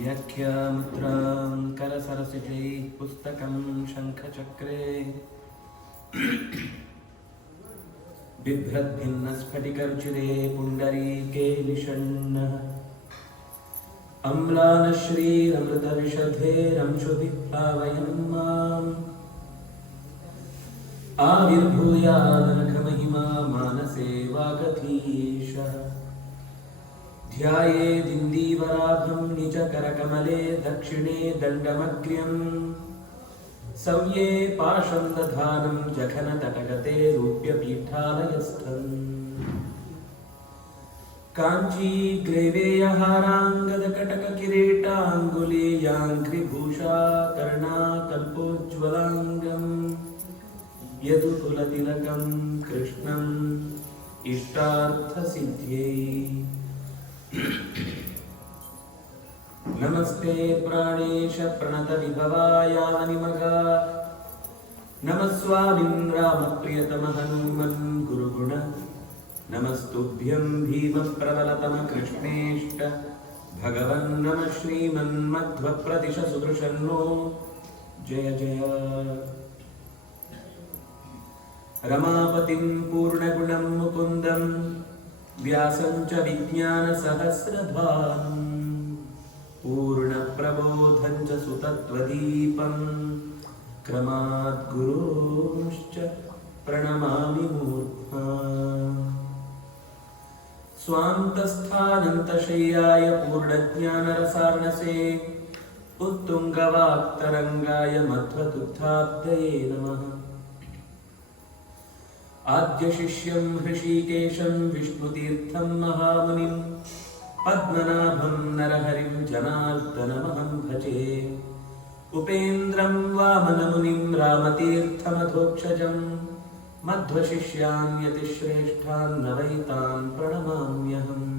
व्याख्यामुद्रां करसरसिजैः पुस्तकं शङ्खचक्रे बिभ्रद्भिन्नस्फटिकरुचिरे पुण्डरीके निषण्णः अम्लानश्रीरमृतविशधेरंशुभिः प्लावयन् माम् आविर्भूयादनघमहिमा मानसे वागधीशः ध्यायेदिन्दीवराभं निजकरकमले दक्षिणे दण्डमग्र्यम् सव्ये पाशं दधानं जघनतटगते रूप्यपीठालयस्थम् काञ्चीग्रैवेयहाराङ्गदकटककिरीटाङ्गुलीयाङ्घ्रिभूषा कर्णाकल्पोज्ज्वलाङ्गम् यदुकुलतिलकं कृष्णम् इष्टार्थसिद्ध्यै नमस्ते प्राणेश प्रणतविभवायानिमगा नमः स्वामिन् रामप्रियतम हनुमन् गुरुगुण नमस्तुभ्यं भीमप्रबलतम कृष्णेष्ट भगवन् नमः श्रीमन्मध्वप्रदिश सुदृशन्नो जय जय रमापतिं पूर्णगुणं मुकुन्दं व्यासं च विज्ञानसहस्रभाम् पूर्णप्रबोधं च सुतत्वदीपं क्रमाद्गुरूंश्च प्रणमामि मूर्ध्ना स्वान्तस्थानन्तशय्याय पूर्णज्ञानरसार्णसे उत्तुङ्गवाक्तरङ्गाय मध्वदुग्धाब्धये नमः आद्यशिष्यं हृषीकेशं विष्णुतीर्थं महामुनिं पद्मनाभं नरहरिं जनार्दनमहं भजे उपेन्द्रं वामनमुनिं रामतीर्थमधोक्षजं मध्वशिष्यान् यतिश्रेष्ठान् नवैतान् प्रणमाम्यहम्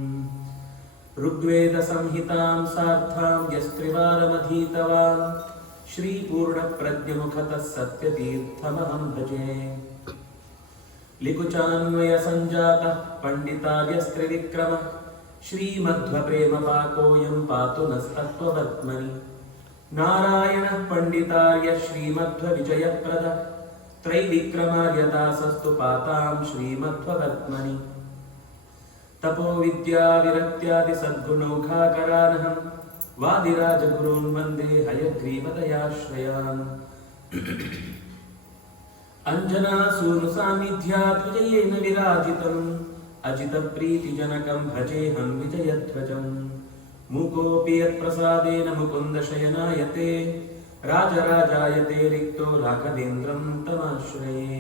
ऋग्वेदसंहितां सार्धां यस्त्रिवारमधीतवान् श्रीपूर्णप्रज्ञमुखतः सत्यतीर्थमहं भजे लिकुचान्वयसञ्जातः पण्डितार्यस्त्रिविक्रमः श्रीमध्वप्रेमपाकोऽयं पातु नस्तत्त्ववर्त्मनि नारायणः पण्डितार्य श्रीमध्वविजयप्रदः त्रैविक्रमार्यदासस्तु पातां श्रीमध्ववर्त्मनि तपोविद्याविरक्त्यादिसद्गुणौघाकरानहं वादिराजगुरून् वन्दे हयग्रीवदयाश्रयान् अञ्जनासूनुसान्निध्यात् विजयेन विराजितम् अजितप्रीतिजनकं भजेऽहं विजयध्वजम् मूकोऽपि यत्प्रसादेन मुकुन्दशयनायते राजराजायते रिक्तो राघवेन्द्रं तमाश्रये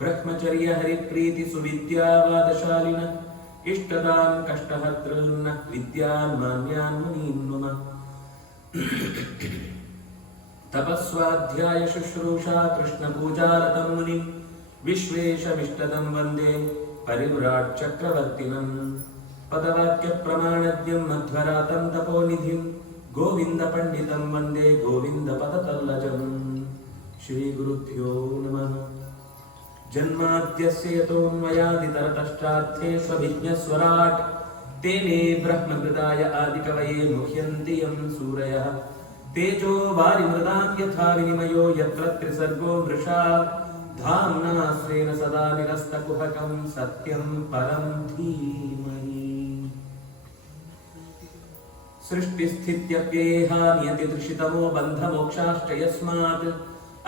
ब्रह्मचर्यहरिप्रीतिसुविद्यावादशालिनः इष्टदान् कष्टहर्तॄन्नः विद्यान् मान्यान् मुनीन् नुमः तपस्वाध्याय शुश्रूषा कृष्णपूजारतं मुनिं विश्वेशमिष्टदं वन्दे परिव्राट् चक्रवर्तिनं पदवाक्यप्रमाणज्ञं मध्वरातं तपोनिधिं गोविन्दपण्डितं वन्दे गोविन्दपदतल्लजम् श्रीगुरुभ्यो नमः जन्माद्यस्य यतोऽन्वयादितरतश्चार्थे स्वभिज्ञस्वराट् तेने ब्रह्महृदाय आदिकवये मुह्यन्ति यं सूरयः तेजो वारिमृदां यथा विनिमयो यत्र त्रिसर्गो मृषा धाम्ना स्वेन सदा निरस्तकुहकं सत्यं परं धीमहि सृष्टिस्थित्यप्ययेहा नियतिदृशितमो बन्धमोक्षाश्च यस्मात्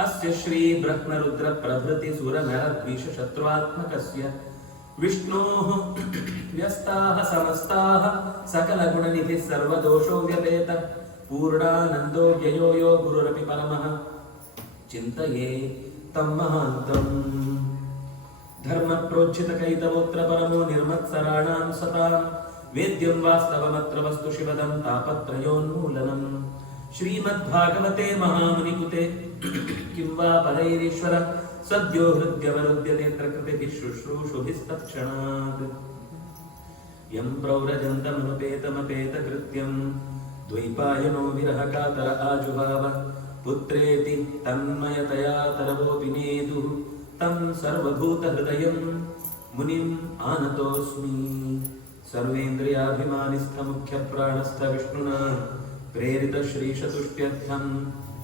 अस्य श्रीब्रह्मरुद्रप्रभृतिसुरनरद्विषशत्रुआत्मकस्य विष्णोः व्यस्ताः समस्ताः सकलगुणनिधिः सर्वदोषो व्यपेतः पूर्णानन्दो व्ययो यो गुरुरपि परमः चिन्तये तं महान्तम् धर्मप्रोज्झितकैतवोऽत्र परमो निर्मत्सराणां सतां वेद्यं वास्तवमत्र वस्तु शिवदं तापत्रयोन्मूलनम् श्रीमद्भागवते महामुनिकुते किं वा परैरीश्वर सद्यो हृद्यवरुध्यते प्रकृतिभिः शुश्रूषुभिस्तत्क्षणात् यं प्रव्रजन्तमनुपेतमपेतकृत्यं ದ್ವೈಪಾಯನೋ ವಿರಹ ಕಾತರ ಆಜುಭಾವ ಪುತ್ರೇತಿ ತನ್ಮಯತಯಾ ತರವೋಪಿ ನೇದು ತಂ ಸರ್ವಭೂತ ಹೃದಯಂ ಮುನಿಂ ಆನತೋಸ್ಮಿ. ಸರ್ವೇಂದ್ರಿಯಾಭಿಮಾನಿಸ್ಥ ಮುಖ್ಯ ಪ್ರಾಣಸ್ಥ ವಿಷ್ಣುನಾ ಪ್ರೇರಿತ ಶ್ರೀಶತುಷ್ಟ್ಯರ್ಥಂ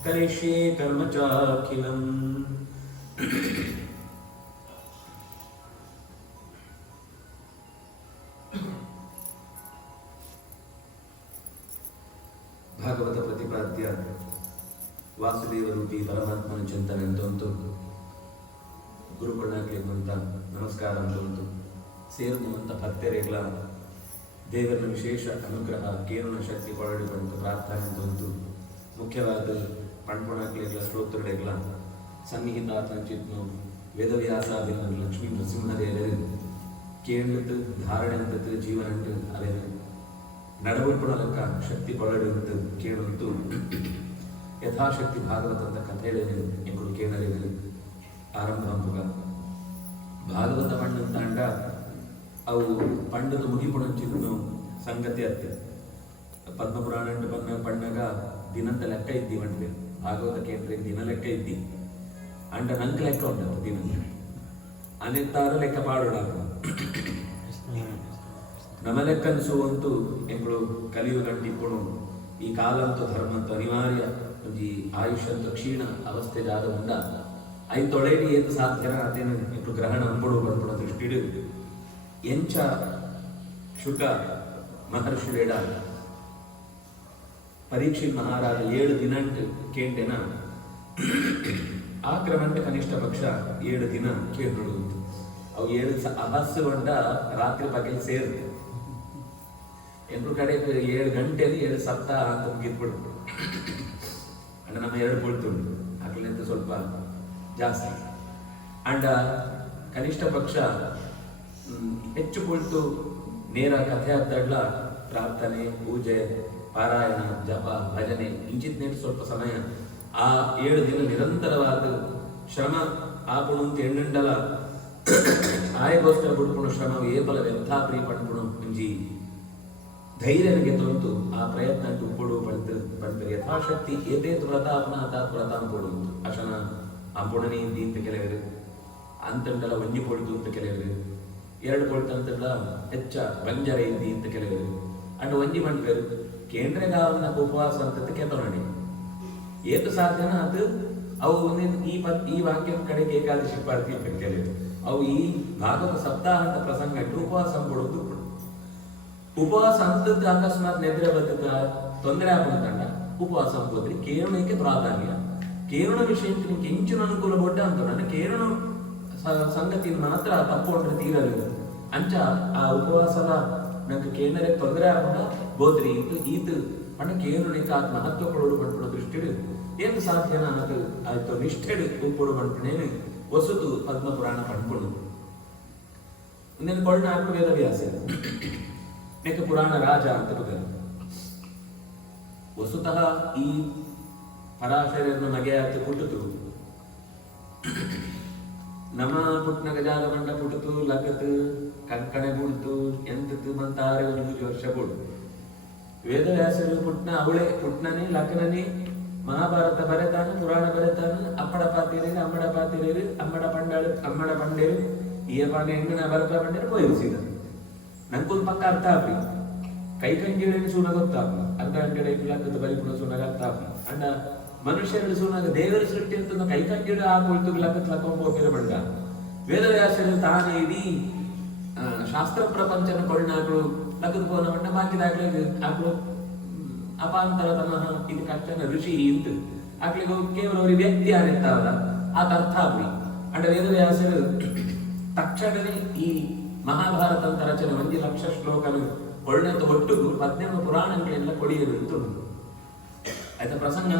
ಕರಿಷ್ಯೇ ಕರ್ಮ ಚಾಖಿಲಂ. ಭಾಗವತ ಪ್ರತಿಪಾದ್ಯ ವಾಸುದೇವ ರೂಪಿ ಪರಮಾತ್ಮನ ಚಿಂತನೆ ಅಂತ ಉಂಟು. ಗುರುಪುಣ್ಯಕ್ಕೆ ಅಂತ ನಮಸ್ಕಾರ ಅಂತ ಉಂಟು. ಸೇರುವಂಥ ಭಕ್ತರಿಗಳ ದೇವರ ವಿಶೇಷ ಅನುಗ್ರಹ ಕೇರಳ ಶಕ್ತಿ ಪಡೆದುಕೊಂಡು ಪ್ರಾರ್ಥನೆ ಅಂತ ಉಂಟು. ಮುಖ್ಯವಾದ ಪಣ್ಪುಣಕ್ಲೆಗಳ ಶ್ರೋತೃಡೆಗಳ ಸನ್ನಿಹಿತಾತ್ಮಚಿತ್ನು ವೇದವ್ಯಾಸಾದಿನ ಲಕ್ಷ್ಮೀ ನರಸಿಂಹದೇವರು ಕೇಂದ್ರದ್ದು ಧಾರಣೆ ಅಂತದ್ದು ಜೀವನಂಟು ಅವೇನು ನಡವಳಿಕ ಶಕ್ತಿ ಪಡೆದು ಕೇಳುವಂತು ಯಥಾಶಕ್ತಿ ಭಾಗವತ ಅಂತ ಕಥೆಗಳೇನು ಎಂಬುದು ಕೇಳಲೇನು ಆರಂಭ ಮುಗ ಭಾಗವತ ಪಂಡಂತ ಅಂಡ ಅವು ಪಂಡದ ಮುಗಿಪುಣಂಚಿನ ಸಂಗತಿ ಅತ್ತೆ. ಪದ್ಮಪುರಾಣ ಪಣ್ಣಗ ದಿನಂತ ಲೆಕ್ಕ ಇದ್ದಿ ಬಂಡ್ರೆ ಭಾಗವತ ಕೇಂದ್ರ ದಿನ ಲೆಕ್ಕ ಇದ್ದಿ ಅಂಡ ನಂಕ ಲೆಕ್ಕ ಉಂಟು ದಿನ ಅನೆತ್ತಾರ ಲೆಕ್ಕ ಪಾಡೋಣ ನಮ್ಮ ಲೆಕ್ಕನಿಸುವಂತೂ ಎಂಗಳು ಕಲಿಯುಗಂಟಿಪ್ಪುಣು ಈ ಕಾಲಂತೂ ಧರ್ಮಂತೂ ಅನಿವಾರ್ಯ ಒಂಜಿ ಆಯುಷ್ಯಂತೂ ಕ್ಷೀಣ ಅವಸ್ಥೆ ಜಾದ ಉಂಡ ಐತೊಳೆಡಿ ಏತು ಸಾಧ್ಯನ ಅದೇನು ಎಂಟು ಗ್ರಹಣ ಅಂಬುಡು ಬರ್ಪುಣ ದೃಷ್ಟಿಡು ಎಂಚ ಶುಕ ಮಹರ್ಷಿ ವೇಡ ಪರೀಕ್ಷೆ ಮಹಾರಾಜ 7 ದಿನಂಟು ಕೇಂಟೆನ ಆಕ್ರಮಂಟ ಕನಿಷ್ಠ ಪಕ್ಷ 7 ದಿನ ಕೇಂದ್ರಡು ಅವು 7 ಅಹಸ್ಯ ಹೊಂಡ ರಾತ್ರಿ ಬಗ್ಗೆ ಸೇರು ಎಂಟು ಕಡೆ 7 ಗಂಟೆಯಲ್ಲಿ 7 ಸಪ್ತಾಹ ಅಂತ ಮುಗಿದ್ಬಿಡು ಅಂಡ ನಮ್ಮ 2 ಬೀಳ್ತುಂಡು ಆಗ್ಲಿಂದ ಸ್ವಲ್ಪ ಜಾಸ್ತಿ ಅಂಡ ಕನಿಷ್ಠ ಪಕ್ಷ ಹೆಚ್ಚು ಕುಳಿತು ನೇರ ಕಥೆ ಹತ್ತಡ್ಲ ಪ್ರಾರ್ಥನೆ ಪೂಜೆ ಪಾರಾಯಣ ಜಪ ಭಜನೆ ಇಂಚಿದ್ನೇನು ಸ್ವಲ್ಪ ಸಮಯ ಆ 7 ದಿನ ನಿರಂತರವಾದ ಶ್ರಮ ಆಪುಣಂತ ಎಣ್ಣಂಡಲ ಆಯಗೋಸ್ಕರ ಬಿಡ್ಕೊಂಡು ಶ್ರಮ ಏಪಲ ವ್ಯರ್ಥಾಪ್ರಿ ಪಡ್ಕೊಂಡು ಮುಂಜಿ ಧೈರ್ಯನಿಗೆ ತೊಂತು ಆ ಪ್ರಯತ್ನ ಕೊಡು ಪಡ್ತಾರೆ ಯಥಾಶಕ್ತಿ ಏತೇತು ವ್ರತ ಅಪನಾಥ ವ್ರತ ಕೊಡುವುದು ಅಶನ ಅಂಪುಣನಿ ಅಂತ ಕೆಲವರು ಅಂತಂಡಲ ಒಂಜಿ ಕೊಡ್ತು ಅಂತ ಕೆಲವರು 2 ಕೊಡ್ತು ಅಂತಂದ ಹೆಚ್ಚ ಬಂಜರ ಇದ್ದಿ ಅಂತ ಕೆಲವರು ಅಂಡ್ ಒಂಜಿ ಮಾಡ್ತಾರೆ ಕೇಂದ್ರಗಾವನ ಉಪವಾಸ ಅಂತ ಕೆತ್ತೋಣಿ ಏತು ಸಾಧ್ಯನ ಅದು ಅವು ಈ ವಾಕ್ಯದ ಕಡೆಗೆ ಏಕಾದಶಿ ಪಾರ್ತಿ ಅಂತ ಕೆಲವರು ಅವು ಈ ಭಾಗವತ ಸಪ್ತಾಹ ಅಂತ ಪ್ರಸಂಗ ಇಟ್ಟು ಉಪವಾಸ ಕೊಡೋದು ಉಪವಾಸ ಅಂತದ್ದು ಅಕಸ್ಮಾತ್ ನೆದ್ರೆ ಬದುಕ ತೊಂದರೆ ಆಗುತ್ತಂಡ ಉಪವಾಸ ಹೋದ್ರೆ ಕೇರಳಕ್ಕೆ ಪ್ರಾಧಾನ್ಯ ಕೇರಳ ವಿಷಯಕ್ಕೆ ನಿಮ್ಗೆ ಹೆಂಚಿನ ಅನುಕೂಲ ಕೊಟ್ಟ ಅಂತ ನನ್ನ ಕೇರಳ ಸಂಗತಿ ಮಾತ್ರ ತಪ್ಪೊಂಡ್ರೆ ತೀರಲಿಲ್ಲ ಅಂಚ ಆ ಉಪವಾಸದ ನಂಗೆ ಕೇಂದ್ರ ತೊಂದರೆ ಆಗುಂಡ ಬೋದ್ರಿ ಇತ್ತು ಈತು ಅಣ್ಣ ಕೇರಳಕ್ಕೆ ಆತ್ ಮಹತ್ವ ಕೊಡೋಡು ಪಡ್ಕೊಳ್ಳೋ ದೃಷ್ಟಿಡು ಏನು ಸಾಧ್ಯನ ಅನ್ನೋದು ಆಯ್ತು ನಿಷ್ಠೆಡು ಉಪ್ಪೊಡು ಪಡ್ಕೊಂಡೇನು ಹೊಸದು ಪದ್ಮಪುರಾಣ ಪಡ್ಕೊಂಡು ಮುಂದಿನ ಕೊಳ್ಳ ನಾಲ್ಕು ವೇದವ್ಯಾಸ ನೆಕ್ಕ ಪುರಾಣ ರಾಜ ಅಂತ ಬದಲು ವಸ್ತುತಃ ಈ ಪರಾಶರನ್ನು ನಗೆಯಾತಿ ಪುಟ್ಟಿತು ನಮ್ಮ ಪುಟ್ನ ಗಜಾಲ ಮಂಡ ಪುಟ್ಟಿತು ಲಗತ್ ಕಂಕಣೆ ಬುಡ್ತು ಎಂತದ್ದು ಮಂತಾರೆ 1 ವರ್ಷ ಬುಡು ವೇದವ್ಯಾಸರು ಪುಟ್ನ ಅವಳೆ ಪುಟ್ನನೇ ಲಗ್ನನೇ ಮಹಾಭಾರತ ಬರೆತಾನ ಪುರಾಣ ಬರೆತಾನ ಅಪ್ಪಡ ಪಾತಿರೇರು ಅಮ್ಮಡ ಪಾತಿರೇರು ಅಮ್ಮಡ ಪಂಡಾಳು ಅಮ್ಮಡ ಪಂಡೇರು ಈ ಪಾಂಡ ಹೆಂಗನ ಬರಪ ಪಂಡೇರು ಪೋಯಿಸಿದ ನಂಗೊಂದು ಪಕ್ಕ ಅರ್ಥ ಆಗ್ಲಿ ಕೈ ಕಂಜಿಡೇನು ಸೂನ ಗೊತ್ತಾಗ್ಲಿ ಅರ್ಧ ಗಂಟೆ ಲಗ್ಗದ ಬಲಿಪುಣ ಸೂನಾಗ ಅರ್ಥ ಆಗ್ಲಿ ಅಂಡ ಮನುಷ್ಯರು ಸೂನಾಗ ದೇವರ ಸೃಷ್ಟಿ ಅಂತ ಕೈ ಕಂಜಿಡ ಆಗೋಯ್ತು ಲಗ್ಗದ ಲಕ್ಕೊಂಬೋಗಿರ ಬಂಡ ವೇದವ್ಯಾಸರು ತಾನೇ ಇಡೀ ಶಾಸ್ತ್ರ ಪ್ರಪಂಚನ ಕೊಳ್ಳಾಗಳು ಲಗ್ಗದ ಪೋನ ಬಂಡ ಬಾಕಿದಾಗ್ಲಿ ಆಗ್ಲು ಅಪಾಂತರ ತನಹ ಇದು ಕಷ್ಟನ ಋಷಿ ಇಂತ ಆಗ್ಲಿಗೆ ಕೇವಲ ಅವ್ರಿಗೆ ವ್ಯಕ್ತಿ ಯಾರಿರ್ತಾವಲ್ಲ ಆತ ಅರ್ಥ ಆಗ್ಲಿ ಅಂಡ ವೇದವ್ಯಾಸರು ತಕ್ಷಣವೇ ಈ ಮಹಾಭಾರತ ಅಂತ ರಚನೆ 1 ಲಕ್ಷ ಶ್ಲೋಕಗಳು ಒಳ್ಳೆದು ಒಟ್ಟು 18 ಪುರಾಣಗಳೆಲ್ಲ ಕೊಡಿಯರು ಅಂತ ಉಂಟು ಆಯ್ತಾ ಪ್ರಸಂಗ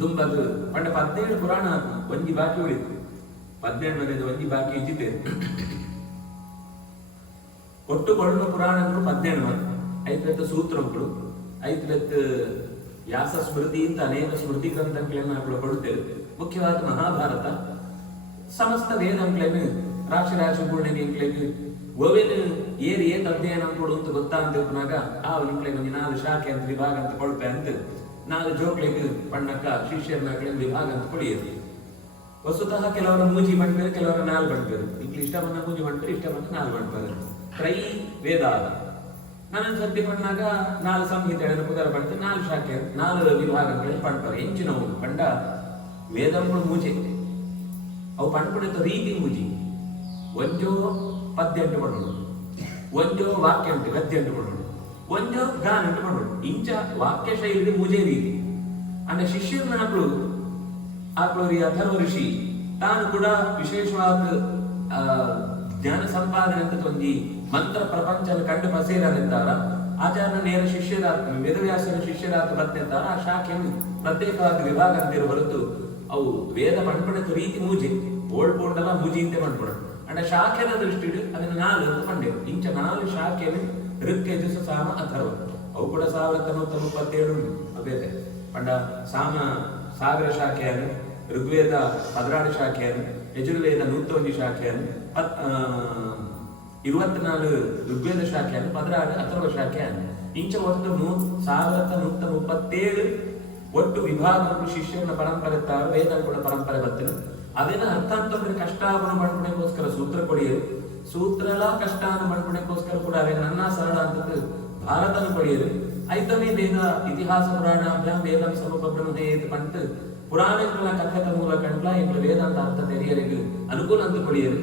ದುಂಬದು ಪಂಡ 17 ಪುರಾಣ ಒಂಜಿ ಬಾಕಿ ಉಳಿತು 17 ಒಂಜಿ ಬಾಕಿ ಇದ್ದಿದೆ ಒಟ್ಟು ಕೊಳ್ಳುವ ಪುರಾಣಗಳು 17 ಐದು ಸೂತ್ರಗಳು ಐದು ವ್ಯಾಸ ಸ್ಮೃತಿ ಅಂತ ಅನೇಕ ಸ್ಮೃತಿ ಗ್ರಂಥಗಳನ್ನು ಕೊಡುತ್ತೇವೆ. ಮುಖ್ಯವಾದ ಮಹಾಭಾರತ ಸಮಸ್ತ ವೇದಗಳನ್ನು ರಾಶಿ ರಾಶಿ ಪೂರ್ಣೆಗೆ ಗೋವಿನ ಏರಿ ಏತ್ ಅಧ್ಯಯನ ಕೊಡು ಅಂತ ಗೊತ್ತಾ ಅಂತ ತಿಳ್ಕೊಂಡಾಗ ಆ ನಿಂಕ್ಲೆ ಒಂದು 4 ಶಾಖೆ ಅಂತ ವಿಭಾಗ ಅಂತ ಕೊಳ್ಪೆ ಅಂತ 4 ಜೋಕ್ಲೆಗೆ ಪಣ್ಣಕ್ಕ ಶಿಷ್ಯರ ವಿಭಾಗ ಅಂತ ಕೊಡಿಯದು. ವಸ್ತುತಃ ಕೆಲವರ ಮೂಜಿ ಬಂಡ್ಪೇರು, ಕೆಲವರ 4 ಬಂಡ್ಪೇರು. ಇಂಕ್ಲಿ ಇಷ್ಟ ಬಂದ ಮೂಜಿ ಬಂಡ್ಪೇರು, ಇಷ್ಟ ಬಂದ 4 ಬಂಡ್ಪೇರು. ತ್ರೈ ವೇದ ನನ್ನ ಸದ್ಯ ಪಣ್ಣಾಗ 4 ಸಂಹಿತೆಗಳನ್ನು ಪುದರ ಪಡ್ತು 4 ಶಾಖೆ 4 ವಿಭಾಗಗಳಲ್ಲಿ ಪಣ್ಪರು ಹೆಂಚಿನವು ಪಂಡ ವೇದಂಗಳು ಮೂಜೆ ಅವು ಪಣ್ಪುಡಿತ ರೀತಿ ಮೂಜಿ. ಒಂಜೋ ಪದ್ಯ ಅಂಟು ಮಾಡೋದು, ಒಂಜೋ ವಾಕ್ಯ ಅಂಟು ಗದ್ಯ ಅಂಟು ಮಾಡೋದು, ಒಂಜೋ ಗಾನ ಅಂಟು ಮಾಡೋದು. ಇಂಚ ವಾಕ್ಯ ಶೈಲಿ ಮೂಜೆ ರೀತಿ ಅಂದ್ರೆ ಶಿಷ್ಯನ ಆಕಳು ಅಥರ್ವ ಋಷಿ ತಾನು ಕೂಡ ವಿಶೇಷವಾದ ಜ್ಞಾನ ಸಂಪಾದನೆ ಅಂತ ಒಂಜಿ ಮಂತ್ರ ಪ್ರಪಂಚನ ಕಂಡು ಬಸೇರಿದ್ದಾರ ಆಚಾರ್ಯ ನೇರ ಶಿಷ್ಯರಾತ್ ವೇದವ್ಯಾಸನ ಶಿಷ್ಯರಾತ್ ಬರ್ತಿದ್ದಾರ. ಆ ಶಾಖೆಯನ್ನು ಪ್ರತ್ಯೇಕವಾದ ವಿಭಾಗ ಅಂತಿರೋ ಹೊರತು ಅವು ವೇದ ಪಂಡ್ಪಡದ ರೀತಿ ಮೂಜೆ ಓಳ್ಕೊಂಡಲ್ಲ ಮೂಜಿ ಅಂತ ಪಂಡ್ಪಡ ಅಂಡ ಶಾಖೆನ ದೃಷ್ಟಿ ಅದನ್ನ 4 ಪಂಡೆ ಇಂಚ 4 ಶಾಖೆಯನ್ನು ಋಗ್ಯಜುಸ ಸಾಮ ಅಥರ್ವ ಅವು ಕೂಡ 1937 ಅಬೇದೆ ಪಂಡ ಸಾಮ ಸಾಗರ ಶಾಖೆಯನ್ನು ಋಗ್ವೇದ 16 ಶಾಖೆಯನ್ನು ಯಜುರ್ವೇದ 101 ಶಾಖೆಯನ್ನು 24 ಋಗ್ವೇದ ಶಾಖೆಯನ್ನು 16 ಅಥರ್ವ ಶಾಖೆಯನ್ನು ಇಂಚ ಒಟ್ಟು 1137 ಒಟ್ಟು ವಿಭಾಗಗಳು ಶಿಷ್ಯನ ಪರಂಪರೆ ತಾರು ವೇದ ಕೂಡ ಪರಂಪರೆ ಬರ್ತದೆ. ಅದನ್ನ ಅರ್ಥಾಂತಂದ್ರೆ ಕಷ್ಟಾವನ್ನು ಮಾಡ್ಕೊಳಕೋಸ್ಕರ ಸೂತ್ರ ಕೊಡಿಯರು ಸೂತ್ರಲ ಕಷ್ಟಾನ ಮಾಡ್ಕೊಳಕೋಸ್ಕರ ಕೂಡ ಅವೇ ನನ್ನ ಸರಳ ಅಂತ ಭಾರತನ ಕೊಡಿಯರು ಐತಮೇ ವೇದ ಇತಿಹಾಸ ಪುರಾಣ ವೇದಂ ಸಮೂಪಬ್ರಹ್ಮೇತ್ ಪಂಟ್ ಪುರಾಣಗಳ ಕಥೆತ ಮೂಲ ಕಂಡ್ಲ ಇಂಗ್ಲ ವೇದಾಂತ ಅರ್ಥ ತೆರೆಯರಿಗೆ ಅನುಕೂಲ ಅಂತ ಕೊಡಿಯರು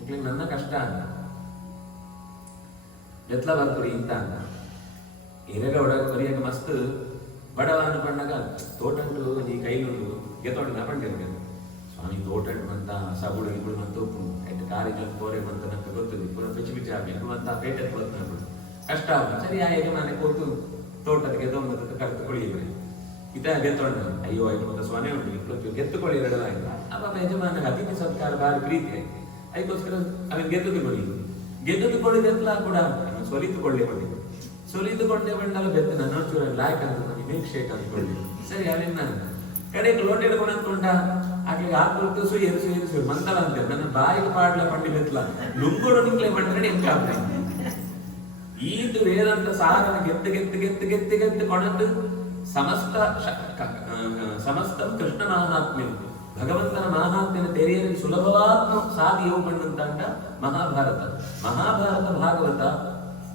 ಇಂಗ್ಲ ನನ್ನ ಕಷ್ಟ ಅಂತ ಎತ್ಲ ಬರ್ಕೊಡಿ ಅಂತ ಹಿರೇಗ ಒಡಗ ಬರಿಯಾಗ ಮಸ್ತ್ ಬಡವ ಅನ್ಕೊಂಡಾಗ ತೋಟಂಟು ಈ ಕೈಲುಂಡು ಗೆತ್ತೋಡಿನ ಪಂಡಿರ್ಗೆ ಸ್ವಾಮಿ ತೋಟಂಟು ಅಂತ ಸಬುಡು ಇಬ್ಬರು ಅಂತ ಆಯ್ತು ಕಾರಿಗೆ ಕೋರೆ ಅಂತ ನಂಗೆ ಗೊತ್ತಿದೆ ಪುನಃ ಪಿಚ್ಚಿ ಪಿಚ್ಚಿ ಆಗಬೇಕು ಅಂತ ಪೇಟೆ ಗೊತ್ತು ಕಷ್ಟ ಸರಿ ಆ ಯಜಮಾನೆ ಕೂತು ತೋಟದ ಗೆದ್ದೊಂದು ಕರೆದುಕೊಳ್ಳಿದ್ರೆ ಇತ ಗೆತ್ತೊಂಡ ಅಯ್ಯೋ ಆಯ್ತು ಮತ್ತೆ ಸ್ವಾಮಿ ಉಂಟು ಇಪ್ಪತ್ತು ಗೆತ್ತುಕೊಳ್ಳಿ ಎರಡಲ್ಲ ಆಯ್ತು ಅವಾಗ ಯಜಮಾನ ಅತಿಥಿ ಸತ್ಕಾರ ಭಾರಿ ಪ್ರೀತಿ ಆಯ್ತು ಅದಕ್ಕೋಸ್ಕರ ಅವನ್ ಗೆದ್ದುಕೊಳ್ಳಿದೆಲ್ಲ ಕೂಡ ಸೊಲಿತುಕೊಳ್ಳಿ ಕೊಡಿ ಸೊಲಿತುಕೊಂಡೆ ಬಂಡಲ್ಲ ಬೆತ್ತ ನನ್ನ ಚೂರ ಲಾಯ್ಕ್ ಅಂತ ಮಿಲ್ಕ್ ಶೇಕ್ ಅಂದ್ಕೊಳ್ಳಿ ಸರಿ ಅಲ್ಲಿಂದ ಕಡೆಗೆ ಲೋಟ ಹಿಡ್ಕೊಂಡು ಅಂದ್ಕೊಂಡ ಆಕೆಗೆ ಹಾಕು ಸುಯರು ಮಂತಲ ಅಂತ ನನ್ನ ಬಾಯಿಗೆ ಪಾಡ್ಲ ಪಂಡಿ ಬೆತ್ತಲ ನುಂಗೋಡು ನಿಂಗ್ಲೆ ಬಂದ್ರೆ ಎಂಕಾಗ್ತದೆ ಈದು ವೇದಾಂತ ಸಾರನ ಗೆತ್ತು ಕೊಣದ್ದು ಸಮಸ್ತ ಕೃಷ್ಣ ಮಹಾತ್ಮ್ಯ ಭಗವಂತನ ಮಹಾತ್ಮ್ಯನ ತೆರೆಯಲು ಸುಲಭವಾದ ಸಾಧಿ ಯೋಗ ಬಂದಂತ ಮಹಾಭಾರತ ಭಾಗವತ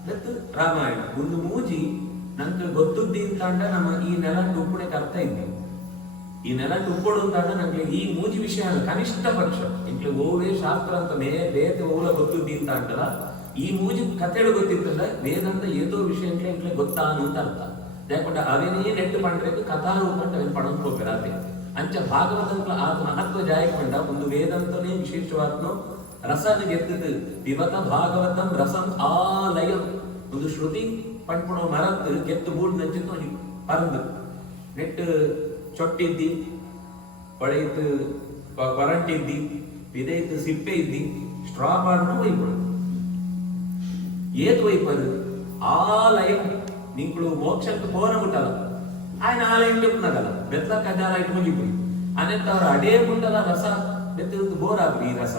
ಮತ್ತು ರಾಮಾಯಣ ಒಂದು ಮೂಜಿ ನಂಗೆ ಗೊತ್ತುದ್ದಿ ಅಂತಾಂಡ ನಮ್ಮ ಈ ನೆಲಂಟು ಉಪ್ಪುಣಕ್ಕೆ ಅರ್ಥ ಇದ್ದೆ ಈ ನೆಲಂಟು ಉಪ್ಪೋಡು ಅಂತಾಂಡ ನಂಗೆ ಈ ಮೂಜಿ ವಿಷಯ ಕನಿಷ್ಠ ಪಕ್ಷ ಇಂಟ್ಲು ಓವೇ ಶಾಸ್ತ್ರ ಅಂತ ಬೇತೆ ಓಲ ಗೊತ್ತುದ್ದಿ ಅಂತ ಅಂಟಲ್ಲ ಈ ಮೂಜಿ ಕಥೆಗಳು ಗೊತ್ತಿತ್ತಲ್ಲ ವೇದಾಂತ ಏತೋ ವಿಷಯ ಇಂಟ್ಲೆ ಗೊತ್ತಾನು ಅಂತ ಅರ್ಥ ಯಾಕೊಂಡ ಅವೇನೇ ನೆಟ್ಟು ಪಂಡ್ರೆ ಕಥಾರೂಪ ಅಂತ ಅವನ್ ಪಣಂತ ಹೋಗ್ತಾರೆ ಅಂಚ ಭಾಗವತ ಆದ ಮಹತ್ವ ಜಾಯಕೊಂಡ ಒಂದು ವೇದಾಂತನೇ ವಿಶೇಷವಾದ ರಸನ ಗೆದ್ದದು ವಿವತ ಭಾಗವತಂ ರಸಂ ಆಲಯಂ ಒಂದು ಶ್ರುತಿ ಪಂಡ್ಪುಣ ಮರತ್ತು ಗೆದ್ದು ಬೂಡ್ ನಂಚಿತ್ತು ಪರಂದು ನೆಟ್ಟು ಚೊಟ್ಟಿದ್ದಿ ಪಡೆಯಿತು ಕೊರಂಟಿದ್ದಿ ವಿದೈತು ಸಿಪ್ಪೆ ಇದ್ದಿ ಸ್ಟ್ರಾ ಮಾಡ್ನು ಒಯ್ಪಡು ಏತ್ ಒಯ್ಪದು ಆಲಯಂ ನಿಂಗಳು ಮೋಕ್ಷಕ್ಕೆ ಪೋನ ಮುಟ್ಟಲ್ಲ ఆయన ఆలయం చెప్తున్నగల బెత్ల కజాల ఇటు ముగిపోయి అనేంతవర అడే ముండల రಸ ಬೆತ್ತದು ಬೋರ್ ಆಗ್ಲಿ ಈ ರಸ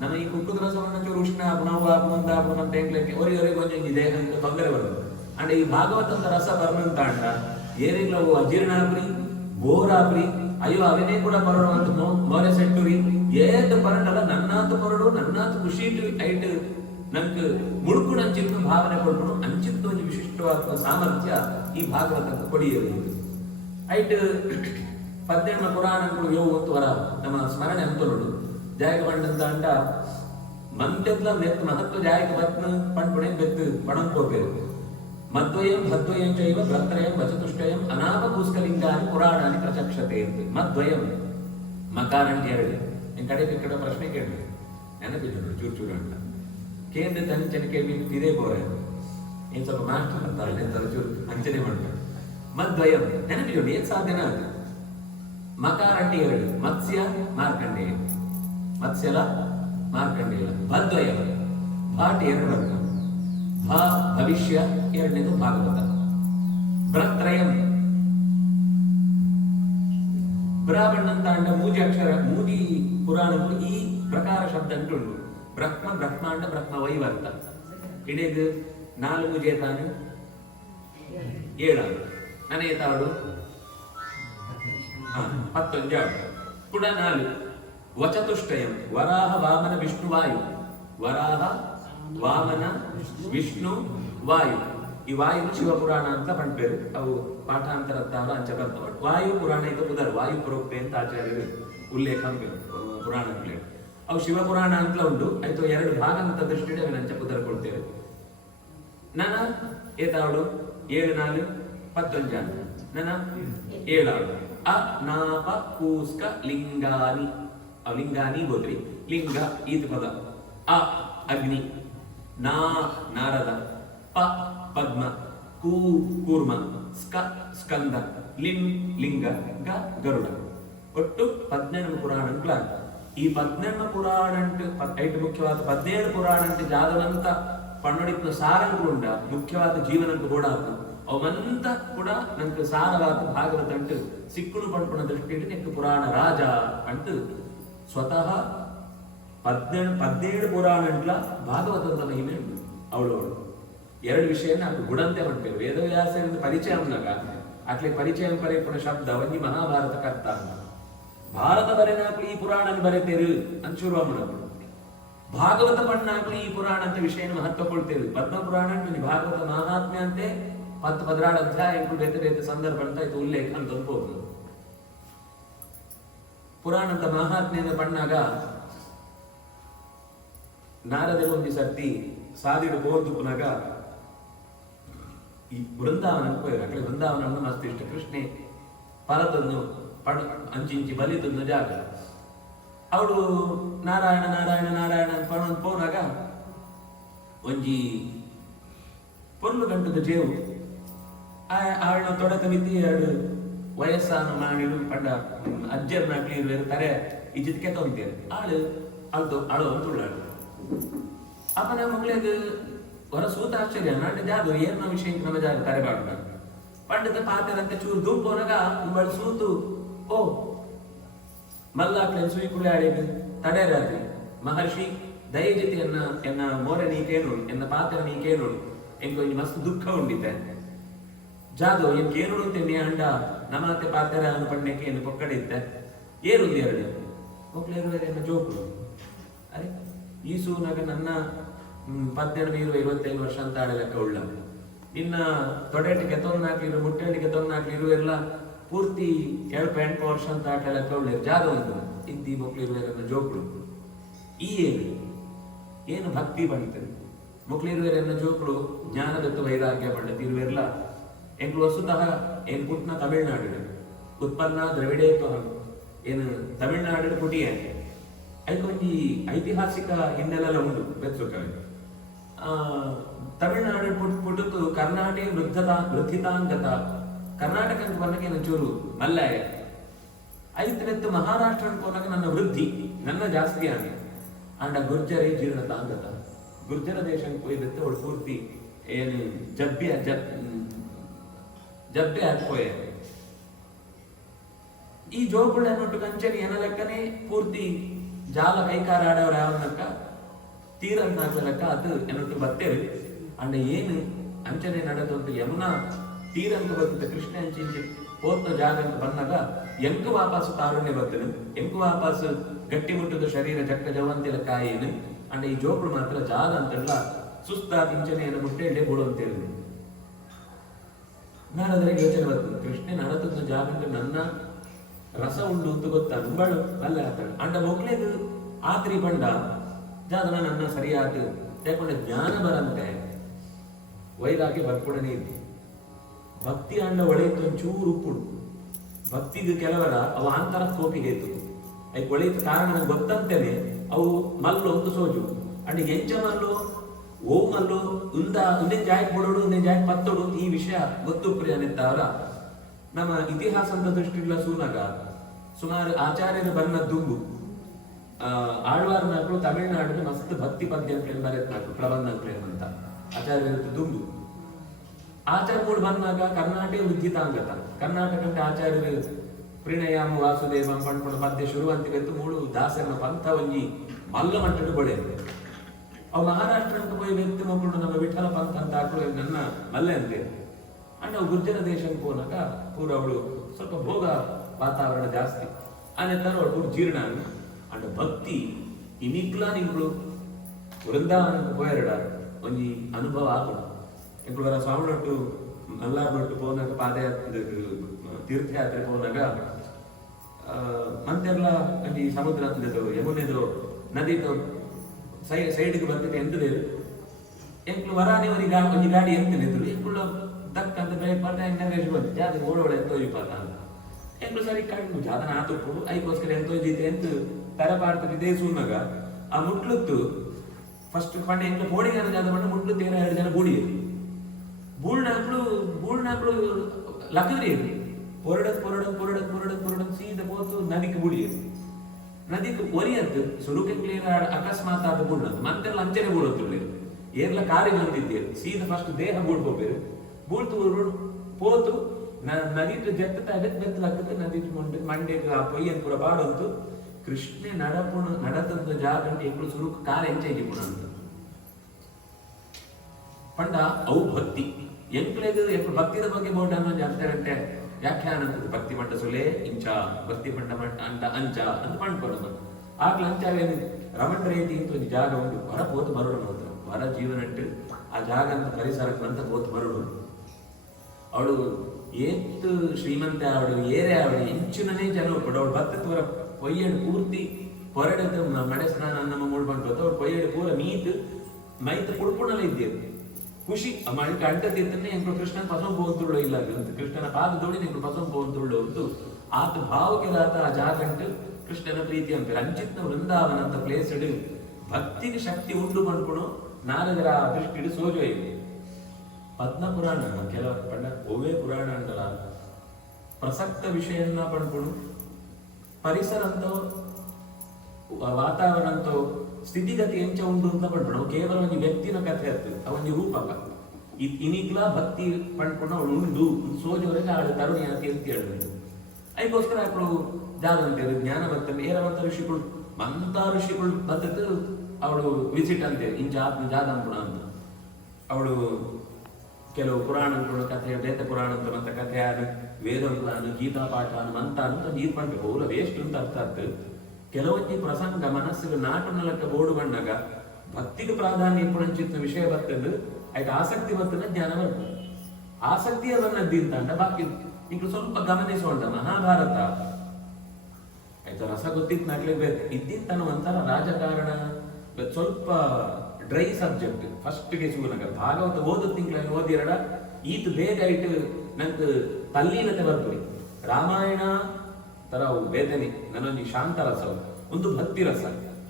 ನಮ್ಮ ಈ ಕುಕ್ಕದ ರಸವನ್ನು ಉಷ್ಣ ಅಪನವ ಅಪನಂದ ಅಪನಂತ ಎಂಗ್ಲಕ್ಕೆ ಒರಿ ಕೊಂಚ ದೇಹಕ್ಕೆ ತೊಂದರೆ ಬರೋದು ಅಂಡ್ ಈ ಭಾಗವತಂತ ರಸ ಬರ್ನಂತ ಅಂಡ ಏರಿಗ್ಲವು ಅಜೀರ್ಣ ಆಗ್ರಿ ಬೋರ್ ಆಗ್ರಿ ಅಯ್ಯೋ ಅವನೇ ಕೂಡ ಬರೋಡು ಅಂತ ಮೋರೆ ಸೆಟ್ಟುರಿ ಏತ್ ಪರಂಡಲ್ಲ ನನ್ನಾತು ಬರೋಡು ನನ್ನಾತು ಖುಷಿ ಐಟ್ ನಂಗೆ ಮುಳುಕು ನಂಚಿತ್ತು ಭಾವನೆ ಕೊಡ್ಕೊಂಡು ಅಂಚಿತ್ತು ಒಂದು ವಿಶಿಷ್ಟವಾದ ಸಾಮರ್ಥ್ಯ ಈ ಭಾಗವತ ಕೊಡಿಯಲು ಐಟ್ 18 ಪುರಾಣಗಳು ಯೋವು ಅಂತ ವರ ನಮ್ಮ ಸ್ಮರಣೆ ಅಂತ ನೋಡು ಜಾಯಕ ಬಂಡಂತ ಅಂಡ ಮಂತ್ಯತ್ಲ ನೆತ್ ಮಹತ್ವ ಜಾಯಕ ಬತ್ನ ಪಂಡ್ಪುಣೆ ಬೆತ್ತು ಪಣಂಕೋಪೇರು ಮದ್ವಯಂ ಭದ್ವಯಂ ಚೈವ ಭ್ರತ್ರಯಂ ವಚತುಷ್ಟಯಂ ಅನಾಮ ಪುಷ್ಕಲಿಂಗಾನಿ ಪುರಾಣಾನಿ ಪ್ರಚಕ್ಷತೆ ಅಂತ ಮದ್ವಯಂ ಮಕಾರಂಟಿ ಎರಡು ನಿನ್ ಕಡೆ ಪ್ರಶ್ನೆ ಕೇಳಿ ನೆನಪಿದ್ರು ಚೂರು ಅಂತ ಕೇಂದ್ರ ಅಂಚನೆ ಕೇಳಿ ಇದೇ ಬೋರೆ ಏನ್ ಸ್ವಲ್ಪ ಮಾಸ್ಟರ್ ಅಂತಾರೆ ಎಂತಾರು ಚೂರು ಅಂಚನೆ ಮಾಡ್ತಾರೆ ಮದ್ವಯಂ ನೆನಪಿದ್ರು ಏನ್ ಸಾಧ್ಯನ ಅದು ಮಕಾರಂಟಿ ಎರಡು ಮತ್ಸ್ಯ ಮಾರ್ಕಂಡೇಯ ಮತ್ಸ್ಯಲ ಮಾರ್ಕಂಡೇಯ ಭದ್ವಯ ಭಾಟ್ ಎರಡು ಬರ್ತದೆ ಭವಿಷ್ಯ ಎರಡನೇದು ಭಾಗವತ ಭ್ರತ್ರಯಂ ಬ್ರಾಹ್ಮಣ ಅಂತ ಅಂಡ ಮೂಜಿ ಅಕ್ಷರ ಮೂಜಿ ಪುರಾಣಗಳು ಈ ಪ್ರಕಾರ ಶಬ್ದ ಉಂಟು ಬ್ರಹ್ಮ ಬ್ರಹ್ಮಾಂಡ ಬ್ರಹ್ಮ ವೈವರ್ತ ಇಡೀದು 4 ಜೇತಾನು 7 ನನೇತಾವಡು 11 ಕೂಡ 4 ವಚತುಷ್ಟಯಂ ವರಾಹ ವಾಮನ ವಿಷ್ಣು ವಾಯು ವರಾಹ ವಾಮನ ವಿಷ್ಣು ವಾಯು ಈ ವಾಯು ಶಿವಪುರಾಣ ಅಂತ ಪಂಡ್ಪೇರು ಅವು ಪಾಠಾಂತರತ್ತಾವ ಅಂಚ ಬರ್ತವ ವಾಯು ಪುರಾಣ ಇದು ಪುದರ್ ವಾಯು ಪ್ರೋಕ್ತೆ ಅಂತ ಆಚಾರ್ಯರು ಉಲ್ಲೇಖ ಪುರಾಣಗಳು ಅವು ಶಿವಪುರಾಣ ಅಂತ ಉಂಟು ಆಯ್ತು 2 ಭಾಗ ಅಂತ ದೃಷ್ಟಿಡೆ ಅವು ಅಂಚ ಪುದರ್ ಕೊಡ್ತೇವೆ ನನ ಏತಾವಡು 7 4 11 ನನ 7 ಅ ನಾಪ ಕೂಸ್ಕ ಲಿಂಗಾನಿ ಲಿಂಗಾನಿ ಗೋತ್ರಿ ಲಿಂಗ ಈತ ಪದ ಅ ಅಗ್ನಿ ನಾ ನಾರದ ಪ ಪದ್ಮ ಕೂ ಕೂರ್ಮ ಸ್ಕ ಸ್ಕಂದ ಲಿಂ ಲಿಂಗ ಗ ಗರುಡ ಒಟ್ಟು 17 ಪುರಾಣ ಈ 17 ಪುರಾಣ ಐಟು ಮುಖ್ಯವಾದ 17 ಪುರಾಣ ಜಾದವಂತ ಪಣ್ಣೊಡಿನ ಸಾರಂಗೂ ಉಂಡ ಮುಖ್ಯವಾದ ಜೀವನಕ್ಕೂ ಕೂಡ ಅವಂತ ಕೂಡ ನಂಗೆ ಸಾರವಾದ ಭಾಗವತ ಅಂಟು ಸಿಕ್ಕುಳು ಪಂಪುಣ ದೃಷ್ಟಿಯಲ್ಲಿ ನೆಕ್ಕು ಪುರಾಣ ರಾಜ ಅಂಟು ಸ್ವತಃ 17 ಪುರಾಣ ಅಂಟ್ಲ ಭಾಗವತದ ಮಹಿಮೆ ಉಂಟು ಅವಳವಳು 2 ವಿಷಯ నాకు ಗುಣಂತೆ ಪಂಪೇರು ವೇದವ್ಯಾಸರಿಂದ ಪರಿಚಯ ಉಂಡಾಗ ಅಟ್ಲೆ ಪರಿಚಯ ಪರೇಪುಣ ಶಬ್ದ ಒಂಜಿ ಮಹಾಭಾರತ ಕರ್ತ ಭಾರತ ಬರೆನಾಕ್ಲಿ ಈ ಪುರಾಣ ಬರೆತೇರು ಅಂತ ಶುರು ಮಾಡೋದು ಭಾಗವತ ಪಣ್ಣಾಕ್ಲಿ ಈ ಪುರಾಣ ಅಂತ ವಿಷಯ ಮಹತ್ವ ಕೊಡ್ತೇವೆ ಪದ್ಮ ಪುರಾಣ ಭಾಗವತ ಮಹಾತ್ಮ್ಯ ಅಂತೆ 10-16 ಅಧ್ಯಾಯ ಬೇತೆ ಬೇತೆ ಸಂದರ್ಭ ಅಂತ ಇದು ಉಲ್ಲೇಖ ಅಂತ ಅನ್ಬೋದು ಪುರಾಣ ಅಂತ ಮಹಾತ್ಮ್ಯ ಪಣ್ಣಾಗ ನಾರದರು ಒಂದು ಸರ್ತಿ ಸಾದಿಡು ಬೋರ್ದುಪುನಾಗ ಈ ಬೃಂದಾವನಕ್ಕೆ ಹೋಯ್ರು ಅಕಡೆ ಬೃಂದಾವನ ಮಸ್ತ್ ಇಷ್ಟ ಕೃಷ್ಣೆ ಪರದನ್ನು ಅಂಚಿಂಚಿ ಬಲಿತನ್ನ ಜಾಗ ಅವಳು ನಾರಾಯಣ ನಾರಾಯಣ ನಾರಾಯಣ ಅಂತ ಪಣ ಪೋನಾಗ ಒಂಜಿ ಪೊರ್ಲು ಗಂಟದ ಜೇವು ಆಳನ ತೊಡಕ ಬಿದ್ದಿ 2 ವಯಸ್ಸಾನ ಮಾಡಿಡು ಪಂಡ ಅಜ್ಜರ್ ನಾಕ್ಲಿ ಇರುವೆ ತರೆ ಇಜ್ಜಿದ್ಕೆ ತೊಂತೇನೆ ಆಳು ಅಳ್ದು ಅಳು ಅಂತುಳ್ಳಾಳು ಅಪ್ಪನ ಮಗಳಿಗೆ ಹೊರ ಸೂತ ಆಶ್ಚರ್ಯ ನಾಟ ಜಾದು ಏನೋ ವಿಷಯ ನಮ್ಮ ಜಾಗ ತರೆಬಾರ್ದು ಪಂಡದ ಪಾತ್ರಂತೆ ಚೂರು ದುಂಪೋನಾಗ ಉಂಬಳ ಸೂತು ಓ ಮಲ್ಲಾಕ್ಲೆ ಸೂಯಿ ಕುಳಿ ತಡೆರಾತ್ರಿ ಮಹರ್ಷಿ ದಯಜಿತಿ ಎನ್ನ ಮೋರೆ ನೀ ಕೇಳು ಎನ್ನ ಪಾತ್ರ ನೀ ಕೇಳು ಎಂಕೊ ಮಸ್ತ್ ದುಃಖ ಉಂಡಿತೆ ಜಾದು ಏನು ಅಂತೇನೆ ಅಂಡ ನಮಾತೆ ಪಾತ್ರ ಪಣ್ಣಕ್ಕೆ ಏನು ಪೊಕ್ಕಡೆ ಇತ್ತೆ ಏರುಂದು 2 ಮಕ್ಕಳು ಎನ್ನ ಜೋಕು ಅರೆ ಈ ಸೂನಾಗ ನನ್ನ 18-25 ವರ್ಷ ಅಂತ ಆಡಲೆಕ್ಕ ಉಳ್ಳ ಇನ್ನ ತೊಡೆಟಿಗೆ ತೊನ್ನಾಕ್ಲಿರು ಮುಟ್ಟೆಟಿಗೆ ತೊನ್ನಾಕ್ಲಿರು ಎಲ್ಲ ಪೂರ್ತಿ 7-8 ವರ್ಷ ಅಂತ ಆಟಲೆಕ್ಕ ಉಳ್ಳ ಜಾಗ ಒಂದು ಇದ್ದಿ ಮಕ್ಕಳು ಇರುವೆರನ್ನ ಜೋಕುಳು ಈ ಏನು ಭಕ್ತಿ ಬಂತದೆ ಮಕ್ಕಳು ಇರುವೆರನ್ನ ಜೋಕುಳು ಜ್ಞಾನದತ್ತು ವೈರಾಗ್ಯ ಬಂಡ ತಿರುವೆರ್ಲ ಎಂಕ್ಲು ವಸ್ತುತಃ ಏನ್ ಪುಟ್ನ ತಮಿಳ್ನಾಡು ಉತ್ಪನ್ನ ದ್ರವಿಡೇ ಏನು ತಮಿಳ್ನಾಡು ಪುಟಿಯ ಅದಕ್ಕೊಂದು ಐತಿಹಾಸಿಕ ಹಿನ್ನೆಲೆ ಉಂಟು ಬೆಚ್ಚುಕವಿ ತಮಿಳ್ನಾಡು ಪುಟುಕು ಕರ್ನಾಟಕ ವೃದ್ಧಿತಾಂಗತ ಕರ್ನಾಟಕ ಅಂತ ಬಂದಾಗ ಚೂರು ಮಲ್ಲಾಯ ಐದು ಮಹಾರಾಷ್ಟ್ರ ಅನ್ಕೊಂಡಾಗ ನನ್ನ ವೃದ್ಧಿ ನನ್ನ ಜಾಸ್ತಿ ಆಗಿ ಅಂಡ ಗುರ್ಜರೇ ಜೀರ್ಣತಾಂಗತ ಗುರ್ಜರ ದೇಶಕ್ಕೆ ಹೋಯ್ದತ್ತೆ ಅವಳು ಪೂರ್ತಿ ಏನು ಜಬ್ಬೆ ಹಾಕೋಯ ಈ ಜೋಗುಳನ್ನೊಟ್ಟು ಕಂಚನಿ ಏನ ಲೆಕ್ಕನೆ ಪೂರ್ತಿ ಜಾಲ ಕೈಕಾರ ಆಡವ್ರ ಯಾವನಕ್ಕ ತೀರನ್ನ ಲೆಕ್ಕ ಅದು ಏನೊಟ್ಟು ಬರ್ತೇವೆ ಅಂಡ ಏನು ಅಂಚನೆ ನಡೆದು ಅಂತ ಯಮುನಾ ತೀರಂಕ ಬರ್ತದೆ ಕೃಷ್ಣ ಅಂಚಿಂಚಿ ಹೋದ ಜಾಗ ಅಂತ ಬಂದಾಗ ಎಂಕು ವಾಪಸ್ ತಾರುಣ್ಯ ಬರ್ತದೆ ಎಂಕು ವಾಪಸ್ ಗಟ್ಟಿ ಮುಟ್ಟದ ಶರೀರ ಚಕ್ಕ ಜವಂತಿಲ ಕಾಯೇನು ಅಂಡ ಈ ಜೋಗುಳು ಮಾತ್ರ ಜಾಲ ಅಂತೆಲ್ಲ ಸುಸ್ತಾ ಕಿಂಚನೆಯನ್ನು ಮುಟ್ಟೆಳ್ಳೆ ಬಿಡುವಂತೇಳಿ ನಾನದ್ರೆ ಯೋಚನೆ ಬರ್ತದೆ ಕೃಷ್ಣ ನಡತದ ಜಾಗ ನನ್ನ ರಸ ಉಂಡು ಅಂತ ಗೊತ್ತಾ ಅಂಬಳು ಅಲ್ಲ ಅಂಡ ಮೊಗ್ಲೇದು ಆತ್ರಿ ಬಂಡ ಜಾದನ ನನ್ನ ಸರಿಯಾದ ಯಾಕೊಂಡ ಜ್ಞಾನ ಬರಂತೆ ವೈರಾಗ್ಯ ಬರ್ಕೊಡನೆ ಇದ್ದಿ ಭಕ್ತಿ ಅಂಡ ಒಳೆಯಿತು ಒಂಚೂರು ಉಪ್ಪುಡು ಭಕ್ತಿದು ಕೆಲವರ ಅವು ಆಂತರ ಕೋಪಿ ಹೇತು ಅದಕ್ಕೆ ಒಳೆಯಿತು ಕಾರಣ ನನಗೆ ಗೊತ್ತಂತೇನೆ ಅವು ಮಲ್ಲು ಒಂದು ಸೋಜು ಅಂಡ್ ಎಂಚ ಮಲ್ಲು ಓ ಮಲ್ಲು ಒಂದೇ ಜಾಯಕ್ ಬಿಡೋಡು ಒಂದೇ ಜಾಯಕ್ ಪತ್ತೋಡು ಈ ವಿಷಯ ಗೊತ್ತು ಪ್ರಿಯನಿದ್ದಾವರ ನಮ್ಮ ಇತಿಹಾಸದ ದೃಷ್ಟಿಗಳ ಸೂನಾಗ ಸುಮಾರು ಆಚಾರ್ಯರು ಬನ್ನ ದುಂಬು ಆಳ್ವಾರ್ ನಾಲ್ಕು ತಮಿಳುನಾಡಿನ ಮಸ್ತ್ ಭಕ್ತಿ ಪದ್ಯ ಬರೆತ್ ನಾಲ್ಕು ಪ್ರಬಂಧ ಅಂತ ಆಚಾರ್ಯರ ದುಂಬು ಆಚಾರ್ಯಗಳು ಬಂದಾಗ ಕರ್ನಾಟಕ ವೃದ್ಧಿತಾಂಗತ ಕರ್ನಾಟಕ ಅಂದ್ರೆ ಆಚಾರ್ಯರು ಪ್ರಣಯಾಮ ವಾಸುದೇವ ಪಂಡ್ಕೊಂಡು ಪದ್ಯ ಶುರುವಂತಿಗೆ ಮೂಳು ದಾಸರನ ಪಂಥ ಒಂಜಿ ಮಲ್ಲ ಮಟ್ಟದ ಬಳೆ ಅವು ಮಹಾರಾಷ್ಟ್ರ ಅಂತ ಪೋಯಿ ವ್ಯಕ್ತಿ ಮಕ್ಕಳು ನಮ್ಮ ವಿಠಲ ಪಂಥ ಅಂತ ಹಾಕಲು ನನ್ನ ಮಲ್ಲೆ ಅಂತೆ ಅಂಡ್ ಅವು ಗುರ್ಜರ ದೇಶಕ್ಕೆ ಹೋದಾಗ ಪೂರ ಅವಳು ಸ್ವಲ್ಪ ಭೋಗ ವಾತಾವರಣ ಜಾಸ್ತಿ ಅನ್ನೆತ್ತಾರ ಅವಳು ಪೂರ ಜೀರ್ಣ ಅಂಡ್ ಭಕ್ತಿ ಇನಿಕ್ಲಾ ನಿಂಗಳು ವೃಂದಾವನಕ್ಕೆ ಪೋಯರಡ ಒಂಜಿ ಅನುಭವ ಆಗುಣ ಇಂಗಳು ವರ ಸ್ವಾಮಿನೊಟ್ಟು ಮಲ್ಲಾರ್ನೊಟ್ಟು ಹೋದಾಗ ಪಾದಯಾತ್ರೆ ತೀರ್ಥಯಾತ್ರೆ ಹೋದಾಗ ಮಂತೆಲ್ಲ ಒಂಜಿ ಸಮುದ್ರ ಯಮುನೆದು ನದಿದು ಸೈಡ್ಗೆ ಬರ್ತಿದ್ದೆ ಎಂತದೇರು ಎಂಕ್ಲು ವರಾನೆ ಒಂಜಿ ಗಾಡಿ ಎಂತಿದ್ರು ಎಂಕ್ಳು ದಕ್ಕ ಅಂತ ಬ್ರೇಕ್ ಮಾಡ್ತಾ ಎಂಗೇಜ್ ಬಂತು ಜಾಗ ಓಡೋಡೆ ಎಂತೋಜಿ ಪಾತ ಅಂತ ಎಂಕ್ಳು ಸರಿ ಕಣ್ಣು ಜಾತನ ಆತುಪ್ಪು ಐಕೋಸ್ಕರ ಎಂತೋಜಿತೆ ಎಂತ ತರಪಾಡ್ತಿದ್ದೆ ಸೂನಾಗ ಆ ಮುಟ್ಲುತ್ತು ಫಸ್ಟ್ ಪಂಡ ಎಂಕ್ಲು ಪೋಡಿಗಾನ ಜಾತ ಪಂಡ ಮುಟ್ಲು ತೇರ 2 ಜನ ಬೂಡಿಯರು ಬೂಳ್ನಾಕ್ಳು ಲಕ್ಕದ್ರಿ ಪೊರಡದ್ ಸೀದ ಪೋತು ನದಿಗೆ ಬುಡಿಯರು ನದಿಗೆ ಒರಿಯದ್ದು ಸುರುಕೆ ಕ್ಲಿಯರ್ ಅಕಸ್ಮಾತ್ ಆದ ಬೂಡ್ನದ್ದು ಮಂತೆಲ್ಲ ಅಂಚನೆ ಬೂಡತ್ತುಳ್ಳಿ ಏರ್ಲ ಕಾರಿ ಬಂದಿದ್ದೇರು ಸೀದ ಫಸ್ಟ್ ದೇಹ ಬೂಡ್ಬೋಬೇರು ಬೂಳ್ತು ಪೋತು ನದಿಟ್ಟು ಜತ್ತ ಬೆತ್ತಲಾಗ್ತದೆ ನದಿಟ್ಟು ಮಂಡ್ಯಕ್ಕೆ ಆ ಪೊಯ್ಯನ್ ಪೂರ ಬಾಡಂತು ಕೃಷ್ಣೆ ನಡತದ ಜಾಗ ಎಂಕ್ಳು ಸುರುಕು ಕಾಲ ಎಂಚೈಗೆ ಪುಣ ಅಂತ ಪಂಡ ಅವು ಭಕ್ತಿ ಎಂಕ್ಲೆದು ಭಕ್ತಿದ ಬಗ್ಗೆ ಬೋರ್ಡ್ ಅನ್ನೋ ಅಂತಾರಂತೆ ವ್ಯಾಖ್ಯಾನ ಅಂತದ್ದು ಭಕ್ತಿ ಪಂಡ ಸುಲೆ ಇಂಚ ಭಕ್ತಿ ಪಂಡ ಅಂಟ ಅಂಚ ಅಂತ ಪಂಡ್ಕೊಂಡು ಆಗ್ಲ ಅಂಚಾವೇನು ರಮಣ ರೀತಿ ಅಂತ ಒಂದು ಜಾಗ ಉಂಟು ಹೊರ ಪೋತು ಮರುಡು ಮಾತ್ರ ಹೊರ ಜೀವನಟ್ಟು ಆ ಜಾಗ ಅಂತ ಪರಿಸರಕ್ಕೆ ಅಂತ ಪೋತು ಮರುಡು ಅವಳು ಏತ್ತು ಶ್ರೀಮಂತ ಅವಳು ಏರೆ ಅವಳು ಇಂಚಿನೇ ಜನ ಉಳ್ಪಡು ಅವಳು ಭಕ್ತತ್ವರ ಪೊಯ್ಯಡು ಪೂರ್ತಿ ಹೊರಡದು ಮಡೆ ಸ್ನಾನ ನಮ್ಮ ಮುಳ್ಬಂಟು ಅವಳು ಪೊಯ್ಯಡು ಪೂರ ಮೀತು ಮೈತ್ ಪುಡ್ಪುಣಲ್ಲ ಇದ್ದೇವೆ ಖುಷಿ ಮಳಿಗೆ ಅಂಟದಿದ್ದನ್ನೇ ಎಂಕ್ಳು ಕೃಷ್ಣನ ಪಸಂ ಪೋಂತುಳ್ಳು ಇಲ್ಲ ಅಂತ ಕೃಷ್ಣನ ಪಾದದೋಡಿ ಎಂಕ್ಳು ಪಸಂ ಪೋಂತುಳ್ಳು ಅಂತ ಆತ ಭಾವಕ್ಕೆ ಆತ ಆ ಜಾಗಂಟು ಕೃಷ್ಣನ ಪ್ರೀತಿ ಅಂತಾರೆ ಅಂಚಿತ್ನ ವೃಂದಾವನ ಅಂತ ಪ್ಲೇಸ್ ಇಡು ಭಕ್ತಿಗೆ ಶಕ್ತಿ ಉಂಡು ಮಾಡ್ಕೊಳು ನಾರದರ ದೃಷ್ಟಿ ಇಡು ಸೋಜು ಇದೆ ಪದ್ಮ ಪುರಾಣ ಕೆಲ ಪಂಡ ಓವೇ ಪುರಾಣ ಅಂಟಲ್ಲ ಪ್ರಸಕ್ತ ವಿಷಯನ್ನ ಪಡ್ಕೊಳು ಪರಿಸರ ಅಂತೋ ವಾತಾವರಣ ಅಂತೋ ಸ್ಥಿತಿಗತಿ ಎಂಚ ಉಂಟು ಅಂತ ಪಡ್ಬಿಡ ಕೇವಲ ಒಂದು ವ್ಯಕ್ತಿನ ಕಥೆ ಆಗ್ತದೆ ಅವನಿಗೆ ರೂಪಕ ಇನಿಗ್ಲ ಭಕ್ತಿ ಪಡ್ಕೊಂಡು ಅವಳು ಉಂಡು ಸೋಜವರೆಗೆ ಅವಳು ತರುಣಿ ಅಂತ ಹೇಳಿದ್ರು ಅದಕ್ಕೋಸ್ಕರ ಅವಳು ಜಾಗ ಅಂತೇಳಿ ಜ್ಞಾನ ಬರ್ತದೆ ಏರವಂತ ಋಷಿಗಳು ಮಂತ ಋಷಿಗಳು ಬರ್ತದ್ದು ಅವಳು ವಿಸಿಟ್ ಅಂತೇಳಿ ಇಂಚ ಆತ್ಮ ಜಾಗ ಅನ್ಬಿಡ ಅಂತ ಅವಳು ಕೆಲವು ಪುರಾಣಗಳು ಕಥೆ ಬೇತ ಪುರಾಣ ಅಂತ ಕಥೆ ಆಡು ವೇದೋಕ್ಲಾನು ಗೀತಾ ಪಾಠ ಮಂತ ಅಂತ ನೀರ್ ಮಾಡ್ಬೇಕು ಅವಳ ವೇಸ್ಟ್ ಅಂತ ಅರ್ಥ ಆಗ್ತದೆ ಕೆಲವೊಂದು ಪ್ರಸಂಗ ಮನಸ್ಸಿಗೆ ನಾಟನ ಲೆಕ್ಕ ಬೋರ್ಡು ಬಂದಾಗ ಭಕ್ತಿಗೆ ಪ್ರಾಧಾನ್ಯ ಪುಣಂಚಿತ್ನ ವಿಷಯ ಬರ್ತದೆ ಆಯ್ತು ಆಸಕ್ತಿ ಬರ್ತದೆ ಜ್ಞಾನ ಬರ್ತದೆ ಆಸಕ್ತಿಯ ಬನ್ನದ್ದಿಂತ ಬಾಕಿ ಈಗ ಸ್ವಲ್ಪ ಗಮನಿಸೋಣ ಮಹಾಭಾರತ ಆಯ್ತು ರಸ ಗೊತ್ತಿತ್ತು ನಗ್ಲೇಬೇಕು ಇದ್ದಿತ್ತನ ಒಂಥರ ರಾಜಕಾರಣ ಸ್ವಲ್ಪ ಡ್ರೈ ಸಬ್ಜೆಕ್ಟ್ ಫಸ್ಟ್ಗೆ ಶುರುನಾಗ ಭಾಗವತ ಓದು ತಿಂಗಳಲ್ಲಿ ಓದಿರಡ ಈತ್ ಬೇಗ ಇಟ್ಟು ನಂಗೆ ತಲ್ಲೀನತೆ ಬರ್ತದೆ ರಾಮಾಯಣ ತರ ವೇದನೆ ನನ್ನೊಂದು ಶಾಂತ ರಸ ಒಂದು ಭಕ್ತಿ ರಸ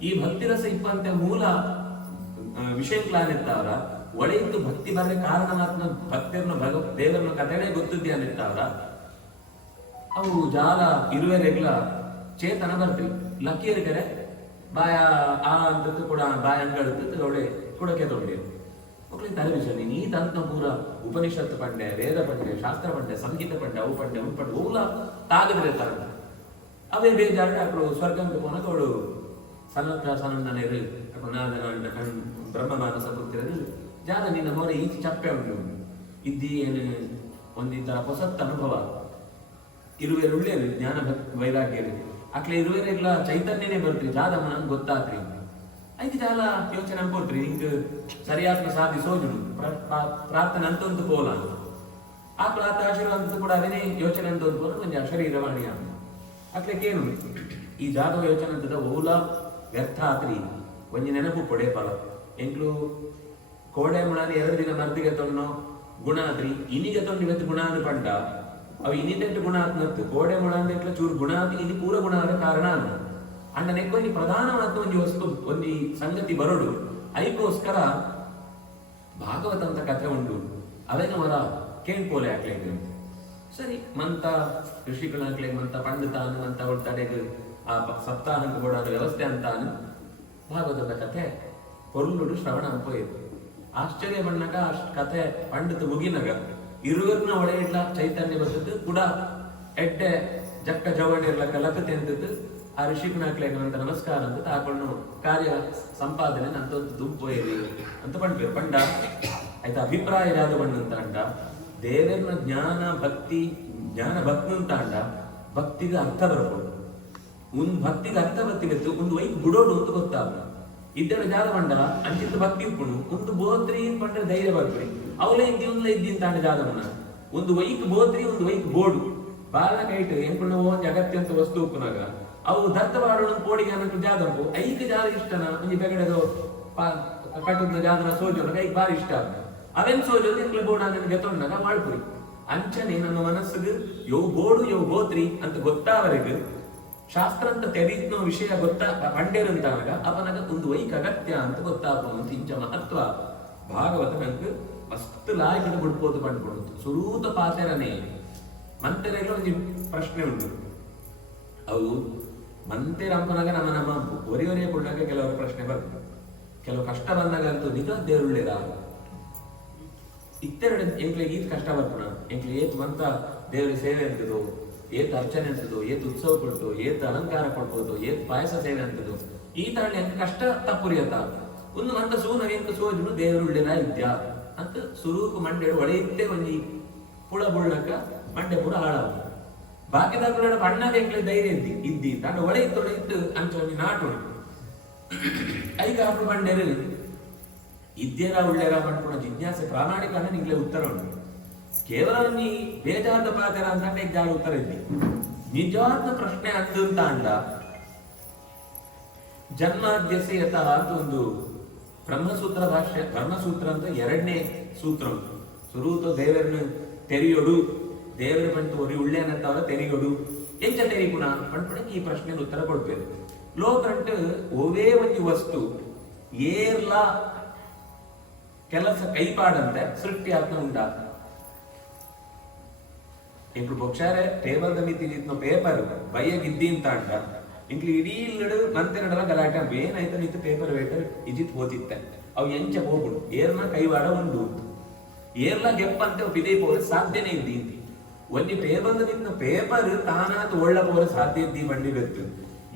ಈ ಭಕ್ತಿ ರಸ ಇಪ್ಪಂತೆ ಮೂಲ ವಿಷಯಕ್ಲಾನಿರ್ತಾವ್ರ ಒಳೆಯಿತು ಭಕ್ತಿ ಬರಲಿ ಕಾರಣ ಮಾತ್ರ ಭಕ್ತಿಯನ್ನ ದೇವರನ್ನ ಕಥೆನೇ ಗೊತ್ತಿದ್ದೆ ಅನ್ನಿರ್ತಾವ್ರ ಅವು ಜಾಲ ಇರುವೆರೆಗ್ಲ ಚೇತನ ಬರ್ತೀವಿ ಲಕ್ಕಿಯರಿಗರೆ ಬಾಯ ಆ ಅಂತದ್ದು ಕೂಡ ಬಾಯ ಅಂಗಳದ್ದು ಅವಳೆ ಕುಡಕೆ ತೊಗೊಂಡಿ ಮಕ್ಕಳಿಗೆ ತಲೆ ವಿಷಯ ನೀನು ಈ ತಂತ್ರ ಪೂರ ಉಪನಿಷತ್ತು ಪಂಡೆ ವೇದ ಪಂಡೆ ಶಾಸ್ತ್ರ ಪಂಡೆ ಸಂಗೀತ ಪಂಡೆ ಅವು ಪಂಡೆ ಊಲ ತಾಗದ್ರೆ ತರ ಅವೇ ಬೇಜಾರು ಅಕ್ಕಳು ಸ್ವರ್ಗಂಗೆ ಪೋನಕ ಅವಳು ಸನಂದನೇರು ಬ್ರಹ್ಮಮಾನಸ ಗೊತ್ತಿರೋದು ಜಾಗ ನಿನ್ನ ಮೋರ ಈಚೆ ಚಪ್ಪೆ ಉಂಟು ಇದ್ದಿ ಏನು ಒಂದಿತರ ಹೊಸತ್ ಅನುಭವ ಇರುವೆ ಒಳ್ಳೆಯದು ಜ್ಞಾನ ವೈರಾಗ್ಯ ಅಕ್ಲೆ ಇರುವೆರೆಗ್ಲ ಚೈತನ್ಯನೇ ಬರ್ತೀವಿ ಜಾದ ನಂಗೆ ಗೊತ್ತಾಗ್ರಿ ಐದು ಜಾಲ ಯೋಚನೆ ಅನ್ಕೋತ್ರಿ ಹಿಂಗ ಸರಿಯಾದ ಸಾಧಿಸೋದು ಪ್ರಾರ್ಥನೆ ಅಂತಂದು ಪೋಲ ಆಕಳ ಆಶೀರ್ವಾದ ಕೂಡ ಅದೇನೇ ಯೋಚನೆ ಅಂತ ಪೋಲ ಒಂದು ಶರೀರವಾಣಿ ಅಂತ ಅಕ್ಲೇನು ಈ ಜಾಗ ಯೋಚನೆ ಅಂತದ ಓಲ ವ್ಯರ್ಥ ಆತ್ರಿ ಒಂಜಿ ನೆನಪು ಕೊಡೆ ಫಲ ಎಂಕ್ಲು ಕೋಡೆ ಮುಳಾನಿ 2 ದಿನ ಮರ್ದಿಗೆ ತೊಣ್ಣು ಗುಣ ಆತ್ರಿ ಇನಿಗೆ ತೊಂಡು ಇವತ್ತು ಗುಣ ಆದ ಪಂಡ ಅವು ಇನ್ನಿದ್ದೆಂಟು ಗುಣ ಆತ್ನತ್ತು ಕೋಡೆ ಮುಳ ಅಂದೆಕ್ಲ ಚೂರು ಗುಣ ಆತಿ ಇನಿ ಪೂರ ಗುಣ ಆದ ಕಾರಣ ಅನ್ನು ಅಂಡ ನೆಕ್ಕೊಂದು ಪ್ರಧಾನವಾದ ಒಂದು ವಸ್ತು ಒಂದು ಸಂಗತಿ ಬರೋಡು ಅದಕ್ಕೋಸ್ಕರ ಭಾಗವತ ಅಂತ ಕಥೆ ಉಂಟು ಅವೇನು ವರ ಕೇಳ್ಕೋಲೆ ಹಾಕ್ಲಿಕ್ಕೆ ಸರಿ ಮಂತ ಋಷಿಗಳ ಮಂತ ಪಂಡಿತಾನು ಅಂತ ಅವಳ ತಡೆಗೆ ಆ ಸಪ್ತಾಹಕ್ಕೆ ಕೂಡ ವ್ಯವಸ್ಥೆ ಅಂತಾನು ಭಾಗವತದ ಕಥೆ ಪೊರ್ಲುಡು ಶ್ರವಣ ಅನ್ಕೋಯಿತು ಆಶ್ಚರ್ಯ ಬಣ್ಣಗ ಅಷ್ಟು ಕಥೆ ಪಂಡಿತ ಮುಗಿನಗ ಇರುವರ್ನ ಒಳೆಯಿಡ್ಲ ಚೈತನ್ಯ ಬರ್ತದ್ದು ಕೂಡ ಎಡ್ಡೆ ಜಕ್ಕ ಜವಣಿ ಇರ್ಲಕ್ಕ ಲಕತೆ ಅಂತದ್ದು ಆ ಋಷಿಗೆ ನಾಕ್ಲೇಗ ಅಂತ ನಮಸ್ಕಾರ ಅಂತ ತಾಕೊಂಡು ಕಾರ್ಯ ಸಂಪಾದನೆ ಅಂತ ದುಂಪೋಯಿರಿ ಅಂತ ಪಂಡ್ಬೇರು ಪಂಡ ಆಯ್ತು ಅಭಿಪ್ರಾಯ ಯಾವ್ದು ಬಣ್ಣ ಅಂತ ಅಂಡ ದೇವರನ್ನ ಜ್ಞಾನ ಭಕ್ತಿ ಅಂತ ಅಂಡ ಭಕ್ತಿಗೆ ಅರ್ಥ ಬರ್ಬೋದು ಒಂದು ಭಕ್ತಿಗೆ ಅರ್ಥ ಬರ್ತಿತ್ತು ಒಂದು ವೈಕ್ ಬಿಡೋಡು ಅಂತ ಗೊತ್ತಾಗ ಇದ್ದರ ಜಾಗ ಬಂಡ ಅಂಚಿತ್ತು ಭಕ್ತಿ ಇಪ್ಪುಣು ಒಂದು ಬೋತ್ರಿ ಪಂಡ್ರೆ ಧೈರ್ಯ ಬರ್ತೀರಿ ಅವಲೇ ಇದ್ದಿ ಇದ್ದಿ ಅಂತ ಅಂಡ ಜಾಗವನ್ನ ಒಂದು ವೈಕ್ ಬೋತ್ರಿ ಒಂದು ವೈಕ್ ಬೋಡು ಬಾಲ ಕೈಟ್ ಎಂಪುಣ್ಣ ಒಂದು ಅಗತ್ಯ ಅಂತ ವಸ್ತು ಉಪ್ಪುನಾಗ ಅವು ದತ್ತ ಮಾಡೋಣ ಕೋಡಿಗೆ ಅನ್ನೋ ಜಾದಂಪು ಐಕ ಜಾಗ ಇಷ್ಟನ ಒಂದು ಬೆಗಡೆದು ಕಟ್ಟದ ಜಾಗನ ಸೋಜೋನ ಕೈಗೆ ಬಾರಿ ಇಷ್ಟ ಆಗ ಅವೆನ್ ಸೋಜೋದು ಎಂಕ್ಲೆ ಬೋಡ ನನಗೆ ತೊಂಡಾಗ ಮಾಡ್ಪುರಿ ಅಂಚನೆ ನಮ್ಮ ಮನಸ್ಸಿಗೆ ಯೋ ಬೋಡು ಯೋ ಬೋತ್ರಿ ಅಂತ ಗೊತ್ತಾವರೆಗೆ ಶಾಸ್ತ್ರ ಅಂತ ತೆರೀತ್ನೋ ವಿಷಯ ಗೊತ್ತಾ ಪಂಡೇರಂತಾಗ ಅವನಾಗ ಒಂದು ವೈಕ್ ಅಗತ್ಯ ಅಂತ ಗೊತ್ತಾಗ್ಬೋದು ಇಂಚ ಮಹತ್ವ ಭಾಗವತ ನಂಗೆ ಮಸ್ತ್ ಲಾಯ್ಕಿನ ಬಿಡ್ಬೋದು ಪಂಡ್ಕೊಡುತ್ತೆ ಸುರೂತ ಪಾತೆರನೇ ಮಂತೆರೆಲ್ಲ ಒಂದು ಪ್ರಶ್ನೆ ಉಂಟು ಅವು ಮಂತೆರಂಪನಾಗ ನಮ್ಮ ಒರಿ ಕೊಡಾಗ ಕೆಲವರ ಪ್ರಶ್ನೆ ಬರ್ತದೆ ಕೆಲವು ಕಷ್ಟ ಬಂದಾಗ ಅಂತೂ ನಿಜ ದೇವರುಳ್ಳೇರ ಇತ್ತೆರಡು ಎಂಕ್ಲಿಗೆ ಈತ್ ಕಷ್ಟ ಬರ್ಪುಣ ಎಂಕ್ಲಿ ಏತ್ ಮಂತ ದೇವರ ಸೇವೆ ಅಂತದೋ ಏತ್ ಅರ್ಚನೆ ಅಂತದೋ ಏತ್ ಉತ್ಸವ ಕೊಡ್ತು ಏತ್ ಅಲಂಕಾರ ಕೊಡ್ಬೋದು ಏತ್ ಪಾಯಸ ಸೇವೆ ಅಂತದೋ ಈ ತರ ಎಂಕ್ ಕಷ್ಟ ತಪ್ಪುರಿಯತ್ತ ಒಂದು ಮಂತ ಸೂನವೆಂಕ ಸೋಜನು ದೇವರುಳ್ಳೇರ ಇದ್ಯಾ ಅಂತ ಸುರೂಪು ಮಂಡೆ ಒಳೆ ಇತ್ತೇ ಒಂಜಿ ಪುಳ ಬುಳ್ಳಕ ಮಂಡೆ ಪುರ ಹಾಳಾವ ಬಾಕಿದಾಗ ಅಣ್ಣಗೆ ಎಂಕ್ಲೆ ಧೈರ್ಯ ಇದ್ದಿ ತಾಂಡ ಒಳೆ ಇತ್ತು ಅಂತ ನಾಟು ಐಗ ಅಪ್ಪು ಬಂಡೇರು ಇದ್ದೇರ ಉಳ್ಳೇರ ಮಾಡ್ಕೊಂಡು ಜಿಜ್ಞಾಸೆ ಪ್ರಾಮಾಣಿಕ ನಿಂಗ್ಲೆ ಉತ್ತರ ಉಂಟು ಕೇವಲ ನೀ ಬೇಜಾರದ ಪಾತ್ರ ಅಂತ ಜಾಗ ಉತ್ತರ ಇದ್ದಿ ನಿಜವಾದ ಪ್ರಶ್ನೆ ಅಂತ ಅಂಡ ಜನ್ಮಾದ್ಯಸೆ ಯತಃ ಅಂತ ಒಂದು ಬ್ರಹ್ಮಸೂತ್ರ ಭಾಷೆ ಬ್ರಹ್ಮಸೂತ್ರ ಅಂತ ಎರಡನೇ ಸೂತ್ರ ಉಂಟು ಸುರೂತ ದೇವರನ್ನು ತೆರೆಯೋಡು ದೇವರ ಬಂತು ಒರಿ ಉಳ್ಳೇನಂತವರ ತೆರೆಯೋಡು ಎಂಚ ತೆರಿಗುಣ ಪಂಡ್ಪಣಕ್ಕೆ ಈ ಪ್ರಶ್ನೆಗೆ ಉತ್ತರ ಕೊಡ್ಬೇಕು ಲೋಕಂಟ್ ಒವೇ ಒಂದು ವಸ್ತು ಏರ್ಲ ಕೆಲಸ ಕೈಪಾಡಂತೆ ಸೃಷ್ಟಿ ಆಗ್ತಾ ಉಂಟ ఇప్పుడు బొక్షారే టేబుల్ ద మీద ఇదిన పేపర్ బయ్యగిద్ది ಅಂತ ಅಂಡ ಇಂಕ್ಲಿ ಇಡೀ ಇಲ್ಲಡು ಮಂತೆರಡಲ ಗಲಾಟೆ ಏನಾಯ್ತು ನಿಂತು ಪೇಪರ್ ವೇಟರ್ ಇಜಿತ್ ಓದಿತ್ತೆ ಅವು ಎಂಚ ಹೋಗ್ಬಿಡು ಏರ್ನ ಕೈವಾಡ ಉಂಡು ಏರ್ಲ ಗೆಪ್ಪ ಅಂತ ಬಿದೇ ಪೋರೆ ಸಾಧ್ಯನೇ ಇದ್ದಿ ಒಂದು ಟೇಬಲ್ ನಿಂತ ಪೇಪರ್ ತಾನಾತ ಒಳ್ಳ ಪೋರೆ ಸಾಧ್ಯ ಇದ್ದಿ ಬಂಡಿ ಬೆತ್ತು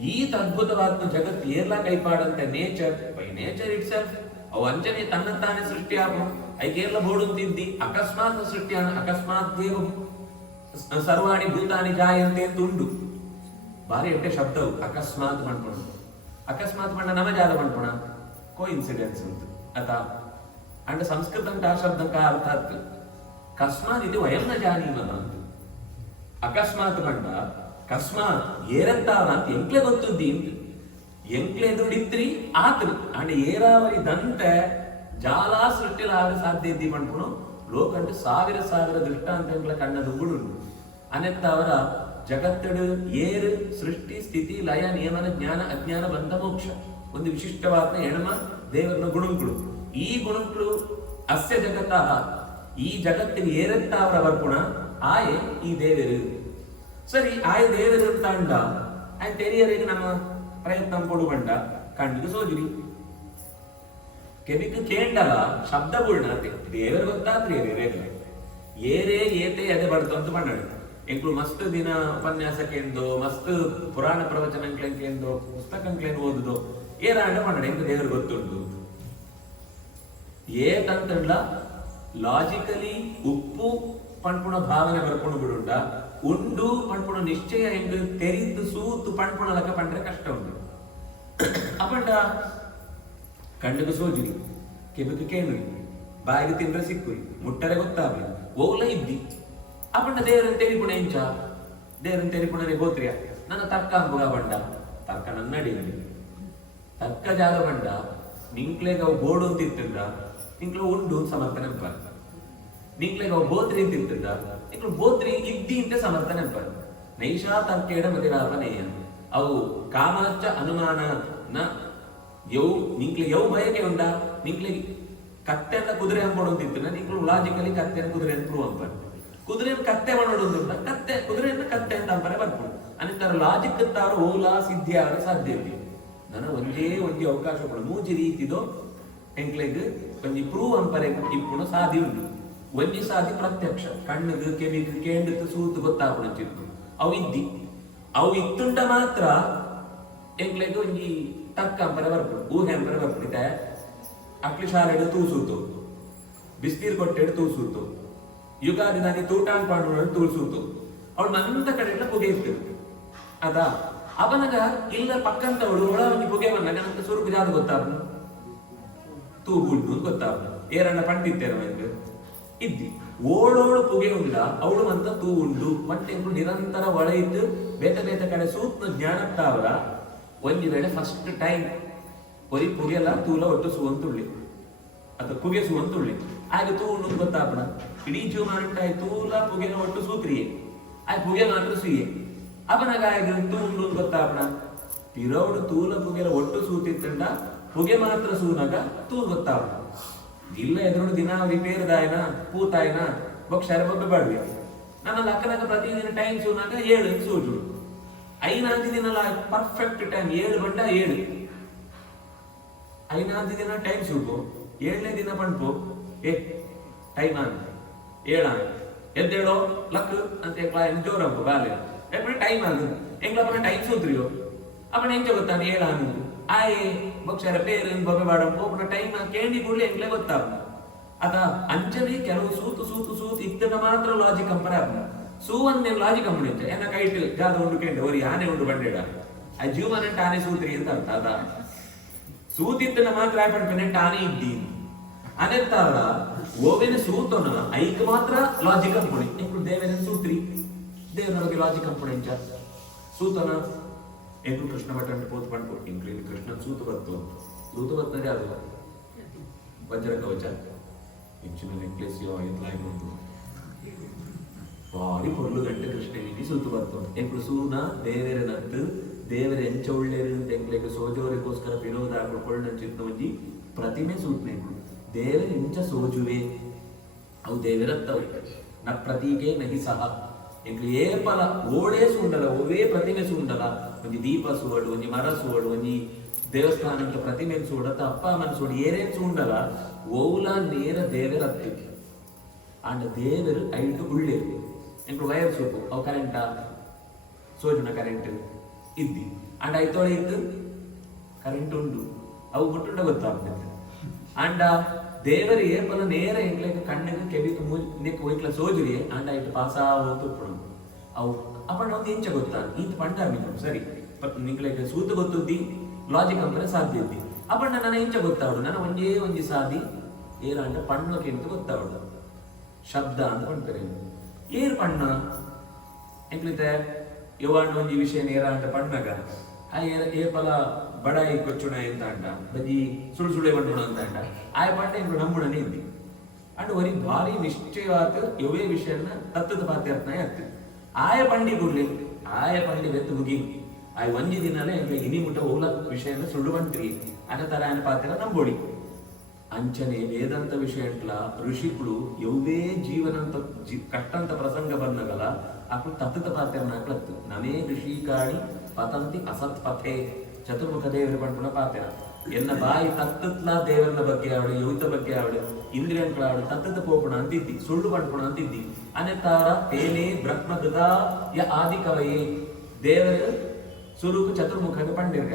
ಈ ಅದ್ಭುತವಾದ ಜಗತ್ ಏರ್ಲ ಕೈಪಾಡಂತೆ nature by nature itself ಅವು ಅಂಚನೆ ತನ್ನಂತಾನೆ ಸೃಷ್ಟಿ ಆಗು ಐಕೇರ್ಲ ಬೋಡುಂತಿದ್ದಿ ಅಕಸ್ಮಾತ್ ಸೃಷ್ಟಿ ಅಕಸ್ಮಾತ್ ದೇವ ಸರ್ವಾಣಿ ಭೂತಾನಿ ಜಾಯಂತೆ ಅಂತ ಉಂಡು ಬಾರಿ ಎಟ್ಟೆ ಶಬ್ದವು ಅಕಸ್ಮಾತ್ ಮಾಡ್ಕೊಣ ಅಕಸ್ಮಾತ್ ಪಂಡ ನಮ ಜಾದ ಮಾಡ್ಕೊಣ ಕೋ ಇನ್ಸಿಡೆನ್ಸ್ ಅಂತ ಅತ ಅಂಡ್ ಸಂಸ್ಕೃತ ಅಂತ ಆ ಶಬ್ದಕ್ಕ ಅರ್ಥಾತ್ ಕಸ್ಮಾತ್ ಇದು ವಯಂ ನ ಜಾನೀಮಃ ಅಂತ ಅಕಸ್ಮಾತ್ ಪಂಡ ಕಸ್ಮಾತ್ ಏರಂತಾವ ಅಂತ ಎಂಕ್ಲೆ ಗೊತ್ತುದ್ದಿ ಅಂತ ಎಂಕ್ಲೆ ದುಡಿತ್ರಿ ಆತ್ರಿ ಅಂಡ್ ಏರಾವರಿ ದಂತೆ ಜಾಲ ಸೃಷ್ಟಿಲಾಗ ಸಾಧ್ಯ ಇದ್ದಿ ಮಾಡ್ಕೊಣ ಲೋಕಂಟು ಸಾವಿರ ದೃಷ್ಟಾಂತಗಳ ಕಣ್ಣದು ಉಗುಳುಂಡು ಅನೆತ್ತವರ ಜಗತ್ತಡು ಏರು ಸೃಷ್ಟಿ ಸ್ಥಿತಿ ಲಯ ನಿಯಮನ ಜ್ಞಾನ ಅಜ್ಞಾನ ಬಂಧ ಮೋಕ್ಷ ಒಂದು ವಿಶಿಷ್ಟವಾದ ಎಣಮ ದೇವರನ ಗುಣಗಳು ಈ ಗುಣಗಳು ಅಸ್ಯ ಜಗತ್ತ ಈ ಜಗತ್ತಿನ ಏರೆತ್ತಾವರ ಬರ್ಪುಣ ಆಯೆ ಈ ದೇವರು ಸರಿ ಆಯ ದೇವರು ಅಂತ ಅಂಡ ಆಯ್ತು ತೆರಿಯರಿಗೆ ನಮ್ಮ ಪ್ರಯತ್ನ ಕೊಡುವಂಡ ಕಣ್ಣಿಗೆ ಸೋಜಿರಿ ಕೆಬಿಕ್ ಕೇಂಡಲ ಶಬ್ದ ಬುಳ್ಣ ದೇವರು ಗೊತ್ತಾದ್ರಿ ಏರೇ ಏತೆ ಅದೇ ಬರ್ತು ಅಂತ பண்ணாடு ಎಂಕ್ಲು ಮಸ್ತ್ ದಿನ ಉಪನ್ಯಾಸಕ್ಕೆಂದು ಮಸ್ತ್ ಪುರಾಣ ಪ್ರವಚನಕ್ಕೆಂದು ಪುಸ್ತಕಂಕ್ಲೇನು ಓದುದು ಏರಾಂಡ பண்ணாடு ಎಂಕ್ ದೇವರು ಗೊತ್ತುಂಟು ಏತಂತಂಡ್ಲ ಲಾಜಿಕಲಿ ಉಪ್ಪು ಪಣ್ಪುಣ ಭಾವನೆ ಬರ್ಕೊಂಡು ಬಿಡುಂಡ ಉಂಡು ಪಣ್ಪುಣ ನಿಶ್ಚಯ ಎಂಗ್ ತೆರಿತು ಸೂತು ಪಣ್ಪುಣ ಲಕ್ಕ ಪಂಡ್ರೆ ಕಷ್ಟ ಉಂಟು ಅಪಂಡ ಕಣ್ಣಿಗೆ ಸೋಜಿರಿ ಕೆಬಕ್ಕೆ ಕೇಳುರಿ ಬಾಯಿಗೆ ತಿಂದ್ರೆ ಸಿಕ್ಕುರಿ ಮುಟ್ಟರೆ ಗೊತ್ತಾಗ್ಲಿ ಓಲ ಇದ್ದಿ ಅಪಂಡ ದೇವರನ್ನು ತೆರಿಪುಣ ಎಂಚ ದೇವರನ್ನು ತೆರಿಪುಣನೆ ಗೋತ್ರಿಯ ನನ್ನ ತರ್ಕ ಅಂಬುಗ ಬಂಡ ತರ್ಕ ನನ್ನ ಅಡಿಯಲ್ಲಿ ತರ್ಕ ಜಾಗ ಬಂಡ ನಿಂಕ್ಲೆಗೆ ಅವು ಬೋಡು ಅಂತ ಇರ್ತಿದ್ದ ನಿಂಕ್ಲೆ ಉಂಡು ಸಮರ್ಥನೆ ಅಂಪಾರ ನಿಂಕ್ಲೆಗೆ ಅವು ಬೋತ್ರಿ ಅಂತ ಇರ್ತಿದ್ದ ನಿಂಕ್ಲು ಬೋತ್ರಿ ಇದ್ದಿ ಅಂತ ಸಮರ್ಥನೆ ಅಂಪಾರ ನೈಷಾ ತರ್ಕೇಡ ಮತಿರಾಪನೇಯ ಅವು ಕಾಮಾಚ ಅನುಮಾನ ನ ಯೌ ನಿಂಕ್ಲೆ ಯೌ ಬಯಕೆ ಉಂಡ ನಿಂಕ್ಲೆ ಕತ್ತೆಲ್ಲ ಕುದುರೆ ಅಂಬೋಡೊಂದಿತ್ತು ನಿಂಕ್ಲು ಲಾಜಿಕಲಿ ಕತ್ತೆನ ಕುದುರೆ ಅಂತ ಪ್ರೂವ್ ಅಂಪಾರ ಕುದುರೆಯನ್ನು ಕತ್ತೆ ಮಾಡೋದೊಂದುಂಟ ಕತ್ತೆ ಕುದುರೆಯನ್ನು ಕತ್ತೆ ಅಂತ ಅಂಪಾರೆ ಬರ್ಬೋದು ಅನ್ನಿಸ್ತಾರ ಲಾಜಿಕ್ ತಾರು ಓಲಾ ಸಿದ್ಧಿ ಅವರ ಸಾಧ್ಯ ಇಲ್ಲ ನನ್ನ ಒಂದೇ ಅವಕಾಶಗಳು ಮೂಜಿ ರೀತಿದೋ ಎಂಕ್ಲೆಗ್ ಒಂಜಿ ಪ್ರೂವ್ ಅಂಪರೆ ಇಪ್ಪುಣ ಸಾಧಿ ಉಂಟು ಒಂಜಿ ಸಾಧಿ ಪ್ರತ್ಯಕ್ಷ ಕಣ್ಣಿಗೆ ಕೆಮಿಗೆ ಕೇಂದ್ರಕ್ಕೆ ಸೂತು ಗೊತ್ತಾಪುಣಿತ್ತು ಅವು ಇದ್ದಿ ಅವು ಇತ್ತುಂಟ ಮಾತ್ರ ಎಂಕ್ಲೆಗ್ ಒಂಜಿ ತಕ್ಕಂಪರೆ ಬರ್ಪುಡು ಊಹೆಂಪರೆ ಬರ್ಪುಡಿತೆ ಅಕ್ಲಿ ಶಾಲೆಡ್ ತೂಸೂತು ಬಿಸ್ನೀರ್ ಕೊಟ್ಟೆಡ್ ತೂಸೂತು ಯುಗಾದಿ ನಾನಿ ತೂಟಾನ್ ಪಾಂಡು ತೂಸೂತು ಅವಳು ಮಂತ ಕಡೆಯಿಂದ ಪುಗೆ ಇರ್ತೇವೆ ಅದಾ ಅವನಗ ಇಲ್ಲ ಪಕ್ಕಂತವಳು ಒಳ ಒಂಜಿ ಪುಗೆ ಬಂದಾಗ ನಮ್ಗೆ ಸುರುಕು ಜಾದು ಗೊತ್ತಾಗ್ನು ತೂ ಗುಡ್ಡು ಗೊತ್ತಾಗ್ನು ಏರಣ್ಣ ಪಂಡಿತ್ತೇರ ಮಂಗೆ ಇದ್ದಿ ಓಡೋಳು ಪುಗೆ ಉಂಡ ಅವಳು ಅಂತ ತೂ ಉಂಡು ಮತ್ತೆ ನಿರಂತರ ಒಳೆಯಿದ್ದು ಬೇತೆ ಬೇತೆ ಕಡೆ ಸೂತ್ನ ಜ್ಞಾನತ್ತಾವರ ಒಂಜಿ ವೇಳೆ ಫಸ್ಟ್ ಟೈಮ್ ಒರಿ ಪುಗೆಲ್ಲ ತೂಲ ಒಟ್ಟು ಸುವಂತುಳ್ಳಿ ಅಥವಾ ಪುಗೆ ಸುವಂತುಳ್ಳಿ ಆಗ ತೂ ಉಂಡು ಗೊತ್ತಾಪಣ ಇಡೀ ಜೀವನ ತೂಲ ಪುಗೆನ ಒಟ್ಟು ಸೂತ್ರಿಯೇ ಆ ಪುಗೆ ಮಾತ್ರ ಸುಯ್ಯೆ ಅವನಾಗ ತೂ ಉಂಡು ಗೊತ್ತಾಪಣ ಪಿರೌಡು ತೂಲ ಪುಗೆಲ ಒಟ್ಟು ಸೂತಿತ್ತಂಡ ಪುಗೆ ಮಾತ್ರ ಸೂನಾಗ ತೂ ಗೊತ್ತಾಪಣ ಇಲ್ಲ ಎದುರು ದಿನ ರಿಪೇರ್ದಾಯನ ಪೂತಾಯನ ಬೊಕ್ಷಾರ ಬೊಬ್ಬೆ ಬಾಡ್ವಿ ನನ್ನ ಲಕ್ಕನಾಗ ಪ್ರತಿದಿನ ಟೈಮ್ ಸೂನಾಗ 7 ಸೂಜು ಐನಾಂತಿ ದಿನ ಪರ್ಫೆಕ್ಟ್ ಟೈಮ್ 7 ಬಂಡ 7 ಐನಾಂತಿ ದಿನ ಟೈಮ್ ಸೂಪು 7ನೇ ದಿನ ಪಂಪು ಟೈಮ್ ಆನ್ 7 ಎದ್ದೇಳೋ ಲಕ್ ಅಂತ ಜೋರಂಪು ಬಾಲೆ ಟೈಮ್ ಆನ್ ಎಂಗ್ಲಪ್ಪನ ಟೈಮ್ ಸೂತ್ರಿಯೋ ಅಪ್ಪನ ಎಂಚ ಗೊತ್ತಾನೆ 7 ಅನ್ನೋದು ಆಯೆ ಬೊಕ್ಷಾರ ಪೇರು ಬೊಬ್ಬೆ ಬಾಡಂಪು ಅಪ್ಪನ ಟೈಮ್ ಕೇಳಿ ಕೂಡಲೇ ಎಂಗ್ಲೇ ಗೊತ್ತಾಪ ಅದ ಅಂಚನೆ ಕೆಲವು ಸೂತು ಇತ್ತನ ಮಾತ್ರ ಲಾಜಿಕ್ ಕಂಪರೆ ಆಪ್ನ ಸೂವನ್ನೇ ಲಾಜಿಕ್ ಕಂಪನಿ ಅಂತ ಎನ್ನ ಕೈಟ್ ಜಾದ ಉಂಡು ಕೇಂದ್ರ ಒರಿ ಆನೆ ಉಂಡು ಬಂಡೇಡ ಆ ಜೀವನ ಆನೆ ಸೂತ್ರಿ ಅಂತ ಅರ್ಥ ಅದ ಸೂತಿತ್ತನ ಮಾತ್ರ ಆಯ್ಪಡ್ಪೇನೆ ಆನೆ ಇದ್ದಿ ಅನೆತ್ತಾರ ಓವೆನ ಸೂತನ ಐಕ್ ಮಾತ್ರ ಲಾಜಿಕ್ ಕಂಪನಿ ఇప్పుడు ದೇವೇನ ಸೂತ್ರಿ ದೇವನ ಬಗ್ಗೆ ಲಾಜಿಕ್ ಕಂಪನಿ ಇಂಚ ಸೂತನ ಎಂದು ಕೃಷ್ಣ ಭಟ್ ಅಂತ ಪೋತ್ ಪಂಡು ಇಂಕ್ಲಿ ಕೃಷ್ಣ ಸೂತು ಬರ್ತದೆ ಅದು ವಜ್ರ ಕವಚ ಹೆಚ್ಚಿನ ನೆಕ್ಲೆಸ್ ಲೈನ್ ಉಂಟು ಭಾರಿ ಪೊರ್ಲು ಗಂಟೆ ಕೃಷ್ಣನಿಗೆ ಸೂತು ಬರ್ತದೆ ಎಂಕ್ಲು ಸೂನ ದೇವರ ನಟ್ಟು ದೇವರ ಎಂಚ ಒಳ್ಳೆಯರು ಅಂತ ಎಂಕ್ಲೆಗೆ ಸೋಜೋರಿಗೋಸ್ಕರ ವಿರೋಧ ಕೊಳ್ಳಂಚಿತ್ತ ಒಂಜಿ ಪ್ರತಿಮೆ ಸೂತ್ನೆ ದೇವರ ಎಂಚ ಸೋಜುವೆ ಅವು ದೇವರತ್ತವು ನ ಪ್ರತೀಕೆ ನಹಿ ಸಹ ಎಂಕ್ಲು ಏಪಲ ಓಡೇ ಸೂಂಡಲ ಒವೇ ಪ್ರತಿಮೆ ಸೂಂಡಲ ಒಂಜಿ ದೀಪ ಸೂವಡು ಒಂಜಿ ಮರ ಸೂವಡು ಒಂಜಿ ದೇವಸ್ಥಾನ ಪ್ರತಿಮೆ ಸೂಡತ್ತ ಅಪ್ಪ ಅಮ್ಮನ ಸೂಡು ಏರೇನ್ ಸೂಂಡಲ ಓಲ ನೇರ ದೇವರತ್ತಿ ಅಂಡ್ ದೇವರು ಐಟು ಉಳ್ಳೇರು ಎಂಕ್ಲು ವೈರ್ ಸೂಪು ಅವು ಕರೆಂಟಾ ಸೋಜುನ ಕರೆಂಟ್ ಇದ್ದಿ ಅಂಡ್ ಐತೋಳೆ ಇದ್ದು ಕರೆಂಟ್ ಉಂಡು ಅವು ಮುಟ್ಟುಂಡ ಗೊತ್ತಾಗ್ತದೆ ಅಂಡ ದೇವರ ಏಪಲ ನೇರ ಎಂಕ್ಲೆಗ್ ಕಣ್ಣಿಗೆ ಕೆವಿಗೆ ನಿಕ್ ಒಯ್ಕ್ಲ ಸೋಜುರಿ ಅಂಡ ಐಟು ಪಾಸಾ ಹೋಗ್ತು ಅವು ಅಪ್ಪಣ್ಣ ಒಂದು ಎಂಚ ಗೊತ್ತಾ ಈತ ಪಂಟಾರ್ಮಿಕ ಸರಿ ನಿಕ್ಲೆಗ್ ಸೂತು ಗೊತ್ತುದ್ದಿ ಲಾಜಿಕ್ ಅಂಬರೆ ಸಾಧ್ಯ ಇದ್ದಿ ಅಪ್ಪಣ್ಣ ನನ್ನ ಎಂಚ ಗೊತ್ತಾವಡು ನನ್ನ ಒಂಜಿ ಸಾದಿ ಏರಂಡ ಪಣ್ಣಕ್ಕೆ ಅಂತ ಗೊತ್ತಾವಡು ಶಬ್ದ ಅಂತ ಪಂಡ್ತಾರೆ ಏರ್ ಪಣ್ಣ ಎಂಕ್ಲಿತೆ ಯುವಾಂಡ ಒಂಜಿ ವಿಷಯ ನೇರ ಅಂತ ಪಣ್ಣಗ ಆ ಏಪಲ ಬಡಾಯಿ ಕೊಚ್ಚುಣ ಎಂತ ಅಂಡ ಬಜಿ ಸುಳ್ಳೆ ಬಂಡೋಣ ಅಂತ ಅಂಡ ಆಯ ಪಂಡ ಎಂಕ್ಲು ನಮ್ಮುಣನೇ ಇದ್ದಿ ಅಂಡ್ ಒರಿ ಭಾರಿ ನಿಶ್ಚಯವಾದ ಯವೇ ವಿಷಯನ ತತ್ವದ ಪಾತ್ಯಾರ್ಥನ ಆಗ್ತದೆ ಆಯ ಪಂಡಿ ಕೊಡ್ಲಿ ಆಯ ಪಂಡಿ ಬೆತ್ತು ಮುಗಿ ಆಯ್ ಒಂಜಿ ದಿನಲೇ ಇನಿ ಮುಟ್ಟ ಓಲ ವಿಷಯನ ಸುಳ್ಳು ಬಂತ್ರಿ ಅದ ತರ ಆಯನ ಪಾತ್ರ ನಂಬೋಡಿ ಅಂಚನೆ ವೇದಾಂತ ವಿಷಯಟ್ಲ ಋಷಿಗಳು ಯೌವೇ ಜೀವನಂತ ಕಟ್ಟಂತ ಪ್ರಸಂಗ ಬಂದಗಲ ಅಕ್ಳು ತತ್ವದ ಪಾತ್ರನ ಹಾಕ್ಲತ್ತು ನಮೇ ಋಷಿಕಾಣಿ ಪತಂತಿ ಅಸತ್ ಪಥೆ ಚತುರ್ಮುಖ ದೇವರ ಪಂಪುನ ಪಾತ್ರ ಎನ್ನ ಬಾಯಿ ತತ್ತತ್ಲ ದೇವರನ ಬಗ್ಗೆ ಅವಳು ಯುವತ ಬಗ್ಗೆ ಅವಳು ಇಂದ್ರಿಯಂಗಳ ಅವಳು ತತ್ತದ ಪೋಪುಣ ಅಂತಿದ್ದಿ ಸುಳ್ಳು ಪಂಪುಣ ಅಂತಿದ್ದಿ ಅನೆತಾರ ತೇನೇ ಬ್ರಹ್ಮಕೃತ ಯ ಆದಿ ಕವಯೇ ದೇವರ ಸುರುಕು ಚತುರ್ಮುಖಗೆ ಪಂಡಿರ್ಗ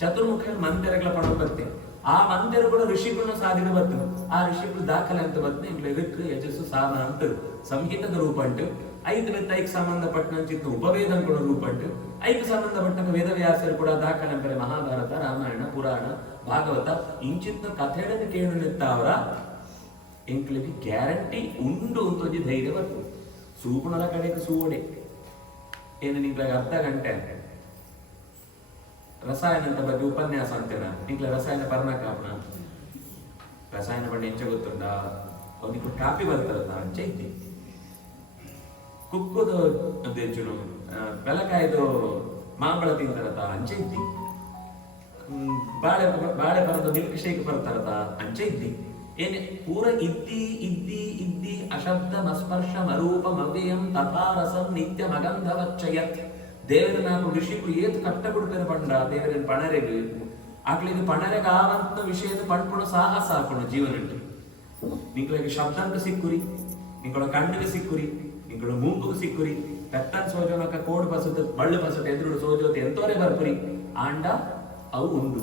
ಚತುರ್ಮುಖ ಮಂದಿರಗಳ ಪಣ ಬರ್ತೆ ಆ ಮಂದಿರ ಕೂಡ ಋಷಿಗಳನ್ನ ಸಾಧಿನ ಬರ್ತದೆ ಆ ಋಷಿಗಳು ದಾಖಲೆ ಅಂತ ಬರ್ತದೆ ಇಂಗ್ಲ ಋಕ್ ಯಜಸ್ಸು ಸಾಮ ಅಂತ ಸಂಹಿತದ ರೂಪ ಅಂಟು 5 ಐಕ್ ಸಂಬಂಧಪಟ್ಟಂಚಿತ್ತು ಉಪವೇದಗಳ ರೂಪ ಅಂಟು 5 ಸಂಬಂಧಪಟ್ಟ ವೇದವ್ಯಾಸರು ಕೂಡ ದಾಖಲೆ ಅಂತಾರೆ ಮಹಾಭಾರತ ರಾಮಾಯಣ ಪುರಾಣ ಭಾಗವತ ಇಂಚಿತ್ತ ಕಥೆಗಳನ್ನು ಕೇಳಲಿತ್ತಾವರ ಎಂಕ್ಲಿಗೆ ಗ್ಯಾರಂಟಿ ಉಂಡು ಅಂತ ಒಂಜಿ ಧೈರ್ಯ ಬರ್ತದೆ ಸೂಪುಣದ ಕಡೆಗೆ ಸೂಡೆ ಏನು ನಿಂಗ್ಲಾಗ ಅರ್ಧ ಗಂಟೆ ರಸಾಯನದ ಬಗ್ಗೆ ಉಪನ್ಯಾಸ ಅಂತೇನ ನಿಂಗ್ಲ ರಸಾಯನ ಪರ್ಣಕಾಪನ ರಸಾಯನ ಪಂಡ ಎಂಚ ಗೊತ್ತುಂಡ ಅವನಿಗೆ ಕಾಪಿ ಬರ್ತದ ಅಂಚೆ ಇದ್ದಿ ಕುಕ್ಕುದು ಹೆಚ್ಚು ಬೆಲಕಾಯ್ದು ಮಾಂಬಳ ತಿಂತಾರತ ಅಂಚೆ ಇದ್ದಿ ಬಾಳೆ ಬರದ ಮಿಲ್ಕ್ ಶೇಕ್ ಬರ್ತಾರತ ಅಂಚೆ ಇದ್ದಿ ಏನೇ ಪೂರ ಇದ್ದಿ ಅಶಬ್ದ ಮಸ್ಪರ್ಶ ಮರೂಪಂ ಅವ್ಯಯಂ ತಥಾ ರಸಂ ನಿತ್ಯ ಮಗಂಧವಚ್ಚಯತ್ ದೇವರ ನಾನು ಋಷಿಗಳು ಏತ್ ಕಟ್ಟ ಬಿಡ್ತಾರೆ ಪಂಡ ದೇವರ ಪಣರೆಗೆ ಆಗ್ಲಿದು ಪಣರೆಗೆ ಆವಂತ ವಿಷಯದ ಪಂಡ್ಪುಣ ಸಾಹಸ ಹಾಕೋಣ ಜೀವನ ನಿಂಗಳಿಗೆ ಶಬ್ದಾಂಕ ಸಿಕ್ಕುರಿ ನಿಂಗಳ ಕಣ್ಣಿಗೆ ಸಿಕ್ಕುರಿ ನಿಂಗಳ ಮೂಗುಗೆ ಸಿಕ್ಕುರಿ ಪೆತ್ತನ್ ಸೋಜೋನಕ ಕೋಡ್ ಬಸದ ಬಳ್ಳು ಬಸದ ಎದುರು ಸೋಜೋತೆ ಎಂತೋರೆ ಬರ್ಪುರಿ ಆಂಡ ಅವು ಉಂಡು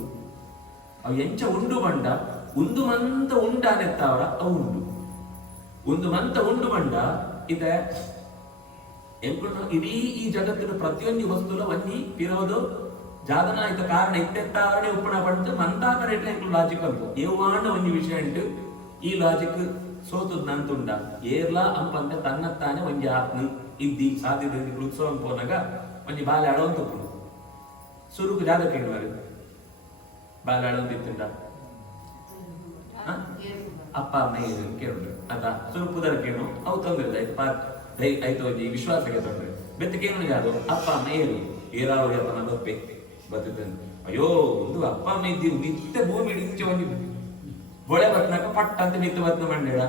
ಅವು ಎಂಚ ಉಂಡು ಬಂಡ ಒಂದು ಮಂತ ಉಂಡಾನೆತ್ತವರ ಅವು ಉಂಡು ಒಂದು ಮಂತ ಉಂಡು ಬಂಡ ಇದ ಎಂಕುಣ್ಣ ಇಡೀ ಈ ಜಗತ್ತಿನ ಪ್ರತಿಯೊಂದು ವಸ್ತುಲ ಒಂಜಿ ಪಿರೋದು ಜಾದನಾಯ್ತ ಕಾರಣ ಇತ್ತೆತ್ತಾವರಣೆ ಉಪ್ಪಣ ಪಂಡು ಮಂತಾ ಕಡೆ ಎಂಕುಲು ಲಾಜಿಕ್ ಅಂತು ಏವಾಂಡ ಒಂಜಿ ವಿಷಯ ಉಂಟು ಈ ಲಾಜಿಕ್ ಸೋತುದ್ ನಂತುಂಡ ಏರ್ಲಾ ಅಂಪಂತ ತನ್ನತ್ತಾನೆ ಒಂಜಿ ಆತ್ಮ ಇದ್ದಿ ಸಾಧ್ಯತೆ ಉತ್ಸವ ಪೋನಾಗ ಒಂಜಿ ಬಾಲೆ ಅಳವಂತ ಸುರುಕು ಜಾಗ ಕೇಳುವರು ಬಾಲೆ ಅಳವಂತಿತ್ತುಂಡ ಅಪ್ಪ ಅಮ್ಮ ಏನು ಕೇಳು ಅದ ಸುರುಪುದರ ಕೇಳು ಅವು ತೊಂದರೆ ಆಯ್ತು ಒಂಜಿ ವಿಶ್ವಾಸಕ್ಕೆ ತೊಂದರೆ ಬೆತ್ತಕೇನು ಯಾರು ಅಪ್ಪ ಅಮ್ಮ ಏನು ಏರಾವಳಿ ಅಪ್ಪನ ಗೊಪ್ಪೆ ಬರ್ತದೆ ಅಯ್ಯೋ ಒಂದು ಅಪ್ಪ ಅಮ್ಮ ಇದ್ದೀವಿ ನಿತ್ಯ ಭೂಮಿ ಇಡಿಂಚ ಒಂಜಿ ಹೊಳೆ ಬತ್ನಾಗ ಪಟ್ಟ ಅಂತ ನಿತ್ಯ ಬತ್ನ ಮಂಡೇಡ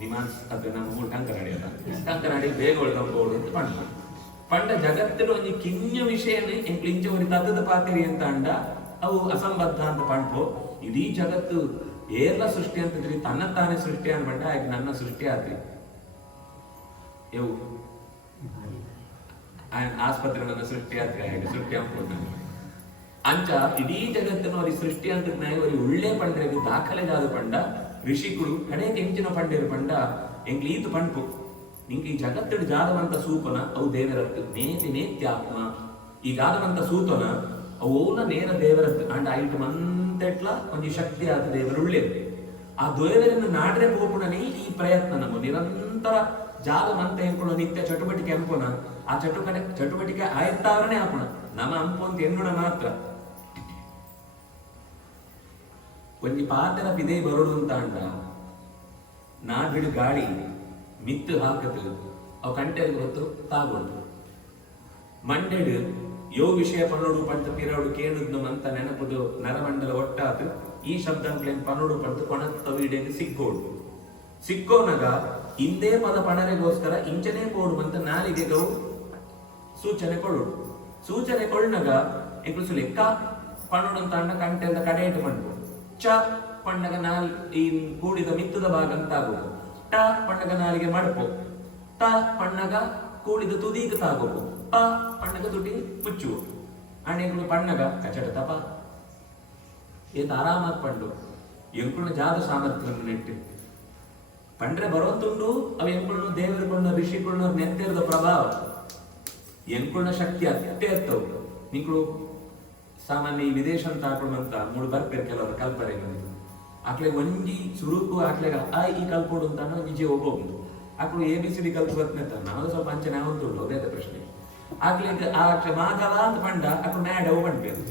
ನಿಮಾನ್ಸ್ ಅದು ನಮ್ಮ ಮೂರು ಟಂಕನಾಡಿ ಅಲ್ಲ ಟಂಕನಾಡಿ ಬೇಗ ಒಳ್ಕೊಂಬೋಡು ಅಂತ ಪಂಡ ಜಗತ್ತಿನ ಒಂಜಿ ಕಿಂಜ ವಿಷಯನೇ ಎಂಕ್ಲಿಂಚ ಒಂದು ತತ್ತದ ಪಾತಿರಿ ಅಂತ ಅಂಡ ಅವು ಅಸಂಬದ್ಧ ಅಂತ ಪಂಡ್ಪೋ ಇಡೀ ಜಗತ್ತು ಏರ್ಲ ಸೃಷ್ಟಿ ಅಂತಂದ್ರಿ ತನ್ನ ತಾನೇ ಸೃಷ್ಟಿ ಅನ್ಬಂಡ ಆಗ ನನ್ನ ಸೃಷ್ಟಿ ಆದ್ರಿ ಇವು ಆಸ್ಪತ್ರೆ ನನ್ನ ಸೃಷ್ಟಿ ಆದ್ರಿ ಆಗ ಸೃಷ್ಟಿ ಅನ್ಬೋದು ಅಂಚ ಇಡೀ ಜಗತ್ತಿನ ಅವ್ರಿಗೆ ಸೃಷ್ಟಿ ಅಂತ ಅವ್ರಿಗೆ ಒಳ್ಳೆ ಪಂಡ್ರೆ ದಾಖಲೆಗಾದ ಪಂಡ ಋಷಿಕರು ಕಡೆ ಕೆಂಚಿನ ಪಂಡೇರು ಪಂಡ ಎಂಗ್ಲಿ ಈತು ಪಂಪು ನಿಂಗೆ ಈ ಜಗತ್ತಿನ ಜಾದವಂತ ಸೂಪನ ಅವು ದೇವರತ್ತು ನೇತಿ ನೇತ್ಯಾತ್ಮ ಈ ಗಾದವಂತ ಸೂತನ ಅವನ ನೇರ ದೇವರತ್ತು ಅಂಡ್ ಐಟ್ ಮಂತೆಟ್ಲ ಒಂಜಿ ಶಕ್ತಿ ಆದ ದೇವರು ಉಳ್ಳೇದು ಆ ದೇವರನ್ನು ನಾಡ್ರೆ ಹೋಗುಣನೇ ಈ ಪ್ರಯತ್ನ ನಮ್ಮ ನಿರಂತರ ಜಾದವಂತ ಎಂಕೊಂಡು ನಿತ್ಯ ಚಟುವಟಿಕೆ ಅಂಪೋಣ ಆ ಚಟುವಟಿಕೆ ಆಯ್ತಾವರಣೆ ಹಾಕೋಣ ನಮ್ಮ ಅಂಪು ಅಂತ ಎನ್ನುಣ ಮಾತ್ರ ಒಂಜಿ ಪಾತ್ರ ಪಿದೆ ಬರೋಡು ಅಂತ ಅಂಡ ನಾಡಿಡು ಗಾಳಿ ಮಿತ್ತು ಹಾಕದು ಅವು ಕಂಟೆಗೆ ಗೊತ್ತು ತಾಗೊಂಡು ಮಂಡೆಡು ಯೋ ವಿಷಯ ಪನ್ನೋಡು ಪಂತ ಪಿರೋಡು ಕೇಳುದು ಅಂತ ನೆನಪುದು ನರಮಂಡಲ ಒಟ್ಟಾತು ಈ ಶಬ್ದ ಪನ್ನೋಡು ಪಂತ ಕೊಣತ್ತವ ಇಡೆಗೆ ಸಿಕ್ಕೋನಗ ಇಂದೇ ಪದ ಪಣರೆಗೋಸ್ಕರ ಇಂಚನೆ ಪೋಡು ಅಂತ ನಾಲಿಗೆಗವು ಸೂಚನೆ ಕೊಡುಡು ಸೂಚನೆ ಕೊಳ್ಳನಗ ಎಂಕ್ಲು ಲೆಕ್ಕ ಪನ್ನೋಡು ಅಂತ ಅಂಡ ಕಂಟೆದ ಕಡೆ ಇಟ್ಟು ಪಂಡು ಚ ಪಣ್ಣಗ ಈ ಕೂಡಿದ ಮಿತ್ತದ ಭಾಗ ಅಂತ ಆಗೋದು ಟ ಪಣ್ಣಗ ನಾಲಿಗೆ ಮಡಪು ತ ಪಣ್ಣಗ ಕೂಡಿದ ತುದೀಗ ತಾಗೋದು ಪ ಪಣ್ಣಗ ತುಟಿ ಮುಚ್ಚುವು ಅಣ್ಣೆಗಳು ಪಣ್ಣಗ ಕಚಟ ತಪ ಏತ ಆರಾಮಾಗಿ ಪಂಡು ಎಂಕುಳ್ನ ಜಾದ ಸಾಮರ್ಥ್ಯ ನೆಟ್ಟು ಪಂಡ್ರೆ ಬರೋತುಂಡು ಅವು ಎಂಕುಳ್ನ ದೇವರುಗಳನ್ನ ಋಷಿಗಳನ್ನ ನೆತ್ತಿರದ ಪ್ರಭಾವ ಎಂಕುಳ್ನ ಶಕ್ತಿ ಅತ್ಯರ್ಥವು ನಿಂಗಳು ಸಾಮಾನ್ಯ ಈ ವಿದೇಶ ಅಂತ ಹಾಕೊಳ್ಳುವಂತ ಮೂಡು ಬರ್ಬೇಕು ಕೆಲವರು ಕಲ್ಪನೆ ಆಕ್ಲೆ ಒಂಜಿ ಸುರುಕು ಆಕ್ಲೆಗ ಆ ಈ ಕಲ್ಪೋಡು ಅಂತ ನಿಜೆ ಹೋಗೋದು ಆಕ್ಳು ABCD ಕಲ್ತು ಬರ್ತಂತ ನಾವು ಸ್ವಲ್ಪ ಅಂಚನೆ ಆಗುಂಟು ಅದೇ ಪ್ರಶ್ನೆ ಆಕ್ಲೆಗ ಆ ಮಾಧವ ಅಂತ ಪಂಡ ಆಕ್ಳು ಮ್ಯಾಡ್ ಅವು ಪಂಡ್ಬೇಕು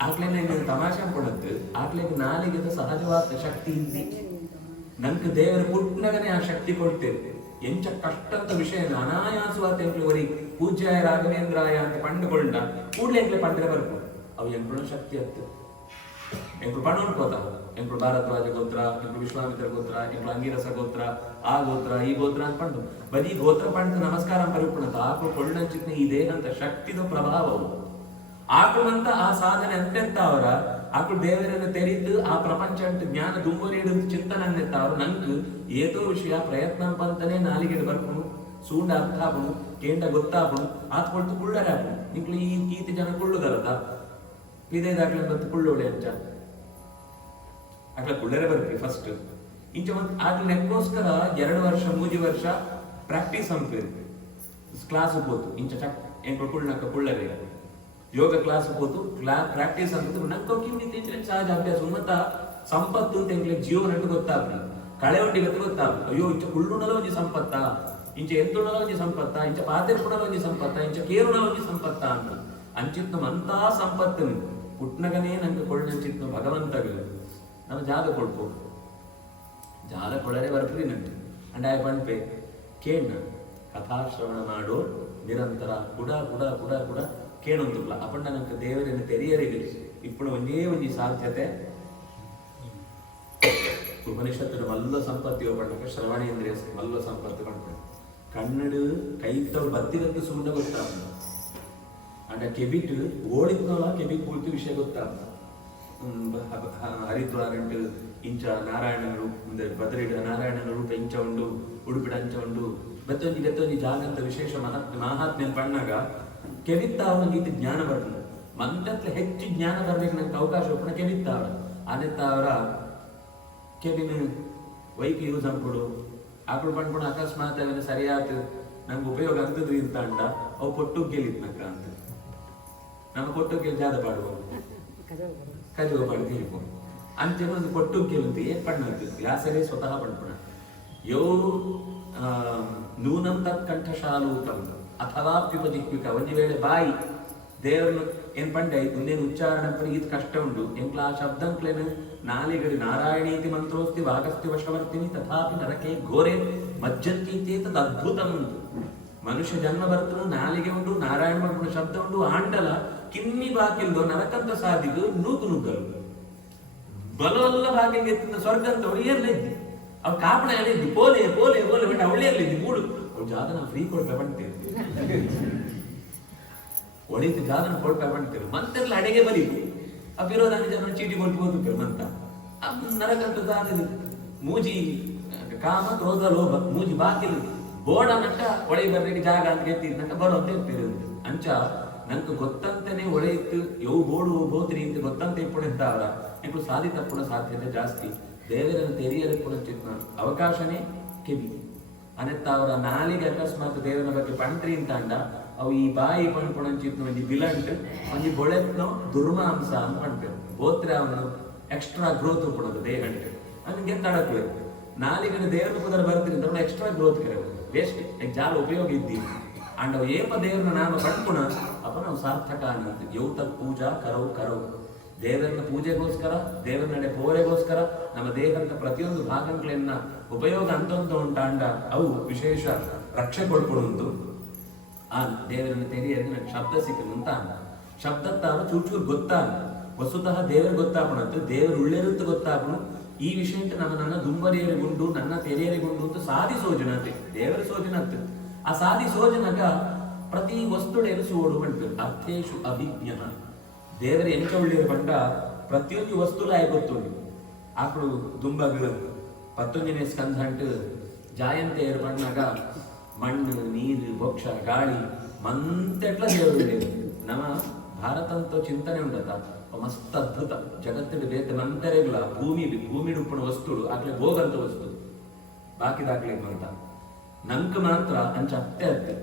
ಆಕ್ಲೆನ ತಮಾಷೆ ಅನ್ಕೊಳತ್ತು ಆಕ್ಲೆಗ ನಾಲಿಗೆದ ಸಹಜವಾದ ಶಕ್ತಿ ಇದೆ ನಂಗೆ ದೇವರ ಪುಟ್ನಗನೆ ಆ ಶಕ್ತಿ ಕೊಡ್ತೇವೆ ಎಂಚ ಕಷ್ಟಂತ ವಿಷಯ ಅನಾಯಾಸವಾದ ಎಂಕ್ಳುವರಿ ಪೂಜ್ಯಾಯ ರಾಘವೇಂದ್ರಾಯ ಅಂತ ಪಂಡುಕೊಂಡ ಕೂಡ್ಲೆ ಎಂಕ್ಲೆ ಪಂಡ್ರೆ ಬರ್ಕು ಅವು ಎಂಕ್ಳು ಶಕ್ತಿ ಹತ್ತು ಎಂಕ್ಳು ಪಣ ಅನ್ಕೋತಾವ ಎಂಕ್ಳು ಭಾರದ್ವಾಜ ಗೋತ್ರ ಎಂಕ್ಳು ವಿಶ್ವಾಮಿತ್ರ ಗೋತ್ರ ಎಂಕ್ಳು ಅಂಗಿರಸ ಗೋತ್ರ ಆ ಗೋತ್ರ ಈ ಗೋತ್ರ ಅಂತ ಪಂಡು ಬರೀ ಗೋತ್ರ ಪಂಡ ನಮಸ್ಕಾರ ಪರಿಪುಣತ ಆಕ್ಳು ಕೊಳ್ಳಂಚಿತ್ನ ಈ ದೇಹ ಅಂತ ಶಕ್ತಿದ ಪ್ರಭಾವವು ಆಕಳಂತ ಆ ಸಾಧನೆ ಅಂತೆಂತ ಅವರ ಆಕಳು ದೇವರನ್ನು ತೆರೀತು ಆ ಪ್ರಪಂಚ ಅಂತ ಜ್ಞಾನ ದುಂಬುರೇಡು ಚಿಂತನೆ ಅಂತೆಂತ ಅವ್ರು ನಂಗೆ ಏತೋ ವಿಷಯ ಪ್ರಯತ್ನ ಪಂತನೇ ನಾಲಿಗೆ ಬರ್ಕೊಂಡು ಸೂಂಡ ಅರ್ಥ ಆಪನು ಕೇಂಡ ಗೊತ್ತಾಪನು ಆತ್ ಕೊಡ್ತು ಕುಳ್ಳರೆ ಆಪನು ನಿಂಕ್ಳು ಈ ಕೀತಿ ಜನ ಕುಳ್ಳುದರದ ಇದೇದಾಗ್ಲಿ ಬತ್ತು ಕುಳ್ಳೋಳೆ ಅಂಚ ಆಕ್ಳ ಕುಳ್ಳರೆ ಬರ್ತಿ ಫಸ್ಟ್ ಇಂಚ ಮತ್ತೆ ಆಕ್ಳ ನೆಕ್ಕೋಸ್ಕರ 2 ವರ್ಷ 3 ವರ್ಷ ಪ್ರಾಕ್ಟೀಸ್ ಅಂಪೇರು ಕ್ಲಾಸ್ ಹೋತು ಇಂಚ ಚಕ್ ಎಂಕ್ಳು ಕುಳ್ಳನಕ್ಕ ಕುಳ್ಳರೆ ಯೋಗ ಕ್ಲಾಸ್ ಹೋತು ಪ್ರಾಕ್ಟೀಸ್ ಅಂತ ನಂಗೆ ಸಹಜ ಅಭ್ಯಾಸ ಉನ್ನತ ಸಂಪತ್ತು ಅಂತ ಎಂಕ್ಲೆ ಜೀವನ ಗೊತ್ತಾಗ್ಲಿ ಕಳೆ ಒಟ್ಟಿಗೆ ಗೊತ್ತಾಗ್ಲಿ ಅಯ್ಯೋ ಇಂಚ ಕುಳ್ಳುಣಲ ಒಂಜಿ ಸಂಪತ್ತ ಇಂಚ ಎಂತುಣಲ ಒಂಜಿ ಸಂಪತ್ತ ಇಂಚ ಪಾತೆರ್ಪುಣಲ ಒಂಜಿ ಸಂಪತ್ತ ಇಂಚ ಕೇರುಣಲ ಒಂಜಿ ಸಂಪತ್ತ ಅಂತ ಅಂಚಿತ್ನ ಮಂತಾ ಸಂಪತ್ತನು ಪುಟ್ನಗನೇ ನಂಗೆ ಕೊಳ್ಳಂಚಿತ್ನ ಭಗವಂತಗ ನಾವು ಜಾಗ ಕೊಡ್ಪೋ ಜಾಗ ಕೊಡರೆ ಬರ್ತೀರಿ ನಂಗೆ ಅಂಡಾಯ ಪಣ್ಪೆ ಕೇಣ ಕಥಾಶ್ರವಣ ಮಾಡೋ ನಿರಂತರ ಕುಡ ಕುಡ ಕುಡ ಕುಡ ಕೇಳೊಂದುಲ್ಲ ಅಪಂಡ ನಂಗೆ ದೇವರನ್ನು ತೆರೆಯರಿಗೆ ఇప్పుడు ಒಂದೇ ಸಾಧ್ಯತೆ ಉಪನಿಷತ್ತಿನ ಮಲ್ಲ ಸಂಪತ್ತಿ ಪಂಡಕ ಶ್ರವಣೇಂದ್ರಿಯ ಮಲ್ಲ ಸಂಪತ್ತು ಪಂಡ ಕನ್ನಡ ಕೈತವ್ ಬತ್ತಿರಂತ ಸುಮ್ಮನೆ ಗೊತ್ತಾಗ ಅಂಡ ಕೆಬಿಟ್ ಓಡಿದ್ನಲ್ಲ ಕೆಬಿಟ್ ಪೂರ್ತಿ ವಿಷಯ ಗೊತ್ತಾಗ ಹರಿದ್ವಾರ ಇಂಚ ನಾರಾಯಣರು ಮುಂದೆ ಬದರಿಡ ನಾರಾಯಣನ ರೂಪ ಇಂಚ ಉಂಡು ಉಡುಪಿಡ ಅಂಚ ಉಂಡು ಬೆತ್ತೊಂಜಿ ಜಾಗಂತ ವಿಶೇಷ ಮಹಾತ್ಮ್ಯ ಪಣ್ಣಾಗ ಕೆವಿತ್ತಾವನ ಗೀತೆ ಜ್ಞಾನ ಬರಲಿಲ್ಲ ಮಂತತ್ಲೆ ಹೆಚ್ಚು ಜ್ಞಾನ ಬರ್ಲಿಕ್ಕೆ ನಂಗೆ ಅವಕಾಶ ಒಪ್ಪಣ ಕೆವಿತ್ತಾವರ ಆನೆತ್ತಾವರ ಕೆವಿನ ವೈಕ್ ಯೂಸ್ ಅನ್ಕೊಡು ಆಕಳು ಪಂಡ್ಕೊಂಡು ಅಕಸ್ಮಾತ್ ಅವನ ಸರಿಯಾದ ನಂಗೆ ಉಪಯೋಗ ಆಗ್ತದ್ರಿ ಅಂತ ಅಂಡ ಅವು ಕೊಟ್ಟು ಗೆಲ್ಲಿತ್ ನಕ್ಕ ಅಂತ ನಮ್ಮ ಕೊಟ್ಟು ಗೆಲ್ ಜಾದ ಪಾಡುವ ಕಜುವ ಪಾಡು ಗೆಲ್ಲಿಪೋ ಅಂಚೆ ಒಂದು ಕೊಟ್ಟು ಗೆಲ್ಲುತ್ತಿ ಏನ್ ಪಣ್ಣ ಗ್ಲಾಸರೇ ಸ್ವತಃ ಪಡ್ಪಣ ಯೋ ನೂನಂ ತತ್ ಕಂಠಶಾಲೂತಂ ಅಥವಾ ಪಿಪಜಿಕ್ವಿಕ ಒಂದು ವೇಳೆ ಬಾಯಿ ದೇವರನ್ನು ಏನ್ ಪಂಡೆ ಮುಂದೇನು ಉಚ್ಚಾರಣೆ ಪರಿ ಇದು ಕಷ್ಟ ಉಂಟು ಎಂಕ್ಲ ಆ ಶಬ್ದಂಕ್ಲೇನು ನಾಲಿಗಡಿ ನಾರಾಯಣೀತಿ ಮಂತ್ರೋಸ್ತಿ ವಾಗಸ್ತಿ ವಶವರ್ತಿನಿ ತಥಾಪಿ ನರಕೆ ಘೋರೆ ಮಜ್ಜಂತೀತಿ ತದ್ ಅದ್ಭುತಂ ಉಂಟು ಮನುಷ್ಯ ಜನ್ಮ ಬರ್ತನು ನಾಲಿಗೆ ಉಂಟು ನಾರಾಯಣ ಮಾಡ್ಕೊಂಡ ಶಬ್ದ ಉಂಟು ಆಂಡಲ ಕಿನ್ನಿ ಬಾಕಿಲ್ದೋ ನರಕಂತ ಸಾಧಿದು ನೂಕು ನುಗ್ಗಲು ಬಲವಲ್ಲ ಬಾಗಿಲಿಗೆ ಎತ್ತಿದ ಸ್ವರ್ಗ ಅಂತ ಅವಳು ಏರ್ಲಿದ್ದಿ ಅವ್ರು ಕಾಪಣ ಹೇಳಿದ್ದಿ ಪೋಲೆ ಪೋಲೆ ಪೋಲೆ ಬಿಟ್ಟು ಅವಳು ಏರ್ಲಿದ್ದಿ ಮೂಡು ಅವ್ಳು ಜಾದನ ಫ್ರೀ ಕೊಡ್ತಾ ಬಂತೇವೆ ಒಳಿತು ಜಾದನ ಕೊಡ್ತಾ ಬಂತೇವೆ ಮಂತೆಲ್ಲ ಅಡೆಗೆ ಬರೀತು ಅಪಿರೋಧಾನ ಜನ ಚೀಟಿ ಕೊಟ್ಟು ಹೋಗ್ತಾರೆ ಮಂತ ನರಕಂತ ಸಾಧಿದು ಮೂಜಿ ಕಾಮ ಕ್ರೋಧ ಲೋಭ ಮೂಜಿ ಬಾಕಿಲು ಬೋಡ ನಕ್ಕ ಒಳೆ ಬರ್ಲಿಕ್ಕೆ ಜಾಗ ಅಂತ ಎತ್ತಿದ್ನಕ್ಕ ಬರೋಂತ ಇರ್ತೀರಿ ಅಂಚ ನಂಗೆ ಗೊತ್ತಂತಾನೆ ಒಳೆಯಿತ್ತು ಯವು ಬೋಡು ಬೋತ್ರಿ ಅಂತ ಗೊತ್ತಂತ ಇಪ್ಪಣ ಇದ್ದಾವರ ఇప్పుడు సాధి తప్పున సాధ్యత ಜಾಸ್ತಿ ದೇವರನ್ನು ತೆರೆಯಲಿಕ್ಕೆ ಚಿತ್ನ ಅವಕಾಶನೇ ಕೆವಿ ಅನೆತ್ತ ಅವರ ನಾಲಿಗೆ ಅಕಸ್ಮಾತ್ ದೇವರ ಬಗ್ಗೆ ಪಂಟ್ರಿ ಅಂತ ಅಂಡ ಅವು ಈ ಬಾಯಿ ಪಣ್ಪುಣ ಚಿತ್ನ ಒಂದು ಬಿಲಂಟ್ ಒಂದು ಬೊಳೆತ್ನೋ ದುರ್ಮಾಂಸ ಅಂತ ಪಂಡ್ತೇವೆ ಬೋತ್ರೆ ಅವನು ಎಕ್ಸ್ಟ್ರಾ ಗ್ರೋತ್ ಉಪ್ಪಣದು ದೇಹಂಟು ನನಗೆ ತಡಕ್ಲೆ ನಾಲಿಗೆ ದೇವರ ಪದರ ಬರ್ತೀನಿ ಅಂತ ಎಕ್ಸ್ಟ್ರಾ ಗ್ರೋತ್ ಕರೆವು ವೇಸ್ಟ್ ಜಾಲ ಉಪಯೋಗ ಇದ್ದೀವಿ ಅಂಡ್ ಅವು ಏಪ ದೇವರನ್ನ ನಾಮ ಪಂಡ್ಪುಣ ಅಪ್ಪ ನಾವು ಸಾರ್ಥಕ ಅನ್ನೋದು ಯೌತ ಪೂಜಾ ಕರವು ಕರವು ದೇವರನ್ನ ಪೂಜೆಗೋಸ್ಕರ ದೇವರ ನಡೆ ಪೋರೆಗೋಸ್ಕರ ನಮ್ಮ ದೇಹದ ಪ್ರತಿಯೊಂದು ಭಾಗಗಳನ್ನ ಉಪಯೋಗ ಅಂತಂತ ಉಂಟಾಂಡ ಅವು ವಿಶೇಷ ರಕ್ಷೆ ಕೊಡ್ಕೊಡುವುದು ಆ ದೇವರನ್ನು ತೆರೆಯಲು ನನಗೆ ಶಬ್ದ ಸಿಕ್ಕದು ಅಂತ ಅಂದ ಶಬ್ದತ್ತಾರು ಚೂಚೂರು ಗೊತ್ತಾಗ ವಸ್ತುತಃ ದೇವರು ಗೊತ್ತಾಪಣದ್ದು ದೇವರು ಉಳ್ಳೆರುತ್ತು ಗೊತ್ತಾಪಣು ಈ ವಿಷಯ ನನ್ನ ದುಂಬರಿಯರಿಗುಂಡು ನನ್ನ ತೆರೆಯರಿಗುಂಡು ಅಂತ ಸಾಧಿ ಸೋಜನತೆ ದೇವರ ಸೋಜನತೆ ಆ ಸಾಧಿ ಸೋಜನಗ ಪ್ರತಿ ವಸ್ತುಡೇರು ಸೋಡು ಮಾಡ್ತಾರೆ ಅರ್ಥೇಶು ಅಭಿಜ್ಞ ದೇವರ ಎಂಕ ಉಳ್ಳಿರ ಪಂಡ ಪ್ರತಿಯೊಂದು ವಸ್ತುಲಾಯ ಗೊತ್ತುಂಡು ಆಕಳು ದುಂಬಗಳು 19ನೇ ಸ್ಕಂಧ ಅಂಟು ಜಾಯಂತೆ ಪಣ್ಣಾಗ ಮಣ್ಣು ನೀರು ಮೋಕ್ಷ ಗಾಳಿ ಮಂತೆಟ್ಲ ದೇವರು ನಮ್ಮ ಭಾರತ ಅಂತ ಚಿಂತನೆ ಉಂಟತ ಮಸ್ತ್ ಅದ್ಭುತ ಜಗತ್ತಿನ ಬೇತೆ ಮಂತರೆಗಳ ಭೂಮಿ ಉಪ್ಪಣ ವಸ್ತುಡು ಆಗ್ಲೇ ಹೋಗಂತ ವಸ್ತು ಬಾಕಿದಾಗ್ಲೇ ಅಂತ ನಂಗೆ ಮಾತ್ರ ಅಂಚ ಅತ್ತೆ ಅತ್ತೆ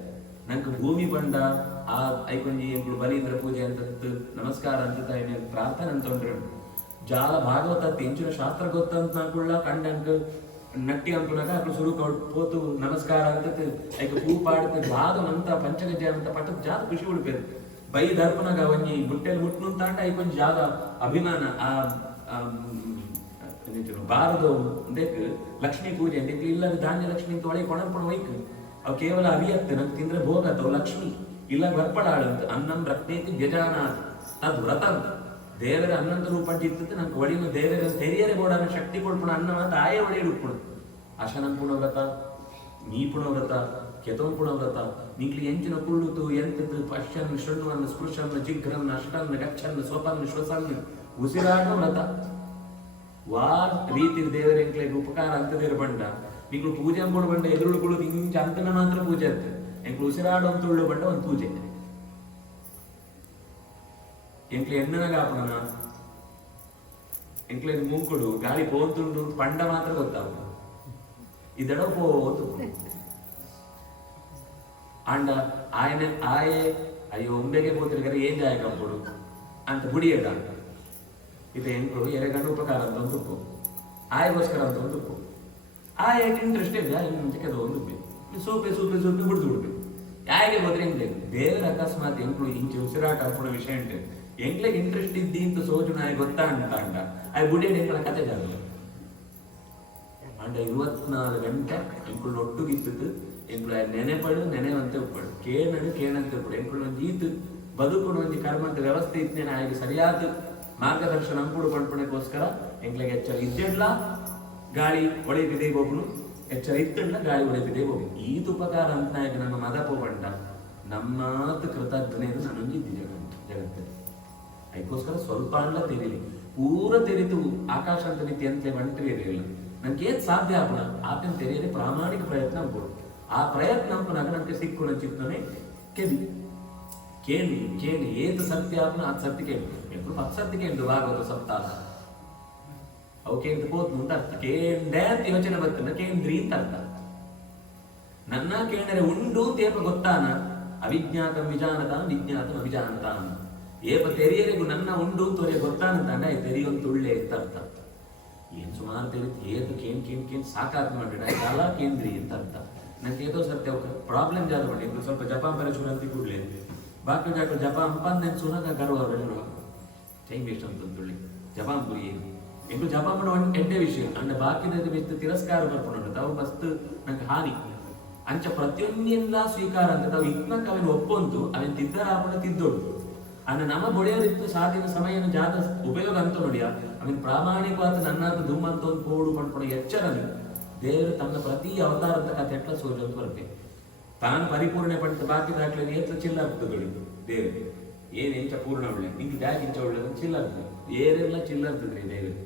ನಂಗೆ ಭೂಮಿ ಬಂಡ ಆ ಐಕೊಂಜಿ ಎಂಬಳು ಬಲೀಂದ್ರ ಪೂಜೆ ಅಂತ ನಮಸ್ಕಾರ ಅಂತ ಪ್ರಾರ್ಥನೆ ಅಂತಂದ್ರೆ ಜಾಲ ಭಾಗವತ ಎಂಚಿನ ಶಾಸ್ತ್ರ ಗೊತ್ತಂತ ನಾಕುಳ್ಳ ಕಂಡಂಕ ನಟ್ಟಿ ಅಂಕುನಾಗ ಅಕ್ಳು ಸುರು ಪೋತು ನಮಸ್ಕಾರ ಅಂತ ಐಕ ಹೂ ಪಾಡುತ್ತ ಜಾದ ಅಂತ ಪಂಚಗಜ ಅಂತ ಪಟ್ಟದ ಜಾದ ಖುಷಿ ಉಳಿಪೇರು ಬೈ ದರ್ಪನಾಗ ಒಂಜಿ ಮುಟ್ಟೆಲ್ ಮುಟ್ನು ತಾಂಡ ಐಕೊಂಜಿ ಜಾದ ಅಭಿಮಾನ ಆ ಬಾರದ ಲಕ್ಷ್ಮೀ ಪೂಜೆ ಅಂತ ಇಲ್ಲದ ಧಾನ್ಯ ಲಕ್ಷ್ಮಿ ಅಂತ ಒಳಗೆ ಕೊಣರ್ಪಣ ವೈಕ್ ಅವು ಕೇವಲ ಅವಿಯತ್ತೆ ನಂಗೆ ತಿಂದ್ರೆ ಭೋಗತ್ತವು ಲಕ್ಷ್ಮಿ ಇಲ್ಲ ಬರ್ಪಡಾಳಂತ ಅನ್ನಂ ರತ್ನೇತಿ ವ್ಯಜಾನಾಥ ಅದು ವ್ರತ ದೇವರ ಅನ್ನಂತ ರೂಪ ಇರ್ತದೆ ನಂಗೆ ಒಳಿನ ದೇವರ ತೆರಿಯರೆ ಗೋಡನ ಶಕ್ತಿ ಕೊಡ್ಪಣ ಅನ್ನ ಅಂತ ಆಯ ಒಳಿ ಉಟ್ಪಣ ಅಶನಂ ಪುಣವ್ರತ ನೀ ಪುಣವ್ರತ ಕೆತಂ ಪುಣವ್ರತ ನಿಂಕ್ಲಿ ಎಂಚಿನ ಕುಳ್ಳುತು ಎಂತದ್ದು ಪಶ್ಯನ್ ಶೃಣ್ವನ್ ಸ್ಪೃಶನ್ ಜಿಘ್ರನ್ ಅಷ್ಟನ್ ಗಚ್ಚನ್ ಸ್ವಪನ್ ಶ್ವಸನ್ ಉಸಿರಾಟ ವ್ರತ ವಾರ್ ರೀತಿ ದೇವರ ಎಂಕ್ಲೆಗೆ ಉಪಕಾರ ಅಂತದಿರ ಬಂಡ ನಿಂಗಳು ಪೂಜೆ ಅಂಬೋಡು ಬಂಡ ಎದುರುಗಳು ಇಂಚ ಅಂತನ ಮಾತ್ರ ಪೂಜೆ ಆಗ್ತದೆ ಎಂಕ್ಲು ಉಸಿರಾಡು ಅಂತ ಉಳ್ಳು ಬಂಡ ಒಂದು ಪೂಜೆ ಎಂಕ್ಲೆ ಎಣ್ಣನಾಗಾಪಣ ಎಂಕ್ಲೆ ಮೂಂಕುಡು ಗಾಳಿ ಪೋಂತುಂಡು ಪಂಡ ಮಾತ್ರ ಗೊತ್ತಾಗ ಇದಡ ಪೋತು ಅಂಡ ಆಯ್ನೆ ಆಯೆ ಅಯ್ಯೋ ಒಂಬೆಗೆ ಪೋತಿರ್ಗಾರೆ ಏನ್ ಜಾಯ ಕಂಪುಡು ಅಂತ ಬುಡಿಯಡ ಇದು ಎಂಕ್ಳು ಎರೆಗಂಡು ಉಪಕಾರ ಅಂತ ಒಂದು ತುಪ್ಪು ಆಯಗೋಸ್ಕರ ಅಂತ ಒಂದು ತುಪ್ಪು ಆಯ ಇಂಟ್ರೆಸ್ಟ್ ಇದೆ ಮುಂಚೆದು ಒಂದು ಸೂಪೆ ಬಿಡ್ದು ಬಿಡ್ಬೇಕು ಯಾಕೆ ಹೋದ್ರೆ ಎಂಕ್ಲೆ ಬೇರೆ ಅಕಸ್ಮಾತ್ ಎಂಕ್ಳು ಇಂಚೆ ಉಸಿರಾಟ ಅಪ್ಪುಡ ವಿಷಯ ಉಂಟು ಎಂಕ್ಲೆಗೆ ಇಂಟ್ರೆಸ್ಟ್ ಇದ್ದಿ ಅಂತ ಸೋಜು ನಾಯಿ ಗೊತ್ತಾ ಅಂತ ಅಂಡ ಆ ಬುಡಿಯ ಎಂಕ್ಳ ಕತೆ ಜಾಗ ಅಂಡ 24 ಗಂಟೆ ಎಂಕ್ಳು ಒಟ್ಟುಗಿತ್ತು ಎಂಕ್ಳು ನೆನೆಪಡು ನೆನೆವಂತೆ ಉಪ್ಪಡು ಕೇಣಂತೆ ಉಪ್ಪಡು ಎಂಕ್ಳು ಒಂದು ಈತು ಬದುಕುಡು ಒಂದು ಕರ್ಮಂತ ವ್ಯವಸ್ಥೆ ಇತ್ತೇನೆ ಆಯ್ಕೆ ಸರಿಯಾದ ಮಾರ್ಗದರ್ಶನ ಅಂಪುಡು ಪಡ್ಪಣಕ್ಕೋಸ್ಕರ ಎಂಕ್ಲೆಗೆ ಎಚ್ಚರ ಇದ್ದಿಡ್ಲ ಗಾಳಿ ಒಳೆದಿದೆ ಒಬ್ಬನು ಎಚ್ಚರ ಇತ್ತಂಡ ಗಾಳಿ ಒಳೆದಿದೆ ಒಬ್ಬನು ಈ ಉಪಕಾರ ಅಂತ ನಾಯಕ ನಮ್ಮ ಮದಪೋ ಬಂಡ ನಮ್ಮತ್ ಕೃತಜ್ಞೆಯನ್ನು ನಾನು ಹೊಂದಿದ್ದಿ ಜಗತ್ತಲ್ಲಿ ಅದಕ್ಕೋಸ್ಕರ ಸ್ವಲ್ಪ ಅಂಡ ತೆರೀಲಿ ಪೂರ ತೆರಿತು ಆಕಾಶ ಅಂತ ರೀತಿ ಅಂತ ಬಂಟರಿ ಇರಲಿಲ್ಲ ನಂಗೆ ಏನ್ ಸಾಧ್ಯ ಆಪಣ ಆತನ ತೆರೆಯಲಿ ಪ್ರಾಮಾಣಿಕ ಪ್ರಯತ್ನ ಅನ್ಕೊಡು ಆ ಪ್ರಯತ್ನ ಅಂಪನಾಗ ನನಗೆ ಸಿಕ್ಕು ಚಿತ್ತನೆ ಕೆದಿ ಕೇಳಿ ಏತು ಸತ್ಯ ಆಪನ ಅದು ಸತ್ಯ ಕೇಳು ಎప్పుడు ಸತ್ಯ ಕೇಳಿದು ಭಾಗವತ ಸಪ್ತಾಹ ಅವು ಕೇಂದ್ರ ಹೋದ್ ಅಂತ ಅರ್ಥ ಕೇಂದ್ರೆ ಅಂತ ಯೋಚನೆ ಬರ್ತದೆ ಕೇಂದ್ರಿ ಅಂತ ಅರ್ಥ ನನ್ನ ಕೇಂದ್ರೆ ಉಂಡು ತೇಪ ಗೊತ್ತಾನ ಅವಿಜ್ಞಾತಂ ವಿಜಾನತಾಂ ವಿಜ್ಞಾತಂ ಅವಿಜಾನತಾಂ ಏಪ ತೆರಿಯರಿಗೂ ನನ್ನ ಉಂಡು ತೋರೆ ಗೊತ್ತಾನಂತಾಂಡ ತೆರಿಯೊಂದು ತುಳ್ಳೆ ಅಂತ ಅರ್ಥ ಏನ್ ಸುಮಾರು ತೆರಿತು ಏತು ಕೇನ್ ಸಾಕಾತ್ ಮಾಡಿಡ ಎಲ್ಲ ಕೇಂದ್ರಿ ಅಂತ ಅರ್ಥ ನಂಗೆ ಏತೋ ಸತ್ಯ ಪ್ರಾಬ್ಲಮ್ ಜಾದ ಮಾಡಿ ಸ್ವಲ್ಪ ಜಪಾಂಪರ ಶುರಂತಿ ಕೂಡ್ಲೆ ಬಾಕಿ ಜಾಕ ಜಪಾಂಪನ್ ನೆನ್ ಸುನಕ ಗರ್ವ ಟೈಮ್ ವೇಸ್ಟ್ ಅಂತ ತುಳ್ಳಿ ಜಪಾಂಪುರಿ ಎಂದು ಜಪಾಂಪನ ಎಡ್ಡೆ ವಿಷಯ ಅಂಡ ಬಾಕಿದ ಬಿತ್ತು ತಿರಸ್ಕಾರ ಬರ್ಕೊಂಡು ತಾವು ಮಸ್ತ್ ನಂಗೆ ಹಾನಿ ಅಂಚ ಪ್ರತಿಯೊಂದಿಲ್ಲ ಸ್ವೀಕಾರ ಅಂತ ತಾವು ಇತ್ನಕ್ ಅವನ್ ಒಪ್ಪಂತು ಅವನ್ ತಿದ್ದರಾಪಣ ತಿದ್ದೋಡು ಅನ್ನ ನಮ್ಮ ಬೊಡೆಯರಿತ್ತು ಸಾಧಿನ ಸಮಯನ ಜಾತ ಉಪಯೋಗ ಅಂತ ನೋಡಿಯ ಅವನ್ ಪ್ರಾಮಾಣಿಕವಾದ ನನ್ನದು ಧೂಮಂತ ಒಂದು ಪೋಡು ಪಡ್ಕೊಂಡು ಎಚ್ಚರನು ದೇವರು ತನ್ನ ಪ್ರತಿ ಅವತಾರದ ಕಥೆ ಎಟ್ಲ ಸೋಜಂತ ಬರ್ಬೇಕು ತಾನು ಪರಿಪೂರ್ಣೆ ಪಡಿತ ಬಾಕಿ ದಾಖಲೆ ಏತ್ರ ಚಿಲ್ಲರ್ತಗಳು ದೇವರು ಏನ್ ಎಂಚ ಪೂರ್ಣ ಒಳ್ಳೆ ನಿಂಗೆ ಬ್ಯಾಗ್ ಇಂಚ ಒಳ್ಳೆದ ಚಿಲ್ಲರ್ತದೆ ಏರೆಲ್ಲ ಚಿಲ್ಲರ್ತದ್ರಿ ದೇವರು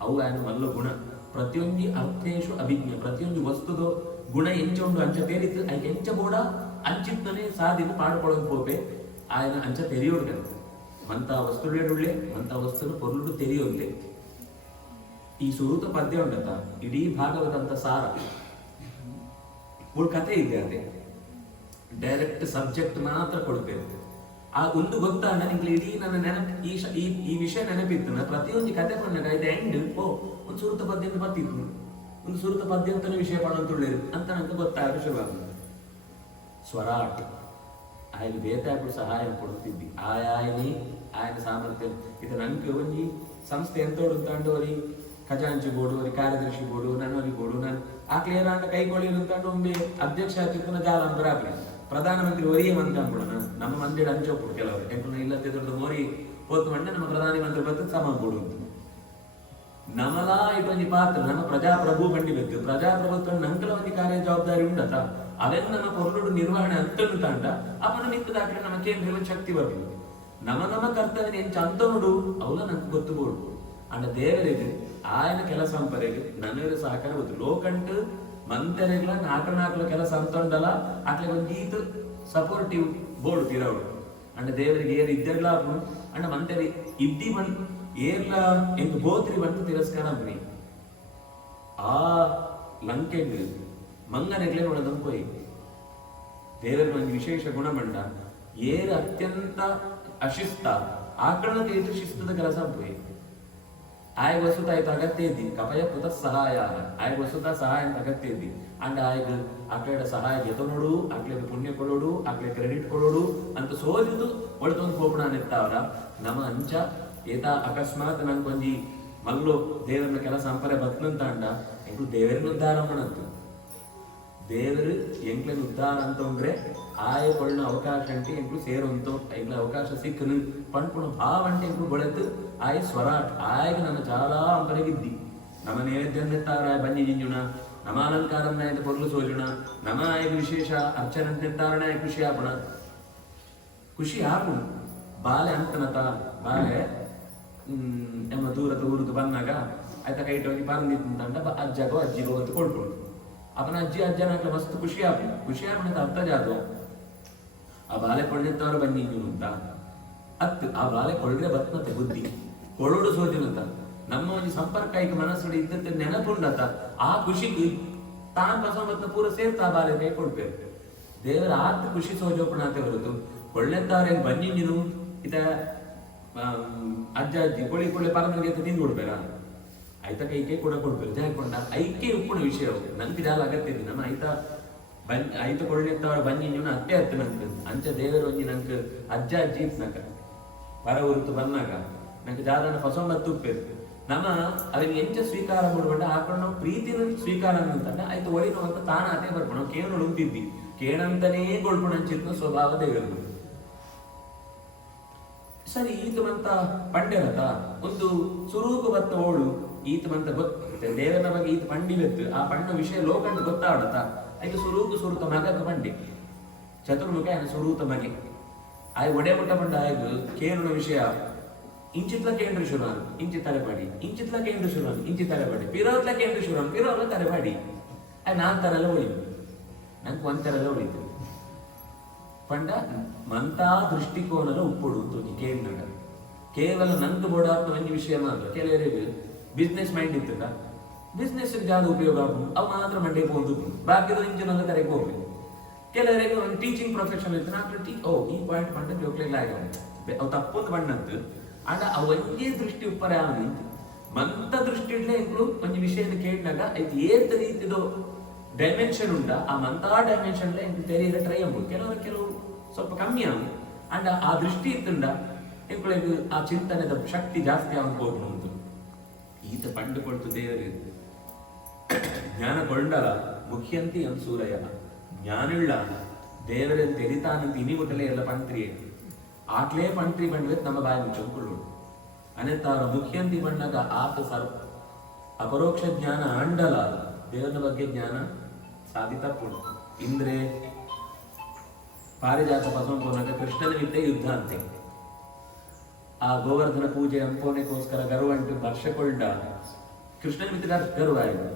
ಅವು ఆయన ಮಲ್ಲ ಗುಣ ಪ್ರತಿಯೊಂದು ಅರ್ಥೇಶು ಅಭಿಜ್ಞ ಪ್ರತಿಯೊಂದು ವಸ್ತುದು ಗುಣ ಎಂಚ ಉಂಡು ಅಂಚ ತೇರಿತ್ತು ಅದಕ್ಕೆ ಎಂಚ ಕೂಡ ಅಂಚಿತ್ತನೇ ಸಾಧಿನ ಪಾಡ್ಕೊಳ್ಳೋದು ಪೋಪೆ ఆయన ಅಂಚ ತೆರೆಯೋಡು కదా ಮಂತ ವಸ್ತುಗಳೇ ಮಂತ ವಸ್ತುನು ಪೊರ್ಲು ತೆರೆಯೋದೆ ಈ ಸುರುತ ಪದ್ಯ ಉಂಡತ ಇಡೀ ಭಾಗವತ ಅಂತ ಸಾರ ಮೂರು ಕಥೆ ಇದೆ ಅದೇ ಡೈರೆಕ್ಟ್ ಸಬ್ಜೆಕ್ಟ್ ಮಾತ್ರ ಕೊಡ್ತೇವೆ ಆ ಒಂದು ಗೊತ್ತಾಗ ನಿಂಗೆ ಇಡೀ ನನ್ನ ನೆನಪು ಈ ವಿಷಯ ನೆನಪಿತ್ತು ನಾ ಪ್ರತಿಯೊಂದು ಕಥೆ ಕೊಂಡಾಗ ಇದು ಎಂಡ್ ಒಂದು ಸುರುತ ಪದ್ಯ ಅಂತ ಬರ್ತಿತ್ತು ಒಂದು ಸುರುತ ಪದ್ಯ ಅಂತಾನೆ ವಿಷಯ ಪಡೋಂತುಳ್ಳೇರು ಅಂತ ನಂಗೆ ಗೊತ್ತಾಗ ಶುರುವಾಗ್ತದೆ ಸ್ವರಾಟ್ ఆయన ಬೇತಾಪುಡು ಸಹಾಯ ಕೊಡುತ್ತಿದ್ದಿ ఆయన ಸಾಮರ್ಥ್ಯ ಇದು ನಂಗೆ ಒಂಜಿ ಸಂಸ್ಥೆ ಎಂತೋಡು ಅಂತಂಡು ಅವರಿ ಖಜಾಂಚಿ ಬೋರ್ಡು ಅವರಿ ಕಾರ್ಯದರ್ಶಿ ಬೋರ್ಡು ನನ್ನವರಿ ಬೋರ್ಡು ನಾನು ಆಕ್ಲೆ ಏನಾಂಡ ಕೈಗೊಳ್ಳಿರು ಅಂತಂಡು ಒಮ್ಮೆ ಅಧ್ಯಕ್ಷ ಆಗ್ತಿತ್ತು ಜಾಲ ಅಂಬರ ಆಗ್ಲಿ ಪ್ರಧಾನಮಂತ್ರಿ ಒರಿಯೇ ಮಂತ್ ಅಂದ್ಬಿಡು ನಮ್ಮ ಮಂದಿರ ಹಂಚೋಕ್ಬಿಡು ಕೆಲವರು ಎಂಟು ಇಲ್ಲದೆ ದೊಡ್ಡ ಮೋರಿ ಹೋತು ಮಂಡೆ ನಮ್ಮ ಪ್ರಧಾನಿ ಮಂತ್ರಿ ಬರ್ತದೆ ಸಮ ಬೋರ್ಡು ಅಂತ ನಮಲಾ ಇಟೊಂಜಿ ಪಾತ್ರ ನಮ್ಮ ಪ್ರಜಾಪ್ರಭು ಬಂಡಿ ಬೇಕು ಪ್ರಜಾಪ್ರಭುತ್ವ ನಂಕಲ ಒಂದು ಕಾರ್ಯ ಜವಾಬ್ದಾರಿ ಉಂಡತ ಅವೆಲ್ಲ ನಮ್ಮ ಕೊರಡು ನಿರ್ವಹಣೆ ಅಂತನು ತಾಂಡ ಅವನು ನಿಂತದಾಕಡೆ ನಮ್ಮ ಕೇಂದ್ರ ಶಕ್ತಿ ಬರಬೇಕು ನಮ್ಮ ಕರ್ತವ್ಯ ಎಂಚ ಅಂತ ನೋಡು ಅವಲ ನಂಗೆ ಗೊತ್ತುಬೋಡು ಅಂಡ ದೇವರಿಗೆ ఆయన ಕೆಲಸ ಅಂಪರೆಗೆ ನನಗೆ ಸಹಕಾರ ಗೊತ್ತು ಲೋಕಂಟು ಮಂತೆರೆಗಳ ನಾಲ್ಕು ಕೆಲಸ ಅಂತೊಂಡಲ್ಲ ಅಟ್ಲೆ ಒಂದು ಗೀತು ಸಪೋರ್ಟಿವ್ ಬೋರ್ಡ್ ತಿರವಡು ಅಂಡ ದೇವರಿಗೆ ಏರು ಇದ್ದೆಲ್ಲ ಅಂಡ ಮಂತೆರಿ ಇದ್ದಿ ಬಂದು ಏರ್ಲ ಎಂದು ಗೋತ್ರಿ ಬಂದು ತಿರಸ್ಕಾರ ಬನ್ನಿ ಆ ಲಂಕೆಗೆ ಮಂಗನೆಗ್ಲೆ ನೋಡೋದನ್ನು ಹೋಯಿ ದೇವರ ಒಂದು ವಿಶೇಷ ಗುಣಮಂಡ ಏರು ಅತ್ಯಂತ ಅಶಿಸ್ತ ಆಕಳನ ತೀರ್ಥ ಶಿಸ್ತದ ಕೆಲಸ ಹೋಯಿ ಆಯ್ಗ ವಸುತ ಆಯ್ತು ಅಗತ್ಯ ಇದ್ದಿ ಕಪಯ ಪುತ ಸಹಾಯ ಆಯ್ಗ ವಸುತ ಸಹಾಯ ಅಂತ ಅಗತ್ಯ ಇದ್ದಿ ಅಂಡ್ ಆಯ್ಗ ಆಕಳ ಸಹಾಯ ಜೊತೆ ನೋಡು ಆಕಳ ಪುಣ್ಯ ಕೊಡೋಡು ಆಕಳ ಕ್ರೆಡಿಟ್ ಕೊಡೋಡು ಅಂತ ಸೋದಿದು ಒಳ್ತೊಂದು ಹೋಪಣ ನೆತ್ತಾವ್ರ ನಮ್ಮ ಅಂಚ ಏತ ಅಕಸ್ಮಾತ್ ನಂಗೊಂಜಿ ಮಲ್ಲು ದೇವರನ್ನ ಕೆಲಸ ಸಂಪರೆ ಬತ್ನಂತ ಅಂಡ ಎಂಕ್ಲು ದೇವರನ್ನ ಉದ್ಧಾರ ಮಾಡಂತು ದೇವರು ಎಂಕ್ಲನ್ ಉದ್ಧಾರ ಅಂತಂದ್ರೆ ಆಯ ಕೊಳ್ಳ ಅವಕಾಶ ಅಂಟಿ ಎಂಕ್ಲು ಸೇರುವಂತೋ ಎಂಕ್ಲ ಅವಕಾಶ ಸಿಕ್ಕನು ಪಣ್ಪುಣ ಭಾವಂಟಿ ಎಂಕ್ಲು ಬಳೆದು ಆಯ ಸ್ವರಾಟ್ ಆಯ್ಗ ನನ್ನ ಚಾಲಾ ಅಂಪರೆಗಿದ್ದಿ ನಮ್ಮ ನೈವೇದ್ಯ ನೆತ್ತಾರ ಬನ್ನಿ ಜಿಂಜುಣ ನಮ್ಮ ಅಲಂಕಾರ ಪೊರ್ಲು ಸೋಜುಣ ನಮ್ಮ ಆಯ್ಗ ವಿಶೇಷ ಅರ್ಚನೆ ನೆತ್ತಾರಣ ಖುಷಿ ಆಪಣ ಖುಷಿ ಆಪುಣ ಬಾಲೆ ಅಂತನತ ಬಾಲೆ ನಮ್ಮ ದೂರದ ಊರಿಗೆ ಬಂದಾಗ ಆಯ್ತ ಕೈಟ್ ಹೋಗಿ ಬಂದಿತ್ತಂಡ ಅಜ್ಜಗೋ ಅಜ್ಜಿಗೋ ಅಂತ ಕೊಡ್ಕೊಂಡು ಅವನ ಅಜ್ಜನಾಗ್ಲ ಮಸ್ತ್ ಖುಷಿ ಆಪಣದ ಅರ್ಥ ಜಾದು ಆ ಬಾಲೆ ಕೊಳ್ಳೆತ್ತವ್ರು ಬನ್ನಿ ಅಂತ ಅತ್ ಆ ಬಾಲೆ ಕೊಳ್ಳೆ ಬತ್ನತೆ ಬುದ್ಧಿ ಕೊಳೋಡು ಸೋದಿನತ ನಮ್ಮ ಒಂದು ಸಂಪರ್ಕ ಈಗ ಮನಸ್ಸು ಇದ್ದಂತೆ ನೆನಪುಂಡತ ಆ ಖುಷಿಗೆ ತಾನ್ ಬಸವತ್ನ ಪೂರ ಸೇರ್ತಾ ಆ ಬಾಲೆ ಕೈ ಕೊಡ್ಬೇಕು ದೇವರ ಆತ್ ಖುಷಿ ಸೋಜೋಪಣ ಅಂತ ಹೊರತು ಕೊಳ್ಳೆತ್ತವ್ರ ಬನ್ನಿ ನೀನು ಇದ ಅಜ್ಜ ಅಜ್ಜಿ ಕೊಳ್ಳಿ ಪರಮಗೆ ತಿಂದು ಕೊಡ್ಬೇಕ ಆಯ್ತ ಕೈ ಕೂಡ ಕೊಡ್ಬೇಕು ಜಾಕೊಂಡ ಐಕೆ ಉಪ್ಪುಣ ವಿಷಯ ನಂಗೆ ಜಾಲ ಅಗತ್ಯ ಇದೆ ನಮ್ಮ ಐತ ಕೊಳ್ಳೆತ್ತವ್ರ ಬನ್ನಿ ನೀವು ಅತ್ತೆ ಅತ್ತೆ ನಂಗೆ ಅಂಚ ದೇವರ ಒಂಜಿ ನಂಗೆ ಅಜ್ಜ ಅಜ್ಜಿ ಇತ್ನಕ ಪರ ಹೊರತು ಬಂದಾಗ ನಂಗೆ ಜಾದನ ಫಸೊಂಬತ್ತು ಉಪ್ಪೇರು ನಮ್ಮ ಅವನಿಗೆ ಎಂಚ ಸ್ವೀಕಾರ ಮಾಡ್ಕೊಂಡ ಹಾಕೊಂಡು ನಾವು ಪ್ರೀತಿನ ಸ್ವೀಕಾರ ಅಂತಂಡ ಆಯ್ತು ಒಳಿನೋ ಅಂತ ತಾನ ಅದೇ ಬರ್ಕೊಂಡು ನಾವು ಕೇಳೋಡು ಉಂಟಿದ್ವಿ ಕೇಳಂತನೇ ಕೊಡ್ಕೊಂಡು ಅಂಚಿತ್ನ ಸ್ವಭಾವ ದೇವರು ಸರಿ ಈತಮಂತ ಪಂಡೆರತ ಒಂದು ಸುರೂಪ ಬತ್ತ ಓಡು ಈತಮಂತ ಗೊತ್ತ ದೇವರ ಬಗ್ಗೆ ಈತ ಪಂಡಿ ಬೆತ್ತು ಆ ಪಂಡ ವಿಷಯ ಲೋಕಂತ ಗೊತ್ತಾಡತ ಆಯ್ತು ಸುರೂತ ಮಗಕ ಪಂಡಿ ಚತುರ್ಮುಖ ఆయన ಸುರೂತ ಮಗೆ ಆಯ್ ಒಡೆ ಮುಟ್ಟ ಪಂಡ ಆಯ್ತು ಕೇಳುವ ವಿಷಯ ಇಂಚಿತ್ಲ ಕೇಂದ್ರ ಶುರುವಾನ್ ಇಂಚಿ ತಲೆಪಾಡಿ ಇಂಚಿತ್ಲ ಕೇಂದ್ರ ಶುರುವಾನ್ ಇಂಚಿ ತಲೆಪಾಡಿ ಪಿರೋತ್ಲ ಕೇಂದ್ರ ಶುರುವಾನ್ ಪಿರೋತ್ಲ ತಲೆಪಾಡಿ ಆಯ್ ನಾನ್ ತರಲ್ಲ ಉಳಿದು ನಂಗೆ ಒಂದ್ ತರಲ್ಲ ಉಳಿತು ಪಂಡ ಮಂತಾ ದೃಷ್ಟಿಕೋನದ ಉಪ್ಪುಡು ತೂಗಿ ಕೇಳಿನಾಗ ಕೇವಲ ನಂದು ಬೋಡಾತ್ಮ ಒಂದು ವಿಷಯ ಮಾತ್ರ ಕೆಲವರಿಗೆ ಬಿಸ್ನೆಸ್ ಮೈಂಡ್ ಇತ್ತಲ್ಲ ಬಿಸ್ನೆಸ್ ಜಾದ ಉಪಯೋಗ ಆಗುದು ಅವು ಮಾತ್ರ ಮಂಡೆ ಹೋಗುದು ಬಾಕಿದ ಇಂಜಿನಲ್ಲ ಕರೆಗೆ ಹೋಗ್ಬೇಕು ಕೆಲವರಿಗೆ ಒಂದು ಟೀಚಿಂಗ್ ಪ್ರೊಫೆಷನ್ ಇತ್ತು ನಾನು ಓ ಈ ಪಾಯಿಂಟ್ ಪಂಡ ಜೋಕ್ಲೆಲ್ಲ ಅವು ತಪ್ಪೊಂದು ಬಣ್ಣಂತು ಆಡ ಅವನ್ನೇ ದೃಷ್ಟಿ ಉಪ್ಪರ ನಿಂತು ಮಂತ ದೃಷ್ಟಿ ಇಡ್ಲೇ ಎಂಕ್ಳು ಒಂದು ವಿಷಯದ ಕೇಳಿದಾಗ ಐತಿ ಏತ್ ರೀತಿದು ಡೈಮೆನ್ಷನ್ ಉಂಟ ಆ ಮಂತಾ ಡೈಮೆನ್ಷನ್ ಎಂಕ್ಳು ತೆರೆಯದ ಟ್ರೈ ಆಗ್ಬೋದು ಕೆಲವರು ಸ್ವಲ್ಪ ಕಮ್ಮಿ ಆಗ ಅಂಡ್ ಆ ದೃಷ್ಟಿ ಇತ್ತುಂಡ ಎಂಕ್ಳಿಗೆ ಆ ಚಿಂತನೆದ ಶಕ್ತಿ ಜಾಸ್ತಿ ಆಗ್ಬೋದು ಅಂತ ಈತ ಪಂಡು ಕೊಡ್ತು ದೇವರು ಜ್ಞಾನ ಕೊಂಡಲ ಮುಖ್ಯಂತಿ ಅನ್ಸೂರಯ ಜ್ಞಾನುಳ್ಳ ದೇವರನ್ನು ತೆರಿತಾನಂತ ಇನಿ ಮುಟ್ಟಲೆ ಎಲ್ಲ ಪಂತ್ರಿ ಆಟ್ಲೇ ಪಂಟ್ರಿ ಬಂಡ್ಬೇಕು ನಮ್ಮ ಬಾಯಿ ಮುಚ್ಚಂಕೊಳ್ಳು ಅನೆತ್ತಾರ ಮುಖ್ಯಂತಿ ಬಣ್ಣಗ ಆತ ಅಪರೋಕ್ಷ ಜ್ಞಾನ ಅಂಡಲ ದೇವರ ಬಗ್ಗೆ ಜ್ಞಾನ ಸಾಧಿತಪ್ಪುಡು ಇಂದ್ರೆ ಪಾರಿಜಾತ ಪಸಂಪೋನಕ ಕೃಷ್ಣನ ಮಿತ್ತೆ ಯುದ್ಧ ಅಂತೆ ಆ ಗೋವರ್ಧನ ಪೂಜೆ ಅಂಪೋನೆಗೋಸ್ಕರ ಗರ್ವಂಟು ವರ್ಷ ಕೃಷ್ಣನ ಮಿತ್ರ ಗರ್ವ ಆಯ್ತು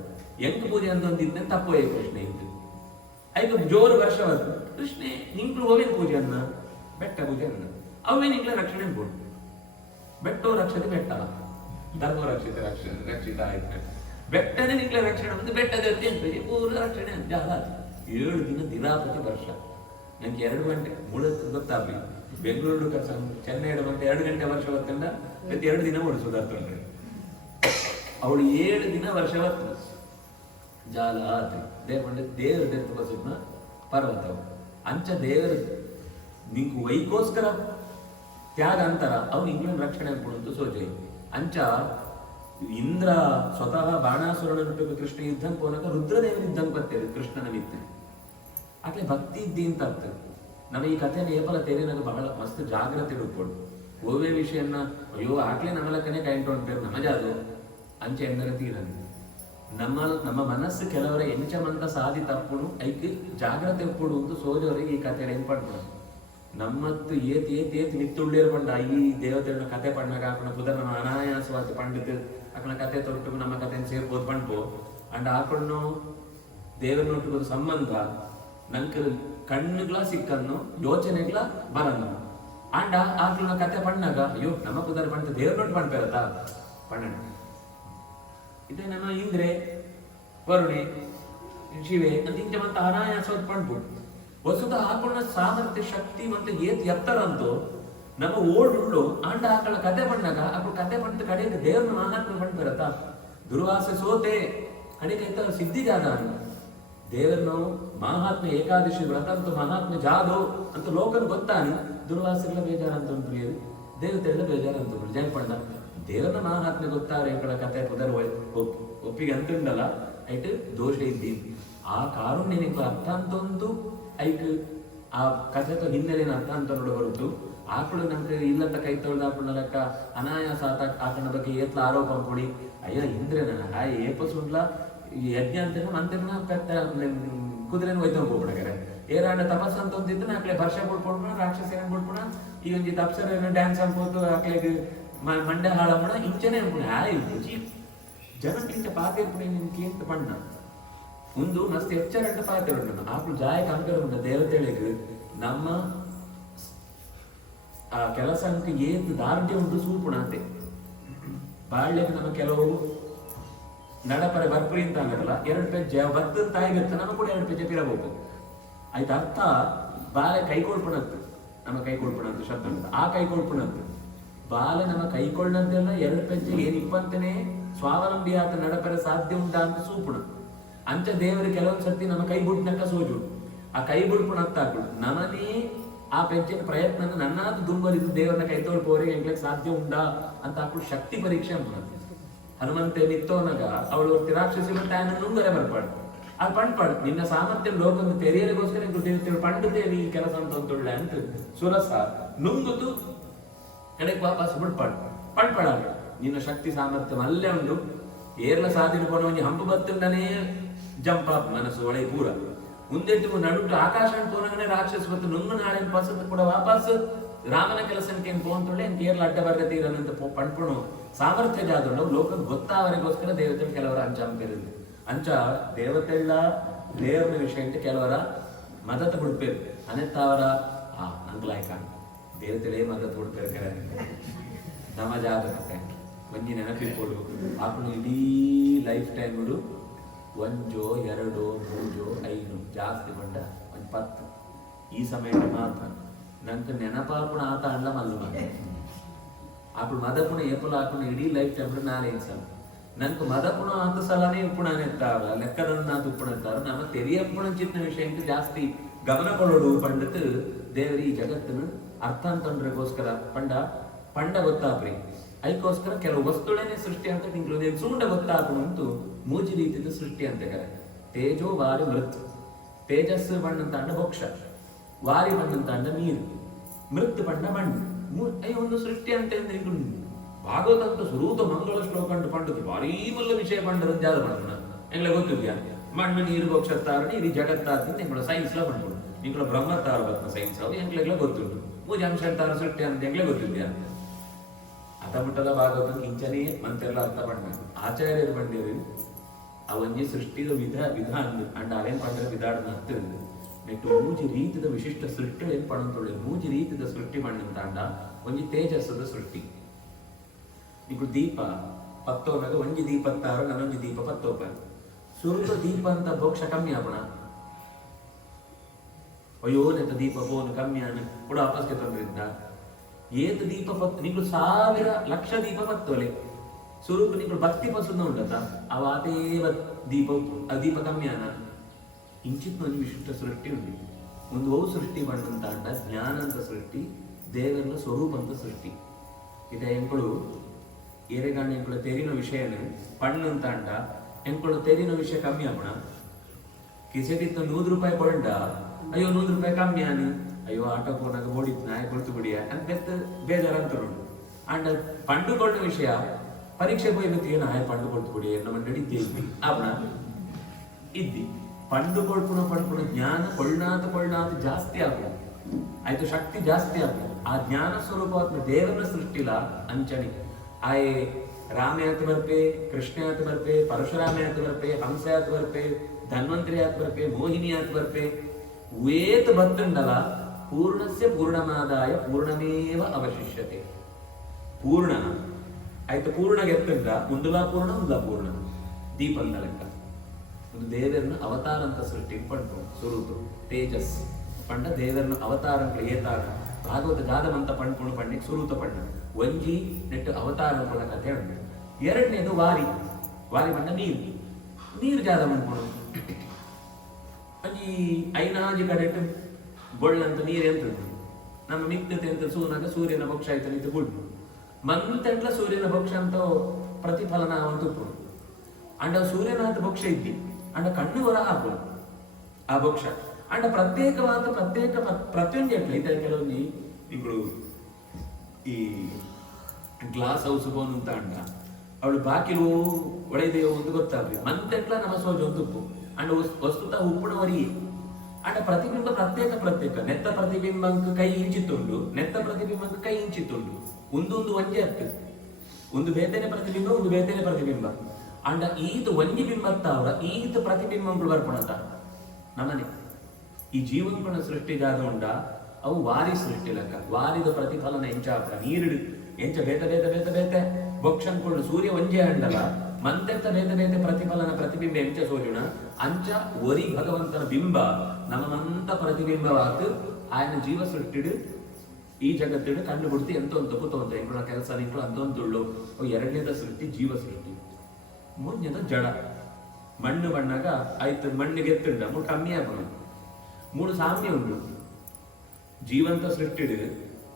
ಎಂಕ ಪೂಜೆ ಅಂತೊಂದಿದ್ದೆ ತಪ್ಪೋಯೇ ಕೃಷ್ಣ ಇತ್ತು ಐದು ಜೋರು ವರ್ಷ ಬಂತು ಕೃಷ್ಣೆ ನಿಂಕ್ಳು ಹೋವೇನು ಪೂಜೆ ಅನ್ನ ಬೆಟ್ಟ ಪೂಜೆ ಅನ್ನ ಅವೇ ನಿಂಕ್ಳ ರಕ್ಷಣೆ ಕೊಡು ಬೆಟ್ಟೋ ರಕ್ಷತೆ ಬೆಟ್ಟ ಧರ್ಮ ರಕ್ಷಿತ ಆಯ್ತು ಬೆಟ್ಟನೇ ನಿಂಕ್ಳ ರಕ್ಷಣೆ ಒಂದು ಬೆಟ್ಟದ ಪೂರ ರಕ್ಷಣೆ ಜಾಲ 7 ದಿನ ದಿನಾಪತಿ ವರ್ಷ ನಂಗೆ 2 ಗಂಟೆ ಮೂಡತ್ತು ಗೊತ್ತಾಗ್ಲಿ ಬೆಂಗಳೂರು ಚೆನ್ನೈ 2 ಗಂಟೆ ವರ್ಷ ಹೊತ್ತಂಡ ಮತ್ತೆ 2 ದಿನ ಓಡಿಸೋದು ಅರ್ಥಂಡ್ರೆ ಅವಳು 7 ದಿನ ವರ್ಷ ಹೊತ್ತು ಜಾಲ ಆತು ದೇವರು ಬಸಿದ್ನ ಪರ್ವತವು ಅಂಚ ದೇವರು ನಿಂಕು ವೈಕೋಸ್ಕರ ತ್ಯಾಗ ಅಂತರ ಅವ್ನು ಇಂಗ್ಲೆಂಡ್ ರಕ್ಷಣೆ ಕೊಡುವಂತ ಸೋಜೆ ಅಂಚ ಇಂದ್ರ ಸ್ವತಃ ಬಾಣಾಸುರನ ಕೃಷ್ಣ ಯುದ್ಧಂ ಪೋನಕ ರುದ್ರದೇವರು ಯುದ್ಧಂ ಬರ್ತೇವೆ ಕೃಷ್ಣನ ಮಿತ್ರ ಅಟ್ಲೆ ಭಕ್ತಿ ಇದ್ದಿ ಅಂತ ಆಗ್ತದೆ ನಮ್ಮ ಈ ಕಥೆ ನೇಪಲ ತೆರೆನಾಗ ಬಹಳ ಮಸ್ತ್ ಜಾಗ್ರತೆ ಇಡ್ಕೊಂಡು ಓವೇ ವಿಷಯನ್ನ ಅಯ್ಯೋ ಆಟ್ಲೆ ನಮ್ಮಲಕ್ಕನೆ ಕೈಂಟೊಂಡ್ಪೇರು ನಮಜಾದು ಅಂಚೆ ಎಂದರೆ ತೀರದು ನಮ್ಮ ಮನಸ್ಸು ಕೆಲವರ ಎಂಚಮಂತ ಸಾಧಿ ತಪ್ಪುಡು ಐಕ್ ಜಾಗ್ರತೆ ಉಪ್ಪುಡು ಅಂತ ಸೋಜವರಿಗೆ ಈ ಕಥೆ ನೆನ್ಪಡ್ಬೋದು ನಮ್ಮತ್ತು ಏತ್ ನಿತ್ತುಳ್ಳೇರು ಪಂಡ ಈ ದೇವತೆಗಳ ಕತೆ ಪಣ್ಣಗ ಆಕಣ ಪುದರ್ ನಮ್ಮ ಅನಾಯಾಸವಾದ ಪಂಡಿತ ಆಕಣ ಕತೆ ತೊಟ್ಟು ನಮ್ಮ ಕತೆ ಸೇರ್ಬೋದು ಪಂಡ್ಪೋ ಅಂಡ್ ಆಕಣ್ಣು ದೇವರನ್ನೊಟ್ಟು ಸಂಬಂಧ ನಂಗೆ ಕಣ್ಣುಗಳ ಸಿಕ್ಕನ್ನು ಯೋಚನೆಗಳ ಬರನ್ನು ಅಂಡ ಆಕಳ ಕತೆ ಪಣ್ಣಗ ಅಯ್ಯೋ ನಮ್ಮ ಪುದರ್ ಪಂಡ ದೇವರನ್ನೊಟ್ಟು ಪಂಡ್ಪೇರತ್ತ ಪಣ್ಣ ಇದೇ ನಮ್ಮ ಇಂದ್ರೆ ವರುಣೆ ಶಿವೆ ಅಂತ ಇಂಚಮಂತ ಅನಾಯಾಸವಾದ ಪಂಡ್ಬೋದು ವಸುತ ಹಾಕೊಂಡ ಸಾಮರ್ಥ್ಯ ಶಕ್ತಿ ಮತ್ತೆ ಏತ್ ಎತ್ತರ ಅಂತೂ ನಮ್ಮ ಓಡುಳ್ಳು ಅಂಡ ಆಕಳ ಕತೆ ಪಣ್ಣಗ ಆಕಳ ಕತೆ ಪಂಡ ಕಡೆಗೆ ದೇವ್ರನ್ನ ಮಹಾತ್ಮ ಪಂಡ್ ಬರತ್ತ ದುರ್ವಾಸೆ ಸೋತೆ ಕಡೆಗೆ ಸಿದ್ಧಿಗಾದ ದೇವರನ್ನು ಮಹಾತ್ಮ ಏಕಾದಶಿ ವ್ರತ ಅಂತೂ ಮಹಾತ್ಮ ಜಾದು ಅಂತ ಲೋಕನ ಗೊತ್ತಾನೆ ದುರ್ವಾಸಗಳ ಬೇಜಾರ ಅಂತ ಉಂಟು ದೇವತೆಗಳ ಬೇಜಾರ ಅಂತ ಉಂಟು ಜಯಪಣ್ಣ ದೇವರನ್ನ ಮಹಾತ್ಮ ಗೊತ್ತಾರೆ ಈ ಕತೆ ಪುದರ್ ಒಪ್ಪಿಗೆ ಅಂತುಂಡಲ್ಲ ಐಟ್ ದೋಷ ಇದ್ದೀನಿ ಆ ಕಾರುಣ್ಯ ನಿಮ್ಗೆ ಅರ್ಥ ಅಂತೊಂದು ಐಕ್ ಆ ಕಥೆತ ಹಿನ್ನೆಲೆನ ಅರ್ಥ ಅಂತ ನೋಡ ಹೊರತು ಆಕಳು ನಮ್ಗೆ ಇಲ್ಲಂತ ಕೈ ತೊಳ್ದ ಆಕಳ ಲೆಕ್ಕ ಅನಾಯಾಸ ಆಕಳ ಬಗ್ಗೆ ಏತ್ಲ ಆರೋಪ ಕೊಡಿ ಅಯ್ಯ ಇಂದ್ರೆ ನನ್ನ ಹಾಯ್ ಏಪಸುಂಡ್ಲ ಯಜ್ಞ ಅಂತ ಮಂತ್ರನ ಕತ್ತ ಕುದುರೆನ ಒಯ್ತಂಗ್ ಹೋಗ್ಬಿಡಗಾರೆ ಏರಾಂಡ ತಪಸ್ಸು ಅಂತ ಒಂದಿದ್ದು ಆಕಳೆ ವರ್ಷ ಬಿಡ್ಕೊಡ್ಬಿಡ ರಾಕ್ಷಸ ಬಿಡ್ಬಿಡ ಈ ಒಂದಿದ್ದು ಅಪ್ಸರ ಡ್ಯಾನ್ಸ್ ಅನ್ಬೋದು ಆಕಳಿಗೆ ಮಂಡ್ಯ ಹಾಳಂಬಣ ಇಂಚನೆ ಅನ್ಬಿಡ ಹಾಯ್ ಜನಕ್ಕಿಂತ ಪಾತಿರ್ಪುಡಿ ನಿನ್ಗೆ ಅಂತ ಬಣ್ಣ ಒಂದು ಮಸ್ತ್ ಎಚ್ಚರಂಟ ಪಾತ್ರ ಉಂಟು ಆಕಳು ಜಾಯ ಕಂಕರ ಉಂಟ ದೇವತೆಗಳಿಗೆ ನಮ್ಮ ಆ ಕೆಲಸಕ್ಕೆ ಏತ್ ದಾರ್ಢ್ಯ ಉಂಟು ಸೂಪುಣತೆ ಬಾಳ್ಯಕ್ಕೆ ನಮ್ಮ ಕೆಲವು ನಡಪರೆ ಬರ್ಪುರಿ ಅಂತ ಅಂಗಲ್ಲ 2 ಪೆಜ್ಜೆ ಬತ್ತದ ತಾಯಿಗಿರ್ತ ನಮ್ಮ ಕೂಡ 2 ಪೆಜ್ಜೆ ಪಿರಬೇಕು ಆಯ್ತು ಅರ್ಥ ಬಾಲೆ ಕೈಕೊಳ್ಪಣತ್ತು ನಮ್ಮ ಕೈಕೊಳ್ಪಣಂತ ಶಬ್ದ ಅಂತ ಆ ಕೈಕೊಳ್ಪಣತ್ತು ಬಾಲೆ ನಮ್ಮ ಕೈಕೊಳ್ಳಂತೆಲ್ಲ 2 ಪೆಜ್ಜೆ ಏನ್ 20ನೇ ಸ್ವಾವಲಂಬಿ ಆತ ನಡಪರೆ ಸಾಧ್ಯ ಉಂಟಾ ಅಂತ ಸೂಪುಣ ಅಂಚ ದೇವರು ಕೆಲವೊಂದು ಸರ್ತಿ ನಮ್ಮ ಕೈ ಬುಡ್ನಕ್ಕ ಸೋಜು ಆ ಕೈ ಬುಡ್ಪುಣ ಹತ್ತಾಕು ನಮನೇ ಆ ಪೆಂಚಿನ ಪ್ರಯತ್ನ ನನ್ನಾದು ದುಂಬರಿದು ದೇವರನ್ನ ಕೈ ತೊಳ್ಪೋರಿಗೆ ಎಂಗ್ಲಿಕ್ಕೆ ಸಾಧ್ಯ ಉಂಟಾ ಅಂತ ಹಾಕು ಶಕ್ತಿ ಪರೀಕ್ಷೆ ಮಾಡುತ್ತೆ ಹನುಮಂತೆ ನಿತ್ತೋನಗ ಅವಳು ರಾಕ್ಷಸಿ ಟ್ಯಾನ್ ನುಂಗರೆ ಬರ್ಪಾಡು ಅದು ಪಂಡ್ಪಾಡು ನಿನ್ನ ಸಾಮರ್ಥ್ಯ ಲೋಕವನ್ನು ತೆರೆಯಲಿಗೋಸ್ಕರ ದೇವತೆಗಳು ಪಂಡುತ್ತೇವೆ ಈ ಕೆಲಸ ಅಂತ ಅಂತೊಳ್ಳೆ ಅಂತ ಸುರಸ ನುಂಗುದು ಕಡೆಗೆ ವಾಪಸ್ ಬಿಡ್ಪಾಡು ಪಂಡ್ಪಾಡ ನಿನ್ನ ಶಕ್ತಿ ಸಾಮರ್ಥ್ಯ ಅಲ್ಲೇ ಉಂಟು ಏರ್ಲ ಸಾಧಿನ ಕೊಡುವ ಹಂಪು ಬತ್ತುಂಡನೇ ಜಂಪ್ ಅಪ್ ಮನಸ್ಸು ಒಳೆ ಪೂರ ಮುಂದೆಟ್ಟು ನಡುಟು ಆಕಾಶ ತೋರಣೆ ರಾಕ್ಷಸ ಮತ್ತು ನುಂಗು ನಾಳೆ ಪಸತ್ ಕೂಡ ವಾಪಸ್ ರಾಮನ ಕೆಲಸಕ್ಕೆ ಏನು ಪೋಂತೊಳ್ಳೆ ಕೇರಳ ಅಡ್ಡ ಬರ್ಗತೀರನ್ನಂತ ಪಂಡ್ಪುಣು ಸಾಮರ್ಥ್ಯ ಜಾದೊಂಡು ಲೋಕ ಗೊತ್ತಾವರಿಗೋಸ್ಕರ ದೇವತೆ ಕೆಲವರ ಅಂಚಾಂಪೇರಿದ್ರು ಅಂಚ ದೇವತೆಲ್ಲ ದೇವರ ವಿಷಯ ಕೆಲವರ ಮದತ ಬಿಡ್ಪೇರು ಅನೆತ್ತ ಅವರ ನಂಗ್ಲಾಯ್ಕ ದೇವತೆಲೇ ಮಗ ತೋಡ್ತಾರೆ ನಮ್ಮ ಜಾಗತ್ತೆ ಒಂಜಿ ನೆನಪಿರ್ಬೋದು ಆಪಣ ಇಡೀ ಲೈಫ್ ಟೈಮ್ಗಳು ಒಂಜೋ ಎರಡೋ ಮೂಜೋ ಐದು ಜಾಸ್ತಿ ಬಂಡ ಒಂದು 10 ಈ ಸಮಯ ಮಾತ್ರ ನಂಗೆ ನೆನಪಾಪುಣ ಆತ ಅಂಡ ಮಲ್ಲು ಮಗ అప్పుడు మదపున ఎప్పుడు ఆకున ఇడీ లైఫ్ టైం నానేం సార్ నాకు మదపున అంత సలనే ఇప్పుడు ఎత్తారు లెక్కదన్న ఇప్పుడు ఎత్తారు ನಮ್ಮ ತೆರಿಯಪ್ಪಣ ಚಿತ್ತ ವಿಷಯಕ್ಕೆ ಜಾಸ್ತಿ ಗಮನ ಕೊಡೋಡು ಪಂಡಿತ್ ದೇವರಿ ಈ ಜಗತ್ತನ್ನು ಅರ್ಥಾಂತಂದ್ರಗೋಸ್ಕರ ಪಂಡ ಗೊತ್ತಾಪ್ರಿ ಅದಕ್ಕೋಸ್ಕರ ಕೆಲವು ವಸ್ತುಗಳನ್ನೇ ಸೃಷ್ಟಿ ಅಂತ ನಿಂಗೆ ಸೂಂಡ ಗೊತ್ತಾಪುಣ ಅಂತೂ ಮೂಜಿ ರೀತಿಯ ಸೃಷ್ಟಿ ಅಂತ ಕರೆ ತೇಜೋ ವಾರಿ ಮೃತ್ ತೇಜಸ್ಸು ಬಣ್ಣಂತ ಅಂಡ ಮೋಕ್ಷ ವಾರಿ ಬಣ್ಣಂತ ಅಂಡ ನೀರು ಮೃತ್ ಬಣ್ಣ ಮಣ್ಣು ಒಂದು ಸೃಷ್ಟಿ ಅಂತ ಭಾಗವತ ಸ್ವರೂಪ ಮಂಗಳ ಶ್ಲೋಕ ಅಂಟು ಪಂಡದು ಭಾರೀ ಮಲ್ಲ ವಿಷಯ ಪಂಡದ ಜಾದ ಪಂಡ ಎಂಗ್ಲ ಗೊತ್ತಿದ್ಯಾ ಮಣ್ಣು ನೀರು ಮೋಕ್ಷತ್ತಾರಣ ಇದು ಜಗತ್ತಾರ್ದಿಂದ ಎಂಗಳ ಸೈನ್ಸ್ ಲ ಪಂಡ್ಬೋದು ನಿಂಗಳ ಬ್ರಹ್ಮತ್ತಾರ ಬರ್ತನ ಸೈನ್ಸ್ ಅವು ಎಂಗ್ಲೆಗ್ಲ ಗೊತ್ತುಂಟು ಮೂಜ ಅಂಶ ಅಂತಾರ ಸೃಷ್ಟಿ ಅಂತ ಎಂಗ್ಲೇ ಗೊತ್ತಿದ್ಯಾ ಅತಮುಟ್ಟದ ಭಾಗವತ ಕಿಂಚನೇ ಮಂತೆಲ್ಲ ಅರ್ಥ ಪಂಡ ಆಚಾರ್ಯರು ಪಂಡಿರು ಅವನ್ನೇ ಸೃಷ್ಟಿದ ವಿಧಾನ ಅಂಡ ಅವೇನ್ ಪಂಡ ವಿಧಾನ ಹತ್ತಿರದು ನೆಟ್ಟು ಮೂಜಿ ರೀತಿಯ ವಿಶಿಷ್ಟ ಸೃಷ್ಟಿ ಏನು ಪಡಂತೊಳ್ಳೆ ಮೂಜಿ ರೀತಿಯ ಸೃಷ್ಟಿ ಮಣ್ಣಂತಾಂಡ ಒಂಜಿ ತೇಜಸ್ಸದ ಸೃಷ್ಟಿ ఇప్పుడు ದೀಪ 10 ಒಂಜಿ ದೀಪ 16 ನನೊಂಜಿ ದೀಪ 10 ಸುರುತ ದೀಪ ಅಂತ ಭೋಕ್ಷ ಕಮ್ಮಿ ಆಪಣ ಅಯ್ಯೋ ನೆತ್ತ ದೀಪ ಬೋನ್ ಕಮ್ಮಿ ಆನೆ ಕೂಡ ವಾಪಸ್ಗೆ ತಂದ್ರಿಂದ ಏತ ದೀಪ 10 ನಿಗಳು 1000 ಲಕ್ಷ ದೀಪ 10 ಸುರುತ ನಿಗಳು ಭಕ್ತಿ ಪಸುನ ಉಂಡತ ಅವಾತೇ ದೀಪ ಆ ದೀಪ ಕಮ್ಮಿ ಆನ ಇಂಚಿತ್ ಒಂದು ವಿಶಿಷ್ಟ ಸೃಷ್ಟಿ ಉಂಟು ಒಂದು ಓ ಸೃಷ್ಟಿ ಮಾಡಂತ ಅಂಡ ಜ್ಞಾನ ಅಂತ ಸೃಷ್ಟಿ ದೇವರ ಸ್ವರೂಪ ಅಂತ ಸೃಷ್ಟಿ ಇದ ಎಂಕಳು ಏರೆಗಾಂಡ ಎಂಕಳು ತೆರಿನ ವಿಷಯನ ಪಣ್ಣು ಅಂತ ಅಂಡ ಎಂಕಳು ತೆರಿನ ವಿಷಯ ಕಮ್ಮಿ ಆಪಣ ಕಿಸೆದಿತ್ತ 100 ರೂಪಾಯಿ ಕೊಡ ಅಯ್ಯೋ 100 ರೂಪಾಯಿ ಕಮ್ಮಿ ಆನಿ ಅಯ್ಯೋ ಆಟೋ ಪೋನಾಗ ಓಡಿದ್ ನಾಯ ಕೊಡ್ತು ಬಿಡಿಯ ಅಂತ ಬೆತ್ತ ಬೇಜಾರಂತ ಅಂಡ ಪಂಡುಕೊಂಡ ವಿಷಯ ಪರೀಕ್ಷೆ ಹೋಗಿ ನಾಯ ಪಂಡು ಕೊಡ್ತು ಬಿಡಿ ನಮ್ಮ ನಡೀತೀವಿ ಆಪಣ ಇದ್ದಿ ಪಂಡು ಪಡ್ಪುಣ ಜ್ಞಾನ ಕೊಳ್ಳಾತ ಜಾಸ್ತಿ ಆಗ ಆಯ್ತು ಶಕ್ತಿ ಜಾಸ್ತಿ ಆಗ ಆ ಜ್ಞಾನ ಸ್ವರೂಪವಾದ ದೇವರ ಸೃಷ್ಟಿಲ ಅಂಚನಿ ಆಯೆ ರಾಮ ಆತ ಬರ್ಪೆ ಕೃಷ್ಣ ಆತ ಬರ್ಪೆ ಪರಶುರಾಮ ಆತ ಬರ್ಪೆ ಹಂಸ ಆತ ಬರ್ಪೆ ಧನ್ವಂತರಿ ಆತ ಬರ್ಪೆ ಮೋಹಿನಿ ಆತ ಬರ್ಪೆ ವೇತ ಬತ್ತಂಡಲ ಪೂರ್ಣಸ್ಯ ಪೂರ್ಣಮಾದಾಯ ಪೂರ್ಣಮೇವ ಅವಶಿಷ್ಯತೆ ಪೂರ್ಣ ಆಯ್ತು ಪೂರ್ಣ ಗೆತ್ತಂಡ ಮುಂದುಲಾ ಪೂರ್ಣ ದೀಪಂದ ಲೆಕ್ಕ ಒಂದು ದೇವರನ್ನ ಅವತಾರ ಅಂತ ಸೃಷ್ಟಿ ಪಂಡು ಸ್ವರೂಪ ತೇಜಸ್ ಪಂಡ ದೇವರನ್ನ ಅವತಾರ ಏತಾರ ಭಾಗವತ ಜಾದವಂತ ಪಂಡ್ಕೊಂಡು ಪಂಡಿಗೆ ಸ್ವರೂಪ ಪಂಡ ಒಂಜಿ ನೆಟ್ಟು ಅವತಾರ ಕಥೆ ಉಂಟು ಎರಡನೇದು ವಾರಿ ಪಂಡ ನೀರು ಜಾದ ಪಂಡ್ಕೊಂಡು ಒಂಜಿ ಐನಾಜಿ ಕಡೆ ಬೊಳ್ಳಂತ ನೀರು ಎಂತದ್ದು ನಮ್ಮ ಮಿಕ್ತತೆ ಅಂತ ಸೂನಾಗ ಸೂರ್ಯನ ಭಕ್ಷ ಆಯ್ತು ನಿಂತು ಗುಡ್ಡು ಮಂತೆಂಟ್ಲ ಸೂರ್ಯನ ಭಕ್ಷ ಅಂತ ಪ್ರತಿಫಲನ ಅವಂತು ಅಂಡ ಸೂರ್ಯನಾಥ ಭಕ್ಷ ಇದ್ದಿ ಅಂಡ ಕಣ್ಣು ಹೊರ ಹಾಕೋದು ಆ ಭಕ್ಷ ಅಂಡ ಪ್ರತ್ಯೇಕವಾದ ಪ್ರತಿಯೊಂದು ಇತ ಕೆಲವೊಂದು ಇಗಳು ಈ ಗ್ಲಾಸ್ ಹೌಸ್ ಬೋನ್ ಅಂತ ಅಂಡ ಅವಳು ಬಾಕಿಲು ಒಳೆದೇವು ಒಂದು ಗೊತ್ತಾಗ್ಲಿ ಮಂತೆಟ್ಲ ನಮ್ಮ ಸೋಜ ಒಂದು ಉಪ್ಪು ಅಂಡ ವಸ್ತುತ ಉಪ್ಪುನವರಿ ಅಂಡ ಪ್ರತಿಬಿಂಬ ಪ್ರತ್ಯೇಕ ನೆತ್ತ ಪ್ರತಿಬಿಂಬಂಕ ಕೈ ಇಂಚಿತ್ತುಂಡು ನೆತ್ತ ಪ್ರತಿಬಿಂಬಂಕ ಕೈ ಇಂಚಿತ್ತುಂಡು ಒಂದೊಂದು ಒಂಜೆ ಆಗ್ತದೆ ಒಂದು ಬೇತನೆ ಪ್ರತಿಬಿಂಬ ಅಂಡ ಈತ ಒಂಜಿ ಬಿಂಬತ್ತಾವ್ರ ಈತ ಪ್ರತಿಬಿಂಬಗಳು ಬರ್ಪಣತ ನಮ್ಮನೆ ಈ ಜೀವನ ಸೃಷ್ಟಿ ಜಾಗ ಉಂಡ ಅವು ವಾರಿ ಸೃಷ್ಟಿ ಲೆಕ್ಕ ವಾರಿದ ಪ್ರತಿಫಲನ ಎಂಚಾಪ ನೀರಿಡು ಎಂಚ ಬೇತೆ ಬೊಕ್ಷನ್ಕೊಂಡು ಸೂರ್ಯ ಒಂಜೆ ಅಂಡಲ ಮಂತೆತ್ತ ಬೇತೆ ಪ್ರತಿಫಲನ ಪ್ರತಿಬಿಂಬ ಎಂಚ ಸೂರ್ಯನ ಅಂಚ ಒರಿ ಭಗವಂತನ ಬಿಂಬ ನಮ್ಮಂತ ಪ್ರತಿಬಿಂಬವಾದ ಆಯನ ಜೀವ ಸೃಷ್ಟಿಡು ಈ ಜಗತ್ತಿಡು ಕಂಡು ಬಿಡ್ತಿ ಎಂತ ತಪ್ಪುತ್ತ ಎಂಗಳ ಕೆಲಸ ನಿಂಗಳು ಅಂತೊಂದುಳ್ಳು ಎರಡನೇದ ಸೃಷ್ಟಿ ಜೀವ ಸೃಷ್ಟಿ ಮೂರನೇದ ಜಡ ಮಣ್ಣು ಬಣ್ಣಾಗ ಆಯ್ತು ಮಣ್ಣಿಗೆ ಎತ್ತುಂಡ ಮೂರು ಕಮ್ಮಿ ಆಗೋಣ ಮೂರು ಸಾಮ್ಯ ಉಂಟು ಜೀವಂತ ಸೃಷ್ಟಿಡು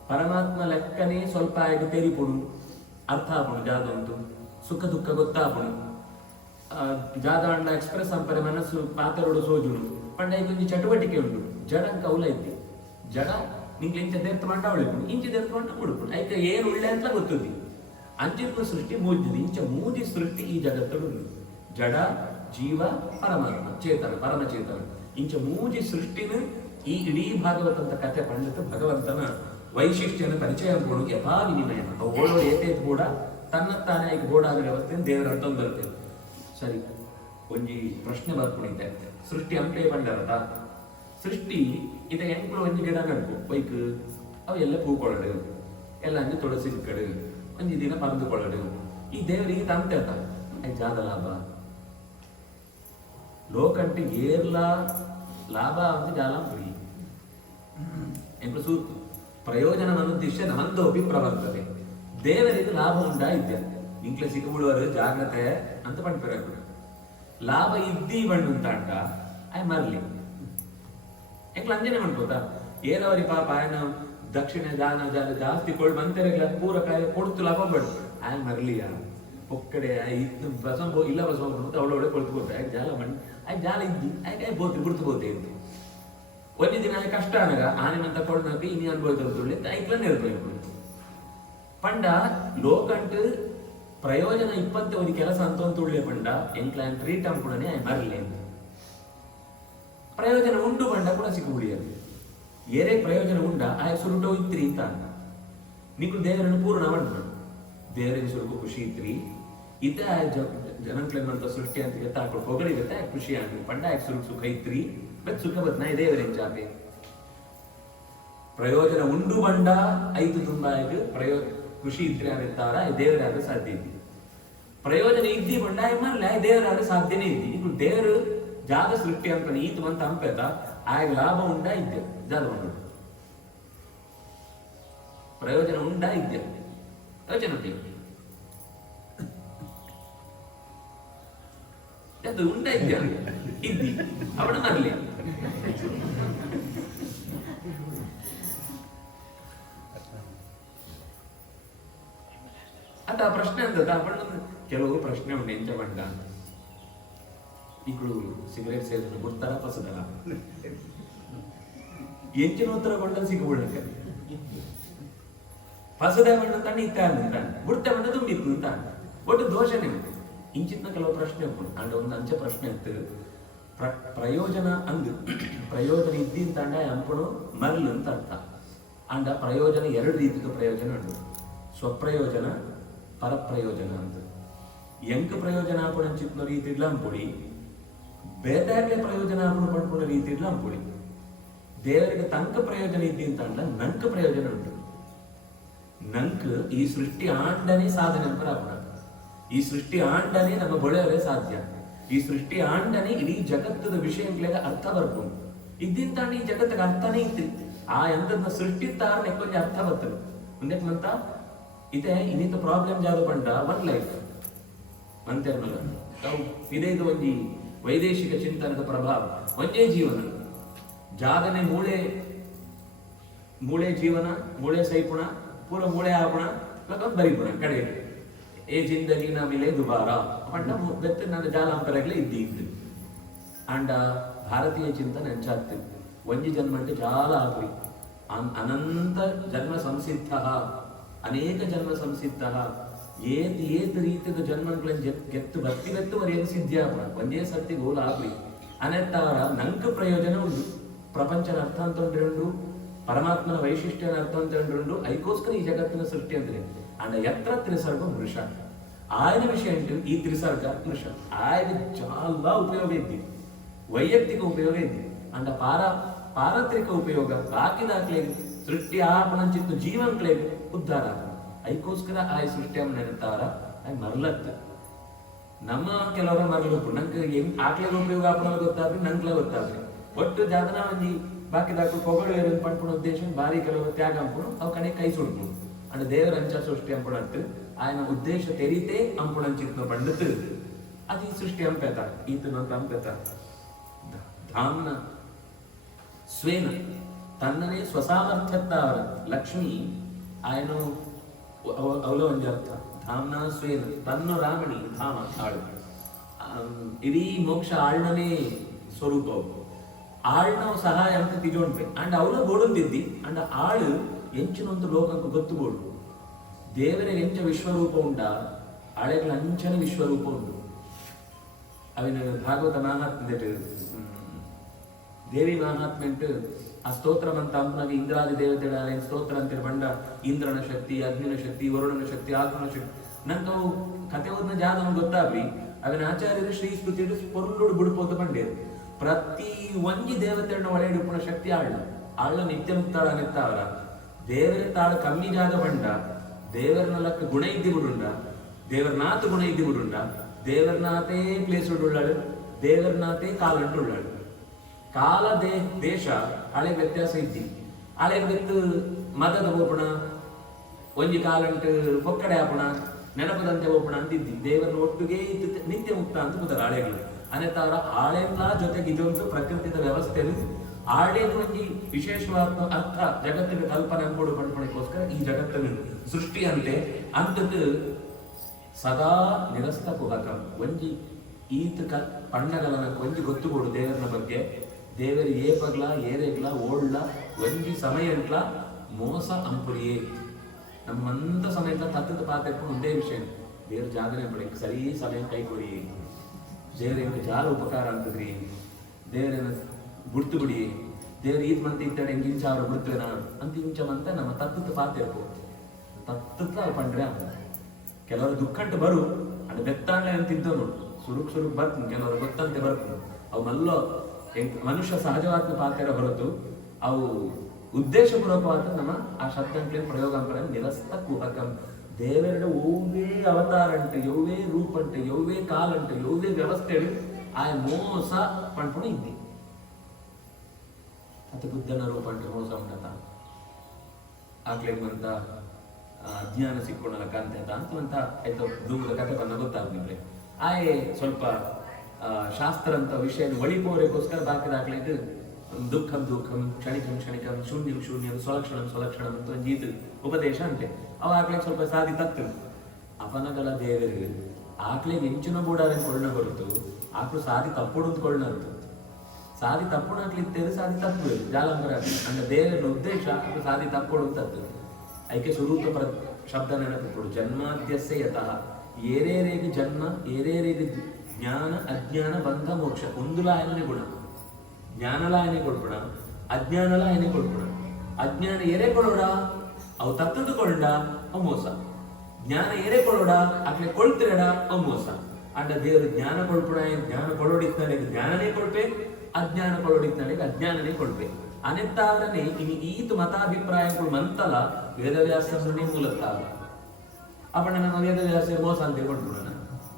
ಪರಮಾತ್ಮ ಲೆಕ್ಕನೇ ಸ್ವಲ್ಪ ಆಯ್ತು ತೆರಿಪುಡು ಅರ್ಥ ಆಪುಣು ಜಾದಂತು ಸುಖ ದುಃಖ ಗೊತ್ತಾಪುಣು ಜಾದ ಅಂಡ ಎಕ್ಸ್ಪ್ರೆಸ್ ಅಂಪರೆ ಮನಸ್ಸು ಪಾತರೋಡು ಸೋಜುಡು ಪಂಡ ಇದೊಂದು ಚಟುವಟಿಕೆ ಉಂಟು ಜಡ ಕೌಲ ಇದ್ದಿ ಜಡ ನಿಂಗೆ ಇಂಚ ದೇರ್ತ ಮಂಡ ಉಳಿಪುಣು ಇಂಚ ದೇರ್ತ ಮಂಡ ಉಡುಪುಣು ಆಯ್ತು ಏನು ಉಳ್ಳೆ ಅಂತ ಗೊತ್ತುದ್ದಿ ಅಂಚಿನ ಸೃಷ್ಟಿ ಮೂಜಿದಿ ಇಂಚ ಮೂಜಿ ಸೃಷ್ಟಿ ಈ ಜಗತ್ತಡು ಜಡ ಜೀವ ಪರಮಾತ್ಮ ಚೇತನ ಪರಮಚೇತನ ಇಂಚ ಮೂಜಿ ಸೃಷ್ಟಿನ ಈ ಇಡೀ ಭಾಗವತಂತ ಕಥೆ ಪಂಡಿತ ಭಗವಂತನ ವೈಶಿಷ್ಟ್ಯನ ಪರಿಚಯ ಕೊಡು ಯಥಾ ವಿನಿಮಯ ಓಡೋ ಏತೇತ್ ಕೂಡ ತನ್ನತ್ತಾನೆ ಈಗ ಗೋಡಾದ ವ್ಯವಸ್ಥೆ ದೇವರ ಅರ್ಥ ಬರ್ತೇನೆ ಸರಿ ಒಂಜಿ ಪ್ರಶ್ನೆ ಬರ್ಕೊಂಡಿದ್ದೆ ಸೃಷ್ಟಿ ಅಂಪೇ ಪಂಡರತ ಸೃಷ್ಟಿ ಇದ ಎಂಕ್ಳು ಒಂಜಿ ಗಿಡ ನಡ್ಕು ಬೈಕ್ ಅವು ಎಲ್ಲ ಪೂಕೊಳ್ಳಡು ಎಲ್ಲ ಅಂಜಿ ತುಳಸಿ ಇಕ್ಕಡು ಒಂಜಿ ದಿನ ಪರಂದುಕೊಳ್ಳಡು ಈ ದೇವರಿಗೆ ತಂತೇತ ಐ ಜಾದ ಲಾಭ ಲೋಕಂಟಿ ಏರ್ಲ ಲಾಭ ಅಂತ ಜಾಲ ಪುರಿ ಎಂಕ್ಳು ಸೂತು ಪ್ರಯೋಜನ ಅನುದ್ದೇಶ ನಮ್ಮಂತೋಪಿ ಪ್ರವರ್ತದೆ ದೇವರಿಗೆ ಲಾಭ ಉಂಟಾಯಿದ್ದೆ ಇಂಕ್ಲೆ ಸಿಕ್ಕಬಿಡುವರು ಜಾಗ್ರತೆ ಅಂತ ಪಂಡ್ಪೇರ ಲಾಭ ಇದ್ದಿ ಬಣ್ಣು ಅಂಟ ಆಯ್ ಮರ್ಲಿ ಎಂಕ್ಲ ಅಂಜನೆ ಮಾಡ್ಕೋತಾ ಏನವರಿ ಪಾಪ ಆಯ್ನ ದಕ್ಷಿಣ ದಾನ ಜಾಸ್ತಿ ಕೊಳ್ಳ್ ಬಂತಾರೆ ಪೂರ ಕಾಯ ಕೊಡ್ತು ಲಾಭ ಬಡ್ ಆಯ್ ಮರ್ಲಿಯ ಒಕ್ಕಡೆ ಬಸಂಬ ಇಲ್ಲ ಬಸಂಬ ಅಂತ ಅವಳೊಡೆ ಕೊಳ್ತುಕೋತ ಆಯ್ ಜಾಲ ಮಣ್ಣು ಆಯ್ ಜಾಲ ಇದ್ದಿ ಆಯ್ ಬೋತಿ ಗುರ್ತು ಬೋತೆ ಇದ್ದು ಒಂದೇ ದಿನ ಆಯ್ ಕಷ್ಟ ಅನಗ ಆನೆನಂತ ಕೊಳ್ಳಿ ಇನಿ ಅನ್ಬೋಯ್ತುಳ್ಳಿ ಐಕ್ಲನ್ನ ಇರ್ಬೇಕು ಪಂಡ ಲೋಕಂಟು ಪ್ರಯೋಜನ ಇಪ್ಪತ್ತೆ ಒಂದು ಕೆಲಸ ಅಂತ ತುಳ್ಳೆ ಪಂಡ ಎಂಕ್ಲಾನ್ ಟ್ರೀಟ್ ಅಂಪುಣನೆ ಆಯ್ ಮರ್ಲಿ ಅಂತ ಪ್ರಯೋಜನ ಉಂಡು ಪಂಡ ಕೂಡ ಸಿಕ್ಕುಬಿಡಿಯದು ಏರೇ ಪ್ರಯೋಜನ ಉಂಡ ಆಯ್ ಸುರುಟೋ ಇತ್ರಿ ಅಂತ ನಿಕ್ಕು ದೇವರನ್ನು ಪೂರ್ಣ ಮಾಡ್ತಾನೆ ದೇವರಿಗೆ ಸ್ವಲ್ಪ ಖುಷಿ ಇತ್ರಿ ಇತ್ತೆ ಆಯ್ ಜನಕ್ಲೆಂತ ಸೃಷ್ಟಿ ಅಂತ ಗೊತ್ತಾಕೊಂಡು ಹೊಗಳಿಗತ್ತೆ ಖುಷಿ ಆಗಿ ಪಂಡ ಆಯ್ ಸುಖ ಇತ್ರಿ ಬಟ್ ಸುಖ ಬತ್ನ ದೇವರೇನ್ ಜಾತೆ ಪ್ರಯೋಜನ ಉಂಡು ಬಂಡ ಐದು ತುಂಬಾ ಖುಷಿ ಇದ್ರೆ ಅನ್ನುತ್ತಾರ ದೇವರಾಗ ಸಾಧ್ಯ ಇದ್ದಿ ಪ್ರಯೋಜನ ಇದ್ದಿ ಬಂಡ ಮರ್ಲೆ ದೇವರಾಗ ಸಾಧ್ಯನೇ ಇದ್ದಿ ಈಗ ದೇವರು ಜಾಗ ಸೃಷ್ಟಿ ಅಂತ ಈತ ಮಂತ ಹಂಪೇತ ಆಗ ಲಾಭ ಉಂಡಾ ಇದ್ದೆ ಜಾಗ ಉಂಡು ಪ್ರಯೋಜನ ಉಂಡಾ ಇದ್ದೆ ಯೋಚನೆ ಅದು ಉಂಡಾ ಇದ್ದೆ ಇದ್ದಿ ಅವನ ಮರ್ಲಿ ಅದ ಪ್ರಶ್ನೆ ಅಂತ ಕೆಲವು ಪ್ರಶ್ನೆ ಉಂಟು ಎಂಚ ಬಂಡ ಈಗಳು ಸಿಗರೇಟ್ ಸೇರಿದ್ರು ಬಿಡ್ತಾರ ಪಸದಲ್ಲ ಎಂಚಿನ ಉತ್ತರ ಕೊಂಡ ಸಿಗಬಿಡಕ್ಕೆ ಪಸದ ಬಣ್ಣ ತಾನೆ ಇತ್ತ ಅಂತ ಬಿಡ್ತ ಬಣ್ಣ ತುಂಬಿತ್ತು ಅಂತ ಒಟ್ಟು ದೋಷನೇ ಉಂಟು ಇಂಚಿನ ಕೆಲವು ಪ್ರಶ್ನೆ ಉಂಟು ಅಂಡ್ ಒಂದು ಅಂಚೆ ಪ್ರಶ್ನೆ ಇತ್ತು ಪ್ರಯೋಜನ ಅಂದು ಪ್ರಯೋಜನ ಇದ್ದಿಂದ ಅಂಡ ಅಂಪಣು ಮರ್ಲ್ ಅಂತ ಅರ್ಥ ಅಂಡ ಪ್ರಯೋಜನ ಎರಡು ರೀತಿಯ ಪ್ರಯೋಜನ ಉಂಟು ಸ್ವಪ್ರಯೋಜನ ಪರಪ್ರಯೋಜನ ಅಂತ ಎಂಕ ಪ್ರಯೋಜನ ಆಪಣ ಚಿತ್ನ ರೀತಿ ಇಡ್ಲ ಅಂಪುಡಿ ಬೇದಾರ್ಲೆ ಪ್ರಯೋಜನ ಆಪಣ ಪಡ್ಕೊಂಡ ರೀತಿ ಇಡ್ಲ ಅಂಪುಡಿ ದೇವರಿಗೆ ತಂಕ ಪ್ರಯೋಜನ ಇದ್ದಿ ಅಂತ ಅಂಡ ನಂಕ ಪ್ರಯೋಜನ ಉಂಟು ನಂಕ ಈ ಸೃಷ್ಟಿ ಆಂಡನೆ ಸಾಧನೆ ಅಂತ ಆಪಣ ಈ ಸೃಷ್ಟಿ ಆಂಡನೆ ನಮ್ಮ ಬೊಳೆಯವರೇ ಸಾಧ್ಯ ಈ ಸೃಷ್ಟಿ ಆಂಡನೆ ಇಡೀ ಜಗತ್ತದ ವಿಷಯಗಳಿಗೆ ಅರ್ಥ ಬರ್ಕೊಂಡು ಇದ್ದಿಂತ ಈ ಜಗತ್ತಿಗೆ ಅರ್ಥನೇ ಇತ್ತು ಆ ಎಂತದ ಸೃಷ್ಟಿ ತಾರ ನೆಕ್ಕೊಂದು ಅರ್ಥ ಬರ್ತದೆ ಮುಂದೆಕ್ನಂತ ಇದೆ ಇನ್ನಿಂದ ಪ್ರಾಬ್ಲಮ್ ಜಾದು ಪಂಡ ಒನ್ ಲೈಫ್ ಅಂತೇನಲ್ಲ ತಾವು ಇದೈದು ಒಂಜಿ ವೈದೇಶಿಕ ಚಿಂತನದ ಪ್ರಭಾವ ಒಂದೇ ಜೀವನ ಜಾಗನೆ ಮೂಳೆ ಜೀವನ ಮೂಳೆ ಸೈಪುಣ ಪೂರ ಮೂಳೆ ಆಪುಣ ಬರಿಪುಣ ಕಡೆ ಏ ಜಿಂದಗಿ ನಮಿಲೆ ದುಬಾರ ಪಂಡ ಬೆತ್ತ ನನ್ನ ಜಾಲಾಂತರಗಳೇ ಇದ್ದು ಅಂಡ ಭಾರತೀಯ ಚಿಂತನೆ ಹೆಂಚಾಗ್ತದೆ ಒಂಜಿ ಜನ್ಮ అంటే చాలా ಆಗುರಿ ಅನಂತ ಜನ್ಮ ಸಂಸಿದ್ಧ ಅನೇಕ ಜನ್ಮ ಸಂಸಿದ್ಧ ಏತ್ ರೀತಿಯ ಜನ್ಮಗಳನ್ನು ಗೆತ್ತು ಬತ್ತಿವೆತ್ತುವರೆಗೆ ಸಿದ್ಧಿಯಾಗ ಒಂದೇ ಸರ್ತಿ ಗೋಲ್ ಆಗ್ಲಿ ಅನೆತ್ತಾರ ನಂಕ ಪ್ರಯೋಜನ ಉಂಟು ಪ್ರಪಂಚನ ಅರ್ಥ ಅಂತ ಉಂಟು ಪರಮಾತ್ಮನ ವೈಶಿಷ್ಟ್ಯನ ಅರ್ಥ ಅಂತ ಉಂಟು ಐಕೋಸ್ಕರ ಈ ಜಗತ್ತಿನ ಸೃಷ್ಟಿ ಅಂದ್ರೆ ಅಂಡ ಎತ್ರ ತ್ರಿಸರ್ಗ ವೃಷ ఆయన ವಿಷಯ ಉಂಟು ಈ ತ್ರಿಸರ್ಗ ವೃಷ ఆయన చాలా ಉಪಯೋಗ ಇದ್ದಿ ವೈಯಕ್ತಿಕ ಉಪಯೋಗ ಇದ್ದಿ ಅಂಡ ಪಾರತ್ರಿಕ ಉಪಯೋಗ ಬಾಕಿ ದಾಖಲೆಗೆ ಸೃಷ್ಟಿ ಆಪಣಂಚಿತ್ತು ಜೀವಂಕ್ಲೆಗೆ ಉದ್ಧಾರ ಐಕೋಸ್ಕರ ಆಯ್ ಸೃಷ್ಟಿ ನೆನತಾರ ಆಯ್ ಮರ್ಲತ್ತ ನಮ್ಮ ಕೆಲವರ ಮರಳು ನಂಗೆ ಹೆಂಗ್ ಆಕ್ಲೆಗೆ ಉಪಯೋಗ ಆಪಣ ಗೊತ್ತಾದ್ರಿ ನಂಗ್ಲೆ ಗೊತ್ತಾದ್ರಿ ಒಟ್ಟು ಜಾತನ ಒಂಜಿ ಬಾಕಿ ದಾಖಲು ಪೊಗಳು ಪಂಪುಣ ಉದ್ದೇಶ ಬಾರಿ ಕೆಲವರು ತ್ಯಾಗ ಅಂಪುಣ ಅವು ಕಡೆ ಕೈ ಸುಡ್ತು ಅಂಡ್ ದೇವರ ಅಂಚ ಸೃಷ್ಟಿ ಅಂಪುಣಟ್ಟು ఆయన ಉದ್ದೇಶ ತೆರಿತೆ ಅಂಪುಣಂಚಿತ್ತು ಪಂಡತ್ ಅದು ಈ ಸೃಷ್ಟಿ ಅಂಪೇತ ಈತನಂತ ಅಂಪೇತ ಧಾಮ್ನ ಸ್ವೇನ ತನ್ನನೇ ಸ್ವಸಾಮರ್ಥ್ಯತ್ತಾರ ಲಕ್ಷ್ಮಿ ఆయన ಅವಲ ಒಂಜಿ ಅರ್ಥ ಧಾಮ್ನ ಸ್ವೇನ ತನ್ನ ರಾಮಣಿ ಧಾಮ ಆಳು ಇಡೀ ಮೋಕ್ಷ ಆಳ್ನನೇ ಸ್ವರೂಪ ಆಳ್ನ ಸಹಾಯ ಅಂತ ತಿಜೋಣ್ಪೆ ಅಂಡ್ ಅವಲ ಬೋಡೊಂದಿದ್ದಿ ಅಂಡ್ ಆಳು ಎಂಚಿನೊಂದು ಲೋಕಕ್ಕೆ ಗೊತ್ತುಬೋಡು ದೇವರಿಗೆ ಎಂಚ ವಿಶ್ವರೂಪ ಉಂಡ ಆಳೆಗಳ ಅಂಚನೆ ವಿಶ್ವರೂಪ ಉಂಟು ಅವಿನ ಭಾಗವತ ಮಹಾತ್ಮ್ಯ ದೇವಿ ಮಹಾತ್ಮ್ಯ ಆ ಸ್ತೋತ್ರ ಅಂತ ಅಂಪನಾಗ ಇಂದ್ರಾದಿ ದೇವತೆಗಳ ಸ್ತೋತ್ರ ಅಂತೇಳಿ ಬಂಡ ಇಂದ್ರನ ಶಕ್ತಿ ಅಗ್ನಿನ ಶಕ್ತಿ ವರುಣನ ಶಕ್ತಿ ಆತ್ಮನ ಶಕ್ತಿ ನಂಗೆ ಅವು ಕತೆ ಓದ್ನ ಜಾಗ ಗೊತ್ತಾಗ್ಲಿ ಅವಿನ ಆಚಾರ್ಯರು ಶ್ರೀ ಸ್ಮೃತಿ ಪೊರ್ಲೋಡು ಬುಡ್ಪೋತ ಬಂಡೇರು ಪ್ರತಿ ಒಂಜಿ ದೇವತೆಯನ್ನು ಒಳೆಯುಡುಪುನ ಶಕ್ತಿ ಆಳ್ಳ ನಿತ್ಯ ಮುಕ್ತಾಳ ನಿತ್ತಾವರ ದೇವರ ತಾಳ ಕಮ್ಮಿ ಜಾಗ ಬಂಡ ದೇವರನಲಕ್ಕೆ ಗುಣ ಇದ್ದಿ ಬಿಡುಂಡ ದೇವರನಾಥ ಗುಣ ಇದ್ದಿ ಬಿಡುಂಡ ದೇವರನಾಥೇ ಪ್ಲೇಸ್ ಉಳ್ಳಾಳು ದೇವರನಾಥೇ ಕಾಲಂಟುಳ್ಳಾಳು ಕಾಲ ದೇಶ ಹಳೆ ವ್ಯತ್ಯಾಸ ಇದ್ದಿ ಹಳೆ ಬಿತ್ತು ಮದದ ಬೋಪಣ ಒಂಜಿ ಕಾಲಂಟು ಪೊಕ್ಕಡೆ ಆಪಣ ನೆನಪದಂತೆ ಬೋಪಣ ಅಂತಿದ್ದಿ ದೇವರನ್ನ ಒಟ್ಟಿಗೆ ಇದ್ದು ನಿತ್ಯ ಮುಕ್ತ ಅಂತ ಕೂತಾರೆ ಹಳೆಗಳು ಅನೇತಾರ ಆಳೆಲ್ಲ ಜೊತೆಗೆ ಇದೊಂದು ಪ್ರಕೃತಿದ ವ್ಯವಸ್ಥೆ ಆಳೇದು ಒಂಜಿ ವಿಶೇಷವಾದ ಅರ್ಥ ಜಗತ್ತಿನ ಕಲ್ಪನೆ ಅನ್ಕೊಡು ಪಡ್ಕೊಳಕ್ಕೋಸ್ಕರ ಈ ಜಗತ್ತಿನ ಸೃಷ್ಟಿ ಅಂತೆ ಅಂತದ್ದು ಸದಾ ನಿರಸ್ತ ಕುಹಕ ಒಂಜಿ ಈತ ಪಣ್ಣಗಲನ ಒಂಜಿ ಗೊತ್ತುಕೊಡು ದೇವರನ ಬಗ್ಗೆ ದೇವರ ಏಪಗ್ಲ ಏರೆಗ್ಲ ಓಡ್ಲ ಒಂಜಿ ಸಮಯ ಅಂಟ್ಲ ಮೋಸ ಅಂಪುರಿಯೇ ನಮ್ಮಂತ ಸಮಯದ ತತ್ತದ ಪಾತ್ರೆಕೊಂಡು ಒಂದೇ ವಿಷಯ ದೇವ್ರ ಜಾಗರಣೆ ಪಡೆ ಸರಿ ಸಮಯ ಕೈ ಕೊಡಿ ದೇವರ ಜಾಲ ಉಪಕಾರ ಅಂತದ್ರಿ ದೇವರನ್ನ ಗುರ್ತು ಬಿಡಿ ದೇವ್ರ ಈದ್ ಮಂತ ಇತ್ತಡೆ ಇಂಚ ಅವ್ರ ಬಿಡ್ತೇನ ಅಂತ ಇಂಚಮಂತ ನಮ್ಮ ತತ್ತದ ಪಾತ್ರೆ ತತ್ತ ಪಂಡ್ರೆ ಅಂತ ಕೆಲವರು ದುಃಖಂಟು ಬರು ಅದು ಬೆತ್ತಾಂಡ್ಲೆ ಅಂತಿದ್ದವ್ ನೋಡು ಸುರುಕ್ ಬರ್ತೀನಿ ಕೆಲವರು ಗೊತ್ತಂತೆ ಬರ್ತೀನಿ ಅವು ಮಲ್ಲೋ ಮನುಷ್ಯ ಸಹಜವಾದ ಪಾತ್ರ ಹೊರತು ಅವು ಉದ್ದೇಶಪೂರ್ವಕವಾದ ನಮ್ಮ ಆ ಶಬ್ದಂಕ್ಲೆ ಪ್ರಯೋಗ ನಿರಸ್ತ ಕುಹಕಂ ದೇವരുടെ ಓವೇ ಅವತಾರ ಅಂಟು ಯೌವೇ ರೂಪ ಅಂಟು ಯೌವೇ ಕಾಲಂಟು ಯೌವೇ ವ್ಯವಸ್ಥೆ ಆ ಮೋಸ ಪಂಪುಣ ಇದ್ದಿ ಅತ ಬುದ್ಧನ ರೂಪ ಅಂಟು ಮೋಸ ಉಂಟತ ಆಗ್ಲೇಂತ ಅಜ್ಞಾನ ಸಿಕ್ಕೊಂಡಲ್ಲ ಕಾಂತ ಅಂತ ಆಯ್ತು ಧೂಮದ ಕಥೆ ಬಂದ ಗೊತ್ತಾಗ್ಲಿಕ್ಕೆ ಆಯೇ ಸ್ವಲ್ಪ ಶಾಸ್ತ್ರ ಅಂತ ವಿಷಯ ಒಳಿಪೋರೆಗೋಸ್ಕರ ಬಾಕಿದಾಗ್ಲಿಕ್ಕೆ ದುಃಖಂ ಕ್ಷಣಿಕಂ ಶೂನ್ಯಂ ಸ್ವಲಕ್ಷಣಂ ಅಂತ ಒಂದು ಇದು ಉಪದೇಶ ಅಂತೆ ಅವ ಆಗ್ಲಿಕ್ಕೆ ಸ್ವಲ್ಪ ಸಾಧಿ ತತ್ತು ಅವನಗಲ ದೇವರಿಗೆ ಆಕ್ಲಿಗೆ ಹೆಂಚಿನ ಬೂಡಾರನ್ನು ಕೊಳ್ಳ ಬರುತ್ತು ಆಕ್ಳು ಸಾಧಿ ತಪ್ಪುಡು ಅಂತ ಕೊಳ್ಳನಂತು ಸಾಧಿ ತಪ್ಪುಡು ಹಾಕ್ಲಿತ್ತೇವೆ ಸಾಧಿ ತಪ್ಪು ಜಾಲಂಬರ ಅಂದ್ರೆ ದೇವರ ಉದ್ದೇಶ ಆಕ್ಳು ಸಾಧಿ ತಪ್ಪುಡು ಅಂತದ್ದು ಐಕೆ ಸ್ವರೂಪ ಶಬ್ದ ನೆನಪಿಕೊಡು ಜನ್ಮಾದ್ಯಸ್ಯ ಯತಃ ಏರೇರೇಗೆ ಜನ್ಮ ಏರೇರೇಗೆ ಜ್ಞಾನ ಅಜ್ಞಾನ ಬಂಧ ಮೋಕ್ಷ ಒಂದುಲಾಯನೇ ಗುಣ ಜ್ಞಾನಲಾಯನೆ ಕೊಡ್ಬೇಡ ಅಜ್ಞಾನಲಾಯನೆ ಕೊಡ್ಬೇಡ ಅಜ್ಞಾನ ಏರೇ ಕೊಡೋಡ ಅವು ತತ್ತದುಕೊಂಡ ಅವು ಮೋಸ ಜ್ಞಾನ ಏರೇ ಕೊಡೋಡ ಅಕ್ಲೆ ಕೊಳ್ತಿರಡ ಅವು ಮೋಸ ಅಂಡ ದೇವರು ಜ್ಞಾನ ಕೊಡ್ಬೇಡ ಜ್ಞಾನ ಕೊಡೋಡಿತ್ತಾನೆ ಜ್ಞಾನನೇ ಕೊಡ್ಬೇ ಅಜ್ಞಾನ ಕೊಡೋಡಿತ್ತಾನೆ ಅಜ್ಞಾನನೇ ಕೊಡ್ಬೇ ಅನೆತ್ತಾದ್ರೆ ಇನ್ನು ಈತು ಮತಾಭಿಪ್ರಾಯಗಳು ಮಂತಲ ವೇದವ್ಯಾಸ ಮೂಲತಃ ಅಪ್ಪಣ್ಣ ನಮ್ಮ ವೇದವ್ಯಾಸ ಮೋಸ ಅಂತ ಹೇಳ್ಕೊಂಡ್ಬಿಡೋಣ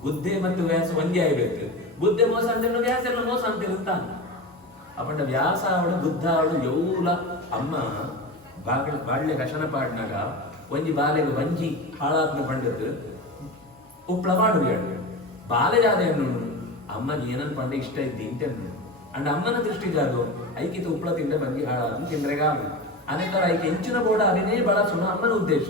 ಬುದ್ಧಿ ಮತ್ತು ವ್ಯಾಸ ಒಂದೇ ಆಗ್ಬೇಕು ಬುದ್ಧಿ ಮೋಸ ಅಂತ ವ್ಯಾಸ ಎಲ್ಲ ಮೋಸ ಅಂತ ಇರುತ್ತಾನ ಅಪ್ಪಣ್ಣ ವ್ಯಾಸ ಅವಳು ಬುದ್ಧ ಅವಳು ಯೌಲ ಅಮ್ಮ ಬಾಳ್ಯ ಕಶನ ಪಾಡ್ನಾಗ ಒಂಜಿ ಬಾಲೆಗೆ ಬಂಜಿ ಹಾಳಾತ್ಮ ಪಂಡದ್ದು ಉಪ್ಳ ಮಾಡು ಹೇಳು ಬಾಲೆ ಜಾದೆಯನ್ನು ಅಮ್ಮಗೆ ಏನನ್ ಪಂಡ ಇಷ್ಟ ಇದ್ದಿ ಇಂತೆನ್ನು ಅಂಡ್ ಅಮ್ಮನ ದೃಷ್ಟಿಗಾರು ಐಕಿತ ಉಪ್ಳ ತಿಂಡ ಬಂಜಿ ಹಾಳಾದ್ನು ತಿಂದ್ರೆಗ ಅನೇತರ ಐಕೆ ಹೆಂಚಿನ ಬೋಡ ಅದೇನೇ ಬಳಸೋಣ ಅಮ್ಮನ ಉದ್ದೇಶ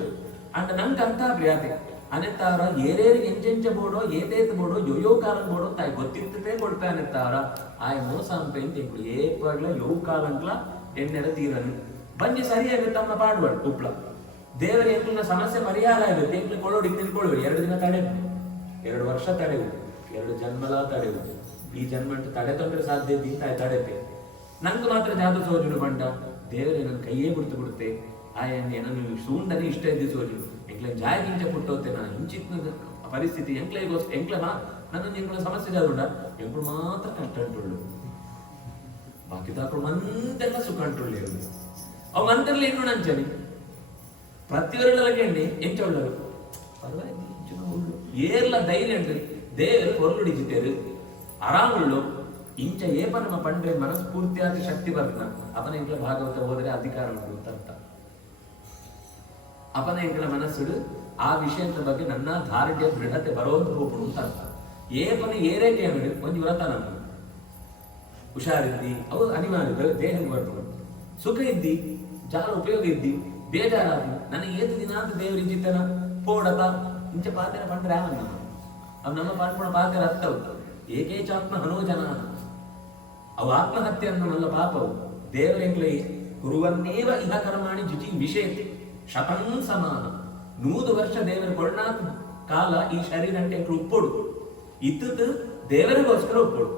ಅಂಡ್ ನಂಗೆ ಅರ್ಥ ಪ್ರಿಯಾತೆ ಅನೆತ್ತಾರ ಏರೇರಿಗೆ ಎಂಚೆಂಚ ಬೋಡೋ ಏತೇತ ಬೋಡೋ ಯೋಯೋ ಕಾಲಂ ಬೋಡೋ ತಾಯಿ ಗೊತ್ತಿರ್ತೇ ಕೊಡ್ತಾ ಅನೆತ್ತಾರ ಆಯ ಮೋಸ ಅಂತ ಎಂಟು ಏಪಾಗ್ಲ ಯೋ ಕಾಲಂಗ್ಲ ಎಣ್ಣೆರ ತೀರನು ಬಂಜಿ ಸರಿಯಾಗುತ್ತೆ ಅಮ್ಮ ಪಾಡುವಳು ಉಪ್ಳ ದೇವರ ಎಂಕ್ಲಿನ ಸಮಸ್ಯೆ ಪರಿಹಾರ ಆಗುತ್ತೆ ಎಂಕ್ಲಿ ಕೊಳ್ಳೋಡಿ ತಿಳ್ಕೊಳ್ಳುವ 2 ದಿನ ತಡೆವು 2 ವರ್ಷ ತಡೆವು 2 ಜನ್ಮಲ ತಡೆವು ಈ ಜನ್ಮ ತಡೆ ತೊಂದರೆ ಸಾಧ್ಯ ಇದ್ದ ತಡೆತೆ ನಂಗೆ ಮಾತ್ರ ಜಾದು ಸೋಜುನು ಬಂಡ ದೇವರೇ ನನ್ನ ಕೈಯೇ ಬಿಡುತ್ತೆ ಆಯ ನಾನು ಸೂಂಡನೆ ಇಷ್ಟ ಇದ್ದಿ ಸೋಜುನು ಎಂಕ್ಲೆ ಜಾಯಗಿಂಚ ಪುಟ್ಟೋತೆ ನಾನು ಹಿಂಚಿತ್ ಪರಿಸ್ಥಿತಿ ಎಂಕ್ಲೆ ನನ್ನ ಎಂಕ್ಲ ಸಮಸ್ಯೆ ಜಾದುಂಡ ಎಂಕ್ಳು ಮಾತ್ರ ಕಷ್ಟ ಅಂಟುಳ್ಳು ಬಾಕಿ ತಾಕಳು ಮಂತೆಲ್ಲ ಸುಖ ಅಂಟುಳ್ಳಿ ಅವು ಮಂತೆಲ್ಲ ಏನು ನಂಚನಿ ಪ್ರತಿಯೊರಳಗೆ ಎಂಚೊಳ್ಳರು ಪರವಾಗಿಲ್ಲ ಏರ್ಲ ಧೈರ್ಯ ಉಂಟು ದೇವರು ಹೊರಳುಡಿಜಿತೇರು ಆರಾಮುಳ್ಳು ಇಂಚ ಏಪ ನಮ್ಮ ಪಂಡ್ರೆ ಮನಸ್ಫೂರ್ತಿಯಾಗಿ ಶಕ್ತಿ ಬರ್ತಾನ ಅವನ ಎಂಕ್ಲ ಭಾಗವತ ಹೋದರೆ ಅಧಿಕಾರ ಉಂಟು ಅಂತ ಅಪನ ಎಂಕ್ಲ ಮನಸ್ಸುಡು ಆ ವಿಷಯದ ಬಗ್ಗೆ ನನ್ನ ಧಾರ್ಢ್ಯ ದೃಢತೆ ಬರೋದು ಹೋಗ್ಬಿಡು ಅಂತ ಅರ್ಥ ಏಪನ ಏರೇಕೆ ಅಂಗಡಿ ಒಂದು ವ್ರತ ನಮ್ಮ ಹುಷಾರಿದ್ದಿ ಅವು ಅನಿವಾರ್ಯ ದೇಹ ಬರ್ಬೋದು ಸುಖ ಇದ್ದಿ ಜಾಲ ಉಪಯೋಗ ಇದ್ದಿ ಬೇಜಾರಾದ ನನಗೆ ಏತು ದಿನ ಅಂತ ದೇವ್ರ ಇದ್ದಿತ್ತನ ಪೋಡತ ಇಂಚ ಪಾತ್ರ ಪಂಡ್ರೆ ಅವನ್ನ ಅವ್ ನಮ್ಮ ಪಾಡ್ಪಣ ಪಾತ್ರ ಅರ್ಥವು ಏಕೇಚಾತ್ಮ ಹನೋಜನ ಅವು ಆತ್ಮಹತ್ಯೆ ಅನ್ನೋಲ್ಲ ಪಾಪವು ದೇವರೆಂಗ್ಲೆ ಕುರುವನ್ನೇವ ಇಹ ಕರ್ಮಾಣಿ ಜುಜಿ ವಿಷಯ ಶತಂ ಸಮಾನ 100 ವರ್ಷ ದೇವರ ಕೊಡನಾಥ ಕಾಲ ಈ ಶರೀರ ಅಂಟೆ ಉಪ್ಪೊಡು ಇತ್ತು ದೇವರಿಗೋಸ್ಕರ ಉಪ್ಪೊಡು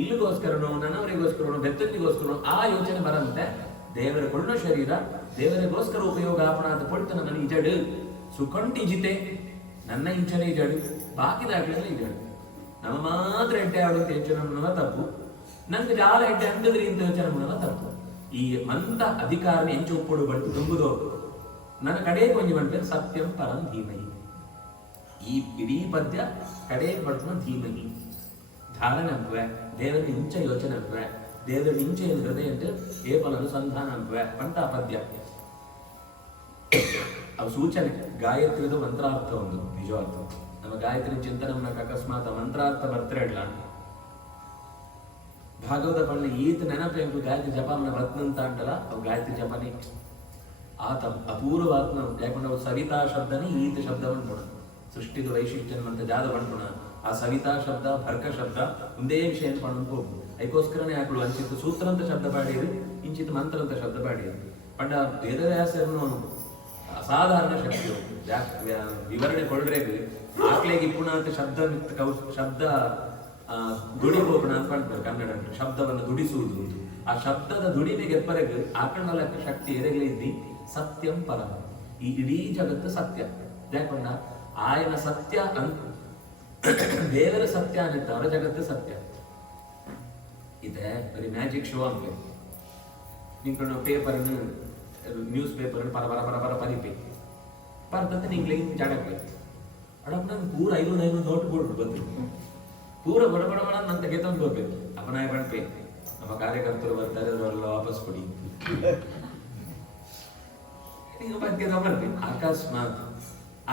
ಇಲ್ಲಿಗೋಸ್ಕರನೋ ನನ್ನವರಿಗೋಸ್ಕರನೋ ಬೆತ್ತನಿಗೋಸ್ಕರನೋ ಆ ಯೋಚನೆ ಬರಂತೆ ದೇವರ ಕೊಡನ ಶರೀರ ದೇವರಿಗೋಸ್ಕರ ಉಪಯೋಗ ಆಪಣಾದ ಕೊಡ್ತಾನ ನನ್ನ ಇಜಡು ಸುಖಂಟಿ ಜಿತೆ ನನ್ನ ಇಂಚನೆ ಇಜಡು ಬಾಕಿದಾಗಲೆಲ್ಲ ಇಜಡು ನಮ್ಮ ಮಾತ್ರ ಎಂಟೆ ಆಡುತ್ತೆ ಯೋಚನೆ ತಪ್ಪು ನಂಗೆ ಜಾಲ ಹೆಡ್ಡೆ ಅಂಗದ್ರಿ ಅಂತ ಯೋಚನೆ ಮಾಡಲ್ಲ ತಪ್ಪು. ಈ ಮಂತ ಅಧಿಕಾರನ ಎಂಚು ಒಪ್ಪೊಡು ಬಡ್ತು ತುಂಬುದೋ ನನ್ನ ಕಡೆ ಕೊಂಚ ಮಾಡ್ಬೇಕು ಸತ್ಯಂ ಪರಂ ಧೀಮಹಿ. ಈ ಇಡೀ ಪದ್ಯ ಕಡೆ ಪಡ್ತನ ಧೀಮಹಿ ಧಾರಣೆ ಅಂಪುವೆ ದೇವರಿಗೆ ಇಂಚ ಯೋಚನೆ ಅಂಪುವೆ ದೇವರಿಗೆ ಇಂಚ ಹೃದಯ ಅಂತ ಏಪಲ ಅನುಸಂಧಾನ ಅಂಪುವೆ ಪಂಟ ಪದ್ಯ ಅವು ಸೂಚನೆ. ಗಾಯತ್ರಿದು ಮಂತ್ರಾರ್ಥ ಒಂದು ನಿಜವಾರ್ಥ. ನಮ್ಮ ಗಾಯತ್ರಿ ಚಿಂತನೆ ಅಕಸ್ಮಾತ್ ಮಂತ್ರಾರ್ಥ ಬರ್ತಿರಲ್ಲ ಭಾಗವತ ಪಣ್ಣ ಈತ ನೆನಪು ಗಾಯತ್ರಿ ಜಪ ಬರ್ತಂತ ಅಂತಲ್ಲ ಅವು ಗಾಯತ್ರಿ ಜಪನೇ ಆತ ಅಪೂರ್ವಾತ್ಮ ಯಾಕಂದ್ರೆ ಅವು ಸವಿತಾ ಶಬ್ದನೇ ಈತ ಶಬ್ದ ಬಂದ್ಬಿಡ ಸೃಷ್ಟಿದು ವೈಶಿಷ್ಟ್ಯ ಅಂತ ಜಾದ ಬಂದ್ಬಿಡ. ಆ ಸವಿತಾ ಶಬ್ದ ಭರ್ಕ ಶಬ್ದ ಒಂದೇ ವಿಷಯ ಅನ್ಕೊಂಡು ಹೋಗು ಅದಕ್ಕೋಸ್ಕರನೇ ಹಾಕಳು ಅಂಚಿತ್ತು ಸೂತ್ರ ಅಂತ ಶಬ್ದ ಬಾಡಿಯರು ಇಂಚಿತ್ತು ಮಂತ್ರ ಅಂತ ಶಬ್ದ ಬಾಡಿಯರು. ಪಂಡ ವೇದವ್ಯಾಸರನ್ನು ಅಸಾಧಾರಣ ಶಕ್ತಿಯು ವಿವರಣೆ ಕೊಳ್ಳ್ರೇಗೆ ಆಕ್ಲೆಗೆ ಪುಣ ಅಂತ ಶಬ್ದ ದುಡಿಬೋಣ ಅನ್ಕೊಂಡ್ತಾರೆ ಕನ್ನಡ ಶಬ್ದವನ್ನು ದುಡಿಸುವುದು. ಆ ಶಬ್ದದ ದುಡಿಮೆ ಗೆಪ್ಪರೆಗೆ ಆಕಂಡಲ ಶಕ್ತಿ ಎರೆಗಳಿದ್ದಿ ಸತ್ಯಂ ಪರ. ಈ ಇಡೀ ಜಗತ್ತು ಸತ್ಯ ಯಾಕೊಂಡ ಆಯನ ಸತ್ಯ ದೇವರ ಸತ್ಯ ಅನ್ನಿದ್ದವರ ಜಗತ್ತು ಸತ್ಯ ಇದೆ. ಬರೀ ಮ್ಯಾಜಿಕ್ ಶೋ ಅಂತ ನಿಂಕೊಂಡು ಪೇಪರ್ ನ್ಯೂಸ್ ಪೇಪರ್ ಪರ ಪರ ಪರ ಪರ ಪರಿಪೆ ಪರ್ತಂತೆ ನಿಂಗ್ಲೆ ಜಾಡಕ್ಕೆ ಅಡಪ್ಪ ನಂಗೆ ಪೂರ 500 ನೋಟ್ ಕೊಡ್ರು ಬಂದ್ರು ಪೂರ ಬಡಬಡಬಡ ನನ್ನ ತೆಗೆತಂದು ಹೋಗ್ಬೇಕು ಅಪನಾಯ ಬಣ್ಪೆ ನಮ್ಮ ಕಾರ್ಯಕರ್ತರು ಬರ್ತಾರೆ ಅವರೆಲ್ಲ ವಾಪಸ್ ಕೊಡಿ ಬರ್ತೀನಿ. ಅಕಸ್ಮಾತ್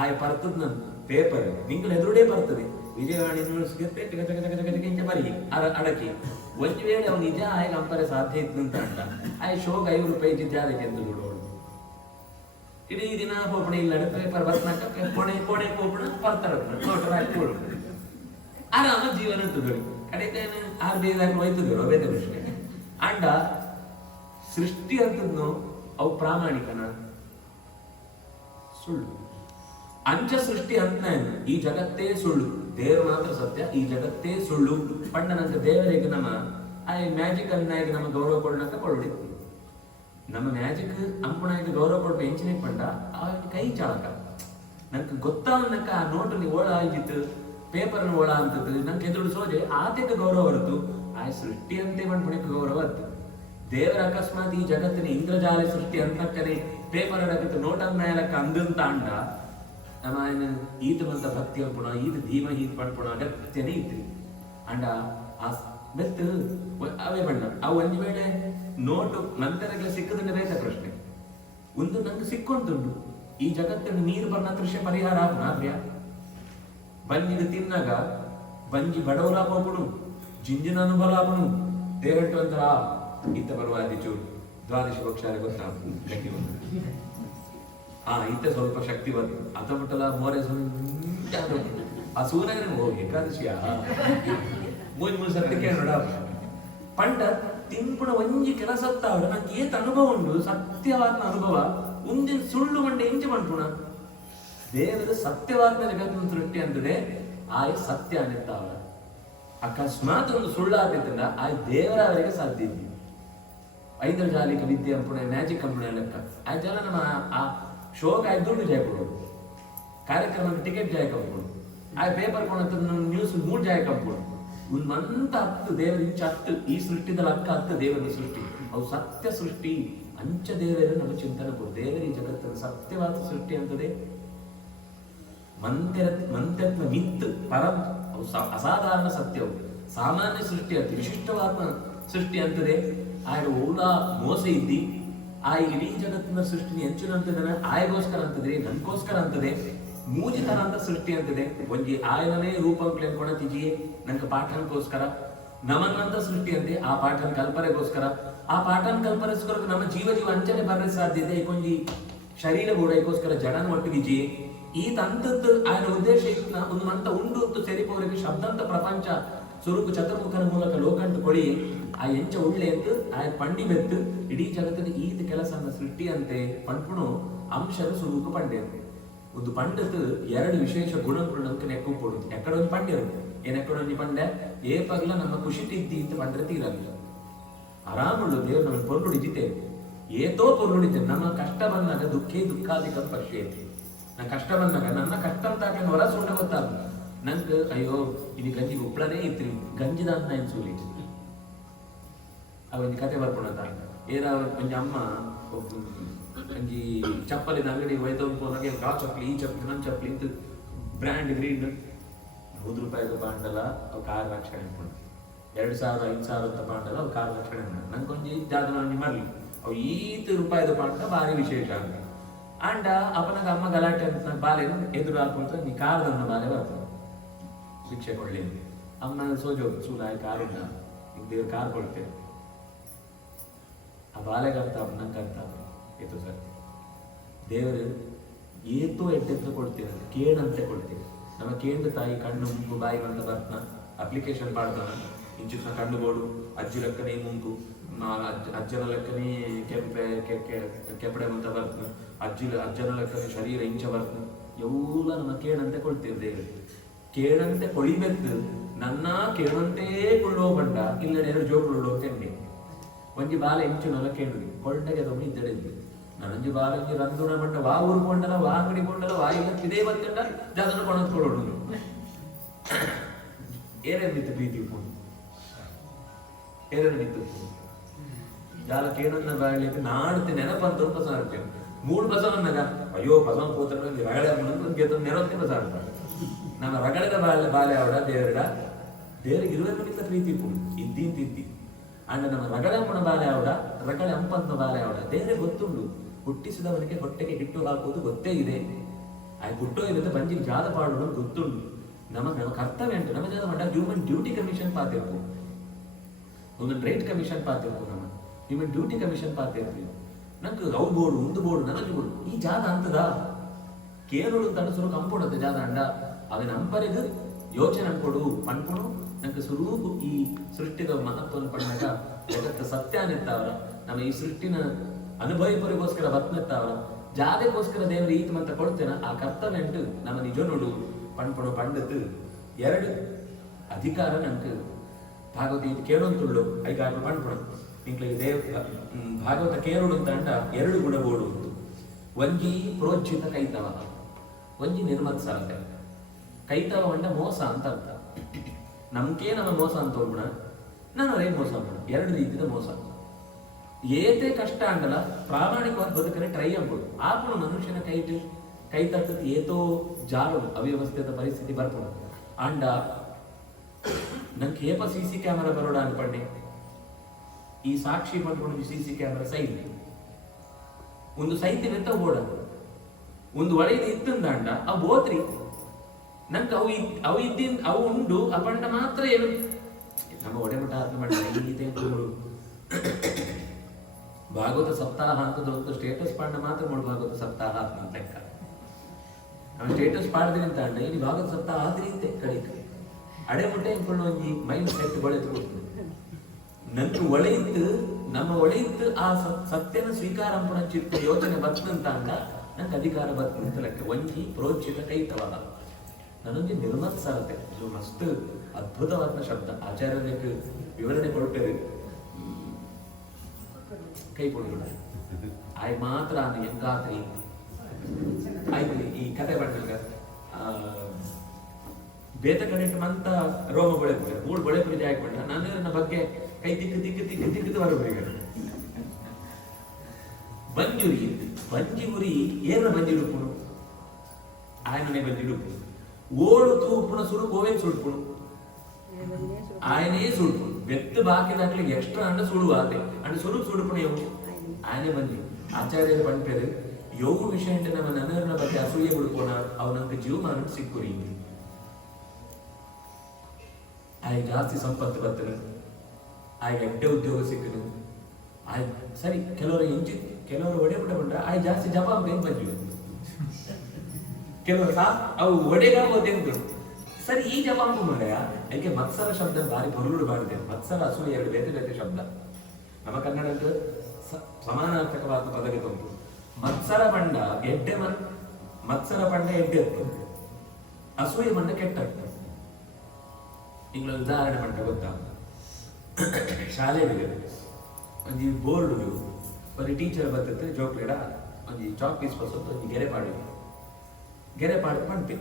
ಆಯ್ ಬರ್ತದ ನನ್ ಪೇಪರ್ ನಿಂಗಳು ಎದುರುಡೇ ಬರ್ತದೆ ವಿಜಯವಾಣಿ ಯೂನಿವರ್ಸಿಟಿ ಬರೀ ಅಡಕಿ ಒಂದು ವೇಳೆ ಅವ್ನು ನಿಜ ಆಯ್ ನಂಬರೆ ಸಾಧ್ಯ ಇತ್ತು ಅಂತ ಅಂಟ ಆಯ್ ಶೋಕ್ ₹5 ಜಾರಿಗೆ ಎಂದು ದುಡ್ಡು ಇಡೀ ದಿನ ಪೋಪಣೆ ಇಲ್ಲ ಪೇಪರ್ ಬರ್ತಾಕ ಕೊನೆ ಕೊನೆ ಪೋಪಣ ಬರ್ತಾರ ನೋಟರ್ ಹಾಕಿ ಆರಾಮ ಜೀವನ ತುಗಡಿ ಕಡೆಗೆ ಆರು ಬೇಗ ಹೋಯ್ತದ್ರು ವೇದ ಪ್ರಶ್ನೆ ಅಂಡ ಸೃಷ್ಟಿ ಅಂತದ್ನು ಅವು ಪ್ರಾಮಾಣಿಕನ ಸುಳ್ಳು ಅಂಚ ಸೃಷ್ಟಿ ಅಂತ ಈ ಜಗತ್ತೇ ಸುಳ್ಳು ದೇವರು ಮಾತ್ರ ಸತ್ಯ ಈ ಜಗತ್ತೇ ಸುಳ್ಳು ಪಂಡ ನಂಗೆ ದೇವರಿಗೆ ನಮ್ಮ ಆ ಮ್ಯಾಜಿಕ್ ಅನ್ನಾಗಿ ನಮ್ಮ ಗೌರವ ಕೊಡೋಣಕ್ಕ ಕೊಡ್ಬಿಡಿ ನಮ್ಮ ಮ್ಯಾಜಿಕ್ ಅಂಪುಣಾಗಿ ಗೌರವ ಕೊಡ್ಬೇಕು ಎಂಚಿನ ಪಂಡ ಕೈ ಚಾಳಕ ನಂಗೆ ಗೊತ್ತಾವನಕ್ಕ ಆ ನೋಟಲ್ಲಿ ಓಳ ಆಗಿತ್ತು ಪೇಪರ್ನ ಓಳ ಅಂತದ್ದು ನಂಗೆ ಎದುರು ಸೋಜೆ ಆತಕ್ಕೆ ಗೌರವ ಹೊರತು ಆ ಸೃಷ್ಟಿ ಅಂತೆ ಮಣ್ಪುಣಕ್ಕೆ ಗೌರವ ಅತ್ತು ದೇವರ ಅಕಸ್ಮಾತ್ ಈ ಜಗತ್ತಿನ ಇಂದ್ರಜಾಲ ಸೃಷ್ಟಿ ಅಂತಕ್ಕನೆ ಪೇಪರ್ ಅಡಕತ್ತು ನೋಟನ್ನ ಮೇಲಕ್ಕ ಅಂದಂತ ಅಂಡ ನಮ್ಮ ಈತ ಬಂತ ಭಕ್ತಿ ಅನ್ಪುಣ ಈತ ಧೀಮ ಈತ ಪಡ್ಪುಣ ಅಗತ್ಯನೇ ಇತ್ತು ಅಂಡ ಆ ಬೆತ್ತು ಅವೇ ಬಣ್ಣ ಅವು ಒಂದು ವೇಳೆ ನೋಟು ನಂತರಕ್ಕೆ ಸಿಕ್ಕದಂಡ ಬೇಕ ಪ್ರಶ್ನೆ ಒಂದು ನಂಗೆ ಸಿಕ್ಕೊಂಡುಂಟು ಈ ಜಗತ್ತಿನ ನೀರು ಬಣ್ಣ ದೃಶ್ಯ ಪರಿಹಾರ ಆಪ್ರಿಯ ಬಂಜಿಗೆ ತಿನ್ನಾಗ ಬಂಜಿ ಬಡವಲಾಪಣು ಜಿಂಜಿನ ಅನುಭವಲಾಪಣು ದೇವಟ್ಟು ಅಂತರ ಇತ್ತ ಬರುವಾದಿ ಚೂರು ದ್ವಾದಶ ಪಕ್ಷಾರ ಗೊತ್ತಾ ಇತ್ತ ಸ್ವಲ್ಪ ಶಕ್ತಿ ಬಂತು ಅತ ಬಿಟ್ಟಲ್ಲ ಮೋರೆ ಆ ಸೂರ್ಯನ ಹೋಗಿ ಏಕಾದಶಿಯ ಮೂರು ಸತ್ಯಕ್ಕೆ ನೋಡ ಪಂಡ ತಿಂಪುಣ ಒಂಜಿ ಕೆಲಸತ್ತ ಅವ್ರ ನಂಗೆ ಏತ್ ಅನುಭವ ಉಂಟು ಸತ್ಯವಾದ ಅನುಭವ ಮುಂದಿನ ಸುಳ್ಳು ಮಂಡೆ ಎಂಚು ಮಾಡ್ಪುಣ ದೇವರ ಸತ್ಯವಾದ ಜಗತ್ತಿನ ಸೃಷ್ಟಿ ಅಂತದೆ ಆಯ್ ಸತ್ಯ ಅನ್ನಿತ್ತ ಅವರ ಅಕಸ್ಮಾತ್ ಒಂದು ಸುಳ್ಳು ಆಗ್ತಿತ್ತಂದ್ರ ಆಯ್ ದೇವರ ಅವರಿಗೆ ಸಾಧ್ಯ ಇದ್ವಿ ಐದರ್ಜಾಲಿಕ ವಿದ್ಯೆ ಅಂಪುಣ ಮ್ಯಾಜಿಕ್ ಅಂಪುಣ ಲೆಕ್ಕ ಆ ಜನ ನಮ್ಮ ಆ ಶೋಕ್ ಆಯ್ ದುಡ್ಡು ಜಾಯ ಕೊಡೋದು ಕಾರ್ಯಕ್ರಮಕ್ಕೆ ಟಿಕೆಟ್ ಜಾಯ ಕಂಪುಡು ಆಯ್ ಪೇಪರ್ ಕೊಡ ನ್ಯೂಸ್ 3 ಜಾಯ ಕಂಪುಡು ಒಂದು ಮಂತ ಹತ್ತು ದೇವರ ಇಂಚ ಹತ್ತು ಈ ಸೃಷ್ಟಿದಲ್ಲಿ ಅಕ್ಕ ಹತ್ತು ದೇವರ ಸೃಷ್ಟಿ ಅವು ಸತ್ಯ ಸೃಷ್ಟಿ ಅಂಚ ದೇವರ ನಮ್ಮ ಚಿಂತನೆ ಕೊಡು ದೇವರ ಈ ಜಗತ್ತನ್ನು ಸತ್ಯವಾದ ಸೃಷ್ಟಿ ಅಂತದೆ ಮಂತ್ಯತ್ವ ಮಿತ್ ಪರಂ ಅವು ಅಸಾಧಾರಣ ಸತ್ಯವು ಸಾಮಾನ್ಯ ಸೃಷ್ಟಿ ಅಂತ ವಿಶಿಷ್ಟವಾದ ಸೃಷ್ಟಿ ಅಂತದೆ ಆಗ ಓಲಾ ಮೋಸ ಇದ್ದಿ ಆ ಇಡೀ ಜಗತ್ತಿನ ಸೃಷ್ಟಿ ಹೆಚ್ಚಿನಂತದ ಆಯಗೋಸ್ಕರ ಅಂತದೆ ನನ್ಗೋಸ್ಕರ ಅಂತದೆ ಮೂಜಿತನ ಅಂತ ಸೃಷ್ಟಿ ಅಂತದೆ ಒಂಜಿ ಆಯನೇ ರೂಪಂಕ್ಲೆ ಅನ್ಕೊಳ ತಿಜಿಯೇ ನಂಗೆ ಪಾಠನಕ್ಕೋಸ್ಕರ ನಮನ್ನಂತ ಸೃಷ್ಟಿ ಅಂತೆ ಆ ಪಾಠನ ಕಲ್ಪನೆಗೋಸ್ಕರ ಆ ಪಾಠನ ಕಲ್ಪನೆಗೋಸ್ಕರ ನಮ್ಮ ಜೀವ ಅಂಚನೆ ಬರಲಿಕ್ಕೆ ಸಾಧ್ಯತೆ ಕೊಂಜಿ ಶರೀರ ಕೂಡ ಇದಕ್ಕೋಸ್ಕರ ಜಡನ ಒಟ್ಟಿಗೆ ಈ ತಂತದ್ದು ఆయన ಉದ್ದೇಶ ಇತ್ತ ಒಂದು ಮಂತ ಉಂಡು ಸೇರಿಪವರಿಗೆ ಶಬ್ದಂತ ಪ್ರಪಂಚ ಸ್ವರೂಪ ಚತುರ್ಮುಖನ ಮೂಲಕ ಲೋಕಂತ ಕೊಡಿ ಆ ಎಂಚ ಉಳ್ಳೆ ಅಂತ ಆ ಪಂಡಿ ಬೆತ್ತು ಇಡೀ ಜಗತ್ತಿನ ಈತ ಕೆಲಸ ಸೃಷ್ಟಿ ಅಂತೆ ಪಂಪುಣು ಅಂಶದ ಸ್ವರೂಪ ಪಂಡೆ ಒಂದು ಪಂಡತ್ ಎರಡು ವಿಶೇಷ ಗುಣಗಳು ನಮ್ಗೆ ನೆಕ್ಕು ಕೊಡುದು ಎಕ್ಕಡೊಂದು ಪಂಡ್ಯರು ಏನೆಕ್ಕಡೊಂದು ಪಂಡೆ ಏ ಪಗ್ಲ ನಮ್ಮ ಖುಷಿ ತಿದ್ದಿ ಅಂತ ಪಂಡ್ರೆ ತೀರಲ್ಲ ಆರಾಮುಳ್ಳು ದೇವ್ರು ನಮ್ಮ ಪೊರ್ಲು ಹಿಡಿತೇವೆ ಏತೋ ಪೊರ್ಲು ಹಿಡಿತೇವೆ ನಮ್ಮ ಕಷ್ಟ ಬಂದಾಗ ದುಃಖೇ ದುಃಖಾಧಿಕಂ ಪಶ್ಯೇತಿ ನಾ ಕಷ್ಟ ಬಂದಾಗ ನನ್ನ ಕಷ್ಟ ಅಂತ ಹೊರ ಸುಂಡ ಗೊತ್ತಾಗ ನಂಗೆ ಅಯ್ಯೋ ಇದು ಗಂಜಿ ಉಪ್ಪಳನೇ ಇತ್ರಿ ಗಂಜಿದ ಅಂತ ಎನ್ಸೂಲಿ ಅವೊಂದು ಕತೆ ಬರ್ಕೊಳತ್ತ ಏನ ಒಂಜಿ ಅಮ್ಮ ಒಂಜಿ ಚಪ್ಪಲಿನ ಅಂಗಡಿಗೆ ಒಯ್ದೋಗಿ ಆ ಚಪ್ಪಲಿ ಈ ಚಪ್ಪಲಿ ನನ್ನ ಚಪ್ಪಲಿ ಇದು ಬ್ರ್ಯಾಂಡ್ ಗ್ರೀನ್ ₹100 ಪಾಂಡಲ ಅವು ಕಾರ್ ರಕ್ಷಣೆ ಉಂಟು 2,000 5,000 ಪಾಂಡಲ ಅವು ಕಾರ್ ರಕ್ಷಣೆ ಉಂಟು ನಂಗೊಂಜಿ ಜಾಗ ಮರಲಿ ಅವು ₹100 ಪಾಂಡ ಭಾರಿ ವಿಶೇಷ ಅಂತ ಅಂಡ ಅಪ್ಪನಾಗ ಅಮ್ಮ ಗಲಾಟೆ ಅಂತ ಬಾಲೆ ಎದುರು ಹಾಕೊಂತ ನೀ ಕಾರ್ದನ್ನ ಬಾಲೆ ಬರ್ತದೆ ಶಿಕ್ಷೆ ಕೊಡ್ಲಿ ಅಮ್ಮನ ಸೋಜೋದು ಸೂಲ ಕಾರುಂಡ ಈಗ ದೇವ್ರು ಕಾರ್ ಕೊಡ್ತೇವೆ ಆ ಬಾಲೆಗೆ ಅರ್ಥ ನಂಗೆ ಅರ್ಥ ಏತು ಸರ್ ದೇವರು ಏತೋ ಎಟ್ಟೆತ್ತು ಕೊಡ್ತೀವಿ ಕೇಳಂತೆ ಕೊಡ್ತೀವಿ ನಮ್ಮ ಕೇಂದ್ರ ತಾಯಿ ಕಣ್ಣು ಮುಂಗು ಬಾಯಿ ಬಂದ ಬರ್ತನ ಅಪ್ಲಿಕೇಶನ್ ಪಾಡ್ತಾನ ಇಂಚಿನ ಕಣ್ಣು ಬೋಡು ಅಜ್ಜಿ ಲೆಕ್ಕನೇ ಮುಂಗು ಅಜ್ಜನ ಲೆಕ್ಕನೇ ಕೆಪಡೆ ಅಂತ ಬರ್ತನ ಅಜ್ಜನ ಲೆಕ್ಕನೇ ಶರೀರ ಇಂಚ ಬರ್ತನ ಎಲ್ಲ ನಮ್ಮ ಕೇಳಂತೆ ಕೊಡ್ತೀವಿ ದೇವರು ಕೇಳಂತೆ ಕೊಳಿಬೇಕು ನನ್ನ ಕೇಳಂತೆ ಕೊಳ್ಳೋ ಬಂಡ ಇಲ್ಲ 2 ಜೋಗಳು ತೆಂಡೆ ಒಂಜಿ ಬಾಲ ಇಂಚಿನಲ್ಲ ಕೇಳಿ ಕೊಂಡಗೆ ತಗೊಂಡು ಇದ್ದಡಿದ್ವಿ ನನಂಜಿ ಬಾಲಂಜಿ ರಂದುಣ ಮಂಡ ವಾ ಊರ್ಕೊಂಡಲ್ಲ ವಾ ಅಂಗಡಿ ಕೊಂಡಲ್ಲ ವಾ ಇಲ್ಲ ಇದೇ ಬಂದ ಜಾತನ ಕೊಣದ್ಕೊಳ್ಳೋಡು ಏನೇನಿತ್ತು ಪ್ರೀತಿ ಏನೇನಿತ್ತು ಜಾಲ ಕೇಳನ್ನ ಬಾಳಿಗೆ ನಾಡ್ತಿ ನೆನಪಂತ ಬಸಾಡ್ತೇವೆ 3 ಬಸವನ್ನಾಗ ಅಯ್ಯೋ ಬಸವ ಪೋತ್ರ ರಗಳೆ ನೆನಪೆ ಬಸಾಡ್ತಾರೆ ನಮ್ಮ ರಗಳೆದ ಬಾಲೆ ಅವಡ ದೇವರಿಗೆ 20 ನಿಮಿಷ ಪ್ರೀತಿ ಇದ್ದೀನ್ ತಿದ್ದಿ ಅಂಡ ನಮ್ಮ ರಗಳೆಮ್ಮನ ಬಾಲೆ ಅವಡ ರಗಳೆ ಅಂಪಂತ ಬಾಲೆ ಅವಡ ದೇವರೇ ಗೊತ್ತುಂಡು ಹುಟ್ಟಿಸಿದವನಿಗೆ ಹೊಟ್ಟೆಗೆ ಹಿಟ್ಟು ಹಾಕುವುದು ಗೊತ್ತೇ ಇದೆ ಆ ಹುಟ್ಟೋ ಇರುತ್ತೆ ಬಂಜಿಗೆ ಜಾದ ಪಾಡೋದು ಗೊತ್ತುಂಡು ನಮ್ಮ ಕರ್ತವ್ಯ ಉಂಟು ನಮ್ಮ ಜಾದ ಮಾಡ ಹ್ಯೂಮನ್ ಡ್ಯೂಟಿ ಕಮಿಷನ್ ಪಾತಿರ್ಪು ಒಂದು ರೇಟ್ ಕಮಿಷನ್ ಪಾತಿರ್ಪು ನಮ್ಮ ಹ್ಯೂಮನ್ ಡ್ಯೂಟಿ ಕಮಿಷನ್ ಪಾತಿರ್ತೀವಿ ನಂಗೆ ಅವು ಬೋರ್ಡು ಒಂದು ಬೋರ್ಡು ನನಗೆ ಬೋರ್ಡು ಈ ಜಾದ ಅಂತದ ಕೇರಳು ತನಸರು ಕಂಪೋಡತ್ತೆ ಜಾದ ಅಂಡ ಅವನ ಅಂಪರಿಗೆ ಯೋಚನೆ ಅನ್ಕೊಡು ಪಣ್ಕೊಡು ನಂಗೆ ಸ್ವರೂಪ ಈ ಸೃಷ್ಟಿದ ಮಹತ್ವವನ್ನು ಪಡೆದಾಗ ಜಗತ್ತ ಸತ್ಯನೆತ್ತಾವರ ನಮ್ಮ ಈ ಸೃಷ್ಟಿನ ಅನುಭವಿಪರಿಗೋಸ್ಕರ ಬತ್ನೆತ್ತಾವರ ಜಾದೆಗೋಸ್ಕರ ದೇವರು ಈತ ಅಂತ ಕೊಡ್ತೇನೆ ಆ ಕರ್ತವ್ಯ ಉಂಟು ನಮ್ಮ ನಿಜ ನೋಡು ಪಣ್ಪಡು ಪಂಡದ್ದು 2 ಅಧಿಕಾರ ನಂಗೆ ಭಾಗವತ ಇದು ಕೇಳೋಂತುಳ್ಳು ಐಗಾರು ಪಣ್ಪಡು ಇಂಕ್ಲಿಗೆ ಭಾಗವತ ಕೇರುಡು ಅಂತ ಅಂಡ 2 ಗುಣಬೋಡು ಉಂಟು ಒಂಜಿ ಪ್ರೋಜ್ಜಿತ ಕೈತವ ಒಂಜಿ ನಿರ್ಮತ್ಸರತೆ ಕೈತವ ಅಂಡ ಮೋಸ ಅಂತ ಅರ್ಥ ನಮ್ಗೆ ನಮ್ಮ ಮೋಸ ಅಂತ ಹೋಗ್ಬಿಡ ನಾನು ರೈ ಮೋಸ ಮಾಡ 2 ರೀತಿಯ ಮೋಸ ಏತೆ ಕಷ್ಟ ಅಂಡಲ್ಲ ಪ್ರಾಮಾಣಿಕವಾದ ಬದುಕರೆ ಟ್ರೈ ಆಗ್ಬೋದು ಆಪಣ ಮನುಷ್ಯನ ಕೈ ತಟ್ಟದ ಏತೋ ಜಾಲು ಅವ್ಯವಸ್ಥೆದ ಪರಿಸ್ಥಿತಿ ಬರ್ಬೋದು ಅಂಡ ನಂಗೆ ಏಪ CC ಕ್ಯಾಮರಾ ಬರೋಡ ಅನ್ಪಂಡೆ ಈ ಸಾಕ್ಷಿ ಮಾಡ್ಕೊಂಡು CC ಕ್ಯಾಮರಾ ಸೈಡ್ ಒಂದು ಸೈತಿ ಬೆತ್ತ ಓಡ ಒಂದು ಒಳಗೆ ಇತ್ತಂದ ಅವು ಓದ್ರಿ ನಂಗೆ ಅವು ಉಂಡು ಅಪಂಡ ಮಾತ್ರ ಏನು ನಮ್ಮ ಒಡೆಮಠ ಅರ್ಥ ಮಾಡಿದೆ ಭಾಗವತ ಸಪ್ತಾಹ ಅಂತ ಸ್ಟೇಟಸ್ ಪಾಂಡ ಮಾತ್ರ ನೋಡಿ ಭಾಗವತ ಸಪ್ತಾಹ ಅಂತ ಲೆಕ್ಕ ನಾವು ಸ್ಟೇಟಸ್ ಪಾಡ್ತೀನಿ ಅಂತ ಅಂಡ ಇಲ್ಲಿ ಭಾಗವತ ಸಪ್ತಾಹ ಆದ್ರಿ ಅಂತೆ ಕಡಿಕ ಅಡೆಮುಟ್ಟೆ ಇಟ್ಕೊಂಡು ಒಂದು ಮೈಂಡ್ ಸೆಟ್ ಒಳೆತು ನಂಗೆ ಒಳೆಯಿತ್ತು ನಮ್ಮ ಒಳೆಯಿತ್ತು ಆ ಸತ್ಯನ ಸ್ವೀಕಾರ ಚಿತ್ತ ಯೋಚನೆ ಬರ್ತಂತ ಅಂಡ ನಂಗೆ ಅಧಿಕಾರ ಬರ್ತಂತ ಲೆಕ್ಕ ಒಂಜಿ ಪ್ರೋಚಿತ ಕೈತವಾದ ನನಗೆ ನಿರ್ಮತ್ಸರತೆ ಇದು ಮಸ್ತ್ ಅದ್ಭುತವಾದ ಶಬ್ದ ಆಚಾರ್ಯಕ್ಕೆ ವಿವರಣೆ ಕೊಡ್ತೇವೆ ಕೈ ಕೊಡೋಣ ಆಯ್ ಮಾತ್ರ ಅದು ಎಂಗಾತ್ರಿ ಆಯ್ತು ಈ ಕತೆ ಬರ್ತಗ ಬೇತ ಕನೆಕ್ಟ್ ಮಂತ ರೋಮ ಬೆಳೆದ 3 ಬೆಳೆ ಪೂಜೆ ಹಾಕೊಂಡ ನನ್ನ ಬಗ್ಗೆ ಕೈ ತಿಕ್ಕು ಬರಬೇಕು ಬಂಜಿ ಉರಿ ಏನ ಬಂಜಿಡುಪುಣು ಆಯನೇ ಬಂಜಿಡುಪು ಓಡು ತೂಪುಣ ಸುರು ಗೋವೆ ಸುಡ್ಪುಣು ఆయనే సుడుపు వ్యక్తి బాకి దాంట్లో ఎక్స్ట్రా అంటే సుడువు అదే అంటే సుడుపు సుడుపుని ఆయనే ಬಂದಿ ಆಚಾರ್ಯರು ಪಂಪೇರು ಯೋಗ ವಿಷಯ అంటే ನಮ್ಮ ನನ್ನರನ್ನ ಬಗ್ಗೆ ಅಸೂಯೆ ಬಿಡ್ಕೋಣ ಅವನಂತ ಜೀವಮಾನ ಸಿಕ್ಕುರಿ ಆಯ್ ಜಾಸ್ತಿ ಸಂಪತ್ತು ಬರ್ತದೆ ಆಯ್ ಎಡ್ಡೆ ಉದ್ಯೋಗ ಸಿಕ್ಕದು ಆಯ್ ಸರಿ ಕೆಲವರು ಒಡೆ ಬಿಟ್ಟಕೊಂಡ್ರೆ ಆಯ್ ಜಾಸ್ತಿ ಜಪ ಅಂತ ಬಂದಿವೆ ಕೆಲವರು ಅವು ಒಡೆಗಾಗೋದೆಂದು ಸರಿ ಈ ಜವಾಬು ಮರೆಯ ಯಾಕೆ ಮತ್ಸರ ಶಬ್ದ ಬಾರಿ ಬರುಳು ಬಾಡಿದೆ ಮತ್ಸರ ಅಸೂಯೆ 2 ಬೇರೆ ಬೇರೆ ಶಬ್ದ ನಮ್ಮ ಕನ್ನಡಕ್ಕೆ ಸಮಾನಾರ್ಥಕವಾದ ಪದವಿತ ಉಂಟು ಮತ್ಸರ ಬಂಡ ಎಡ್ಡೆ ಮತ್ಸರ ಬಂಡ ಎಡ್ಡೆ ಅಸೂಯೆ ಬಂಡ ಕೆಟ್ಟ ಇಂಗ್ಲ ಉದಾಹರಣೆ ಬಂಡ ಗೊತ್ತಾ ಶಾಲೆಗೆ ಒಂದು ಬೋರ್ಡ್ ಒಂದು ಟೀಚರ್ ಬರ್ತದೆ ಜೋಕ್ಲೇಡ ಒಂದು ಚಾಕ್ ಪೀಸ್ ಬರ್ತದೆ ಒಂದು ಗೆರೆ ಪಾಡಿ ಪಂಪೆ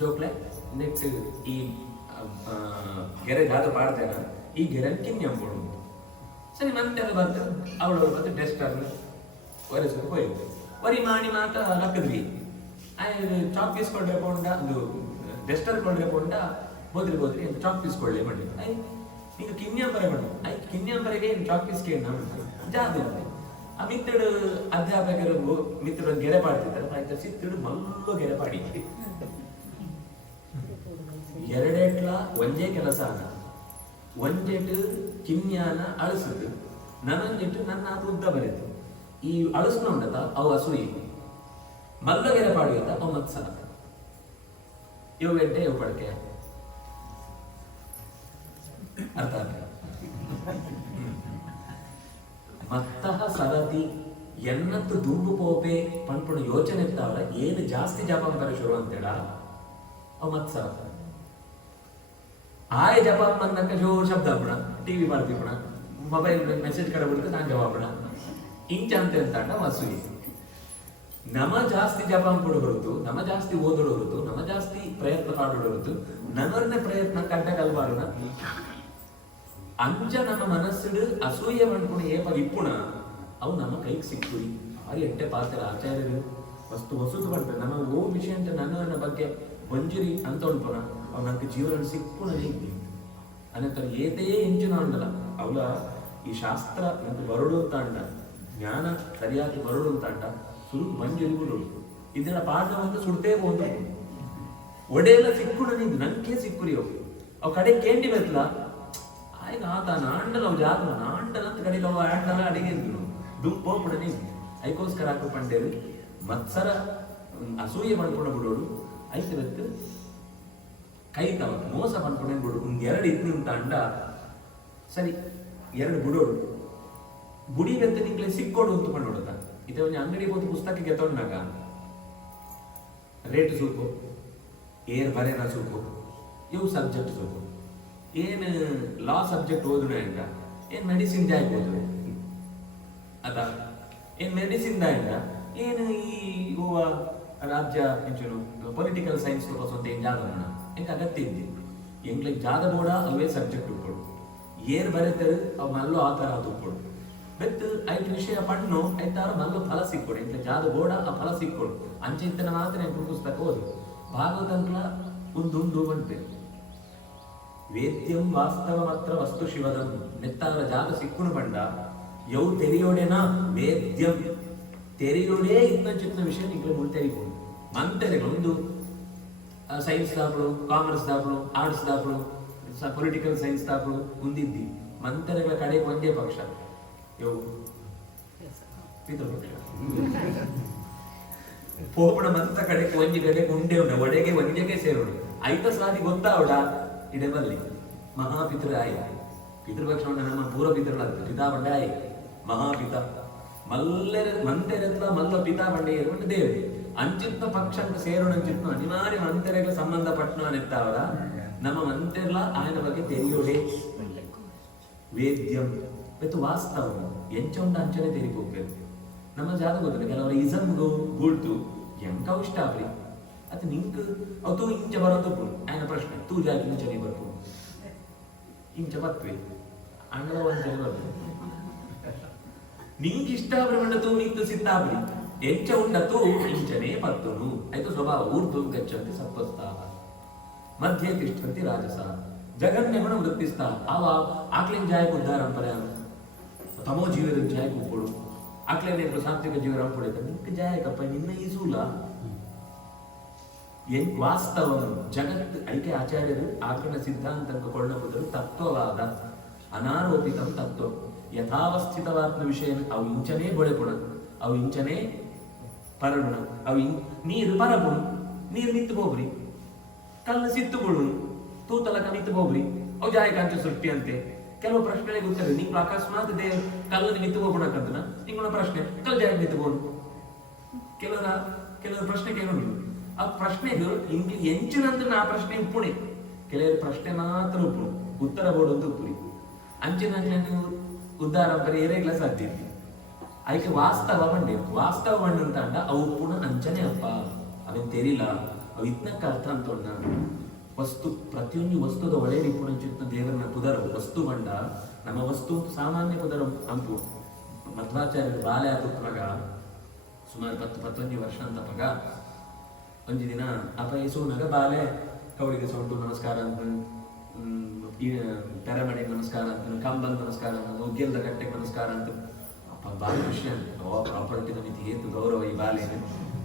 ಜೋಕ್ಲೆ ನೆಕ್ಸ್ಟ್ ಈ ಗೆರೆ ಜಾಗ ಪಾಡ್ತೇನ ಈ ಗೆರೆ ಕಿನ್ಯಂಬುಡು ಸರಿ ಮಂತೆಲ್ಲ ಬರ್ತ ಅವಳವ್ರು ಬಂದು ಡಸ್ಟರ್ ಒರೆಸ್ಕೊಂಡು ಹೋಯ್ತು. ವರಿ ಮಾಡಿ ಮಾತ ಲಕ್ಕದ್ವಿ ಚಾಕ್ ಪೀಸ್ಕೊಂಡ್ರೆ ಪೋಂಡ ಒಂದು ಡಸ್ಟರ್ ಕೊಂಡ್ರೆ ಪೋಂಡ ಬೋದ್ರಿ ಚಾಕ್ ಪೀಸ್ಕೊಳ್ಳಿ ಮಾಡಿ ಈಗ ಕಿನ್ಯಾಂಬರೆ ಮಾಡು ಕಿನ್ಯಾಂಬರೆಗೆ ಚಾಕ್ ಪೀಸ್ ಕೇಳ ಜಾತಿ ಆ ಮಿತ್ತಡು ಅಧ್ಯಾಪಕರು ಮಿತ್ರರು ಗೆರೆ ಪಾಡ್ತಿದ್ದಾರೆ ಆಯ್ತು ಸಿತ್ತಡು ಮಲ್ಲು ಗೆರೆ ಪಾಡಿ ಎರಡೆಟ್ಲ ಒಂಜೇ ಕೆಲಸ ಒಂಜೆಟ್ಟು ಕಿನ್ಯಾನ ಅಳಿಸುದು ನನಂಜಿಟ್ಟು ನನ್ನ ಉದ್ದ ಬರೀತು ಈ ಅಳಿಸ್ನ ಉಂಡತ ಅವು ಅಸೂಯಿ ಮಲ್ಲಗೆರೆ ಪಾಡಿಯದ ಅವು ಮತ್ಸರ ಇವು ಗಂಟೆ ಇವು ಪಡಕೆ ಅರ್ಥ ಮತ್ತಃ ಸರತಿ ಎನ್ನತ್ತು ದುಂಬು ಪೋಪೆ ಪಂಪುಣ ಯೋಚನೆ ಇರ್ತಾವಲ್ಲ ಏನು ಜಾಸ್ತಿ ಜಪಾಂತರ ಶುರು ಅಂತೇಳ ಅವು ಮತ್ಸರ ಆಯ ಜವಾಬ್ ಬಂದಾಗ ಜೋರ್ ಶಬ್ದ ಹಾಕೋಣ ಟಿವಿ ಮಾಡ್ತೀವಣ ಮೊಬೈಲ್ ಮೆಸೇಜ್ ಕಡೆ ಬಿಡ್ತು ನಾನು ಜವಾಬಣ ಇಂಚ ಅಂತ ಅಂತಾಂಡ ಅಸೂಯೆ ನಮ ಜಾಸ್ತಿ ಜಪಾನ್ ಕೊಡೋ ಹೊರತು ನಮ ಜಾಸ್ತಿ ಓದೋಡು ಹೊರತು ನಮ ಜಾಸ್ತಿ ಪ್ರಯತ್ನ ಮಾಡೋಡು ಹೊರತು ನನ್ನೊಂದೇ ಪ್ರಯತ್ನ ಕಂಡ ಕಲ್ವಾಡೋಣ ಅಂಚ ನಮ್ಮ ಮನಸ್ಸಿಡು ಅಸೂಯೆ ಮಾಡ್ಕೊಂಡು ಏಪ ಇಪ್ಪುಣ ಅವು ನಮ್ಮ ಕೈಗೆ ಸಿಕ್ಕುರಿ ಆರು ಎಟ್ಟೆ ಪಾತ್ರ ಆಚಾರ್ಯರು ವಸ್ತು ಹೊಸದು ಬರ್ತಾರೆ ನಮ್ಮ ಓ ವಿಷಯ ಅಂತ ನನ್ನ ಬಗ್ಗೆ ಬಂಜುರಿ ಅಂತ ಉಂಟುನ ಅವ್ ನಂಗೆ ಜೀವನ ಸಿಕ್ಕುಣ ನೀಗ್ತಿ ಅನಂತರ ಏತೇ ಹೆಂಚಿನ ಉಂಟಲ್ಲ ಅವಳ ಈ ಶಾಸ್ತ್ರ ನಂಗೆ ಬರಡು ಅಂತ ಅಂಡ ಜ್ಞಾನ ಸರಿಯಾಗಿ ಬರಡು ಅಂತ ಅಂಡ ಸುರು ಮಂಜುರಿಗಳು ಇದರ ಪಾಠವನ್ನು ಸುಡ್ತೇ ಹೋದ ಒಡೆಯೆಲ್ಲ ಸಿಕ್ಕುಣ ನೀನು ನಂಗೆ ಸಿಕ್ಕುರಿ ಅವು ಕಡೆ ಕೇಂಡಿ ಬರ್ತಲ ಆಯ್ತು ಆತ ನಾಂಡಲ ಅವು ಜಾಗ ನಾಂಡಲ ಅಂತ ಕಡೆಗೆ ಅವು ಆಂಡಲ ಅಡಿಗೆ ದುಂಪು ಹೋಗ್ಬಿಡ ನೀವು ಐಕೋಸ್ಕರ ಹಾಕು ಪಂಡೇರು ಮತ್ಸರ ಅಸೂಯೆ ಮಾಡ್ಕೊಂಡು ಬಿಡೋಡು ಐತಿರತ್ತು ಕೈ ತವ ಮೋಸ ಮಾಡ್ಕೊಂಡೇನು ಬಿಡು ಒಂದು ಎರಡು ಇದ್ದು ಅಂತ ಅಂಡ ಸರಿ ಎರಡು ಬಿಡೋಡು ಬುಡಿ ಬೆತ್ತ ನಿಂಗ್ಲೆ ಸಿಕ್ಕೋಡು ಅಂತ ಕೊಂಡೋಡುತ್ತ ಇದೇ ಒಂದು ಅಂಗಡಿ ಹೋದ ಪುಸ್ತಕ ಗೆತ್ತೊಂಡಾಗ ರೇಟ್ ಸೂಪು ಏರ್ ಬರೇನ ಸೂಪು ಇವು ಸಬ್ಜೆಕ್ಟ್ ಸೂಪು ಏನು ಲಾ ಸಬ್ಜೆಕ್ಟ್ ಓದುನೆ ಅಂಡ ಏನು ಮೆಡಿಸಿನ್ ಜಾಯ್ಗೆ ಓದುವೆ ಅದ ಏನು ಮೆಡಿಸಿನ್ ದಾಯಂಡ ಏನು ಈ ಹೂವ ರಾಜ್ಯ ಎಂಚೂರು ಪೊಲಿಟಿಕಲ್ ಸೈನ್ಸ್ ಸ್ವಂತ ಏನು ಜಾದ ಎಂಕ ಅಗತ್ಯ ಇದ್ದಿ ಎಂಗ್ಲಿಗೆ ಜಾದ ಬೋಡ ಅವೇ ಸಬ್ಜೆಕ್ಟ್ ಉಟ್ಕೊಡು ಏರ್ ಬರೀತಾರೆ ಅವು ಮಲ್ಲೂ ಆ ಥರ ಅದು ಉಟ್ಕೊಡು ಬೆತ್ತು ಐದು ವಿಷಯ ಪಣ್ಣು ಐತಾರ ಮಲ್ಲೂ ಫಲ ಸಿಕ್ಕೊಡು ಎಂತ ಜಾದ ಬೋಡ ಆ ಫಲ ಸಿಕ್ಕೊಡು ಅಂಚೆ ಇಂತನ ಮಾತ್ರ ಎಂಟು ಪುಸ್ತಕ ಓದು ಭಾಗವತಂಕ್ಲ ಒಂದುಂಡು ಬಂತೆ ವೇದ್ಯಂ ವಾಸ್ತವ ಮಾತ್ರ ವಸ್ತು ಶಿವದಂ ನೆತ್ತಾರ ಜಾಗ ಸಿಕ್ಕುಣು ಬಂಡ ಯೌ ತೆರಿಯೋಡೆನಾ ವೇದ್ಯಂ ತೆರಿಯೋಡೇ ಇನ್ನ ಚಿತ್ನ ವಿಷಯ ನಿಂಗೆ ಮುಳ್ತೆರಿಬೋದು ಮಂತೆರೆಗಳು ಒಂದು ಸೈನ್ಸ್ ದಾಪಳು ಕಾಮರ್ಸ್ ದಾಪಳು ಆರ್ಟ್ಸ್ ದಾಪಳು ಪೊಲಿಟಿಕಲ್ ಸೈನ್ಸ್ ದಾಪಳು ಮುಂದಿದ್ದಿ ಮಂತೆರೆಗಳ ಕಡೆಗೆ ಒಂದೇ ಪಕ್ಷ ಯೌ ಪಿತೃಪಕ್ಷ ಪೋಪಣ ಮಂತ ಕಡೆಗೆ ಒಂಜಿ ಕಡೆಗೆ ಉಂಡೆ ಉಂಡ ಒಡೆಗೆ ಒಂಜೆಗೆ ಸೇರೋಡು ಐತ ಸಾರಿ ಗೊತ್ತಾವಡ ಇಡೆ ಬಲ್ಲಿ ಮಹಾಪಿತೃ ಪಿತೃಪಕ್ಷ ನಮ್ಮ ಪೂರ್ವ ಪಿತೃಗಳಾಗ್ತದೆ ಪಿತಾ ಬಂಡ ಮಹಾಪಿತ ಮಲ್ಲೆರ ಮಂತೆರೆತ್ಲ ಮಲ್ಲ ಪಿತಾ ಬಂಡೆ ಏರ್ಬಿಟ್ಟು ದೇವ್ರಿ ಅಂಚಿತ್ತ ಪಕ್ಷ ಅಂತ ಸೇರೋಣ ಅಂಚಿತ್ತು ಅನಿವಾರ್ಯ ಮಂತೆರೆಗಳ ಸಂಬಂಧಪಟ್ಟ ನೆತ್ತಾವರ ನಮ್ಮ ಮಂತೆರ್ಲ ಆಯನ ಬಗ್ಗೆ ತೆರಿಯೋಡೆ ವೇದ್ಯಂ ಮತ್ತು ವಾಸ್ತವ ಎಂಚ ಉಂಡ ಅಂಚನೆ ತೆರಿಬೋಗ್ಬೇಕು ನಮ್ಮ ಜಾಗ ಗೊತ್ತಿಲ್ಲ ಕೆಲವರ ಇಸಮ್ಗು ಗೂಳ್ತು ಎಂಕ ಇಷ್ಟ ಆಗ್ರಿ ಅದು ನಿಂಕ್ ಅದು ಇಂಚ ಬರೋದು ಆಯನ ಪ್ರಶ್ನೆ ತೂ ಜಾಗ ಇಂಚನೆ ಬರ್ಬೋದು ಇಂಚ ಬತ್ವಿ ಅಂಗಲ ಒಂಚನೆ ಬರ್ಬೋದು ನಿಂಗೆ ಇಷ್ಟ ಬ್ರಹ್ಮಂಡತು ನಿಂತು ಸಿದ್ಧಾಬ್ರಿ ಎಂಚ ಉಂಡತು ಇಂಚನೆ ಪತ್ತನು ಆಯ್ತು ಸ್ವಭಾವ ಊರ್ಧ್ವ ಗಚ್ಚಂತಿ ಸತ್ವಸ್ಥಾಹ ಮಧ್ಯೆ ತಿಷ್ಠಂತಿ ರಾಜಸ ಜಗನ್ಯ ಗುಣ ವೃತ್ತಿಸ್ತಾ ಅವ ಆಕ್ಲಿನ ಜಾಯಕ ಉದ್ಧಾರ ಪರ್ಯ ತಮೋ ಜೀವದ ಜಾಯಕ ಉಪ್ಪಡು ಆಕ್ಲೇನೇನು ಸಾತ್ವಿಕ ಜೀವ ರಂಪುಡಿತ ನಿಂಕ ಜಾಯಕಪ್ಪ ನಿನ್ನ ಈಸೂಲ ವಾಸ್ತವ ಜಗತ್ ಐಕೆ ಆಚಾರ್ಯರು ಆಕರಣ ಸಿದ್ಧಾಂತ ಕೊಳ್ಳಬಹುದು ತತ್ವವಾದ ಅನಾರೋಪಿತಂ ತತ್ವ ಯಥಾವಸ್ಥಿತವಾದ ವಿಷಯ ಅವು ಇಂಚನೇ ಬೊಳೆಪುಣ ಅವು ಇಂಚನೇ ಪರಡುಣ ಅವು ನೀರು ಪರಪುಣ ನೀರು ನಿಂತು ಹೋಗ್ರಿ ಕಲ್ಲು ಸಿತ್ತು ಬಿಡುನು ತೂತಲಕ ನಿಂತು ಹೋಗ್ರಿ ಅವು ಜಾಯಕಾಂಚ ಸೃಷ್ಟಿ ಅಂತೆ ಕೆಲವು ಪ್ರಶ್ನೆಗಳಿಗೆ ಉತ್ತರ ನೀವು ಅಕಸ್ಮಾತ್ ದೇವ್ ಕಲ್ಲನ್ನು ನಿಂತು ಹೋಗ್ಬಿಡಕಂತನ ನಿಂಗಳ ಪ್ರಶ್ನೆ ಕಲ್ಲು ಜಾಗ ನಿಂತು ಹೋಗುದು ಕೆಲವರ ಪ್ರಶ್ನೆ ಕೇಳೋದು ಆ ಪ್ರಶ್ನೆಗಳು ಹಿಂಗೆ ಎಂಚಿನಂತ ಆ ಪ್ರಶ್ನೆ ಉಪ್ಪುಣೆ ಕೆಲವರು ಪ್ರಶ್ನೆ ಮಾತ್ರ ಉಪ್ಪು ಉತ್ತರ ಬೋಡಂತ ಉಪ್ಪುರಿ ಅಂಚಿನ ನೀವು ಉದ್ದಾರ ಬರೀ ಏರೇಗ್ಲ ಸಾಧ್ಯ ಆಯ್ಕೆ ವಾಸ್ತವ ಬಂಡೆ ವಾಸ್ತವ ಬಂಡ ಅಂತ ಅಂಡ ಅವು ಪುಣ ಅಂಚನೆ ಅಪ್ಪ ಅವನ್ ತೆರಿಲ ಅವು ಇತ್ನಕ್ಕ ಅರ್ಥ ಅಂತೊಂಡ ವಸ್ತು ಪ್ರತಿಯೊಂದು ವಸ್ತುದ ಒಳ್ಳೆ ಪುಣ ಚಿತ್ತ ದೇವರನ್ನ ಪುದರ ವಸ್ತು ಬಂಡ ನಮ್ಮ ವಸ್ತು ಸಾಮಾನ್ಯ ಪದರ ಅಂಪು ಮಧ್ವಾಚಾರ್ಯರು ಬಾಲ್ಯ ಪುತ್ರಗ ಸುಮಾರು 10-11 ವರ್ಷ ಅಂತ ಪಗ ಒಂಜಿ ದಿನ ಅಪಯಿಸುನಾಗ ಬಾಲೆ ಕವಳಿಗೆ ಸೊಂಟು ನಮಸ್ಕಾರ ಅಂತ ತೆರಮನೆಗೆ ನಮಸ್ಕಾರ ಅಂತ ಕಂಬಲ್ ನಮಸ್ಕಾರ ಅಂತ ಉಗ್ಗೆಲ್ದ ಕಟ್ಟೆಗೆ ನಮಸ್ಕಾರ ಅಂತ ಅಪ್ಪ ಬಾಲೆ ಖುಷಿ ಅಂತ ಪ್ರಾಪರ್ಟಿನ ಮಿತಿ ಏತು ಗೌರವ ಈ ಬಾಲೆನ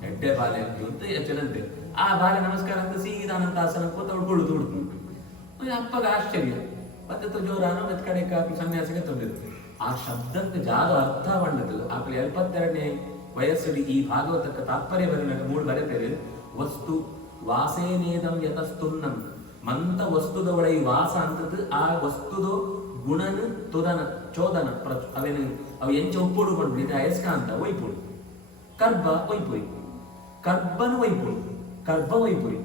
ಎಡ್ಡೆ ಬಾಲೆ ಅಂತ ಯಚನಂತೆ ಆ ಬಾಲೆ ನಮಸ್ಕಾರ ಅಂತ ಸೀದಾನಂತ ಆಸನ ಕೂತ ಉಡ್ಕೊಳ್ಳುದು ಹುಡುಕು ಅಪ್ಪಗ ಆಶ್ಚರ್ಯ ಮತ್ತೆ ಜೋರಾನ ಮತ್ ಕಡೆ ಸನ್ಯಾಸಿಗೆ ತಂದಿರುತ್ತೆ ಆ ಶಬ್ದಂತ ಜಾಗ ಅರ್ಥ ಬಂದದ್ದು ಆಕಳು 72ನೇ ವಯಸ್ಸಲ್ಲಿ ಈ ಭಾಗವತಕ್ಕೆ ತಾತ್ಪರ್ಯ ಬರಲಿಕ್ಕೆ ಮೂಡು ಬರೆತೇವೆ ವಸ್ತು ವಾಸೇನೇದಂ ಯತಸ್ತುನ್ನಂ ಮಂತ ವಸ್ತುದ ಒಳಗೆ ವಾಸ ಅಂತದ್ದು ಆ ವಸ್ತುದ ಗುಣನ ತುದನ ಚೋದನ ಅವೇನು ಅವು ಎಂಚ ಉಪ್ಪುಡು ಬಂದ್ಬಿಟ್ಟು ಅಯಸ್ಕಾಂತ ವೈಪುರಿ ಕರ್ಬ ವೈಪುರಿ ಕರ್ಬನ ವೈಪುರಿ ಕರ್ಬ ವೈಪುರಿ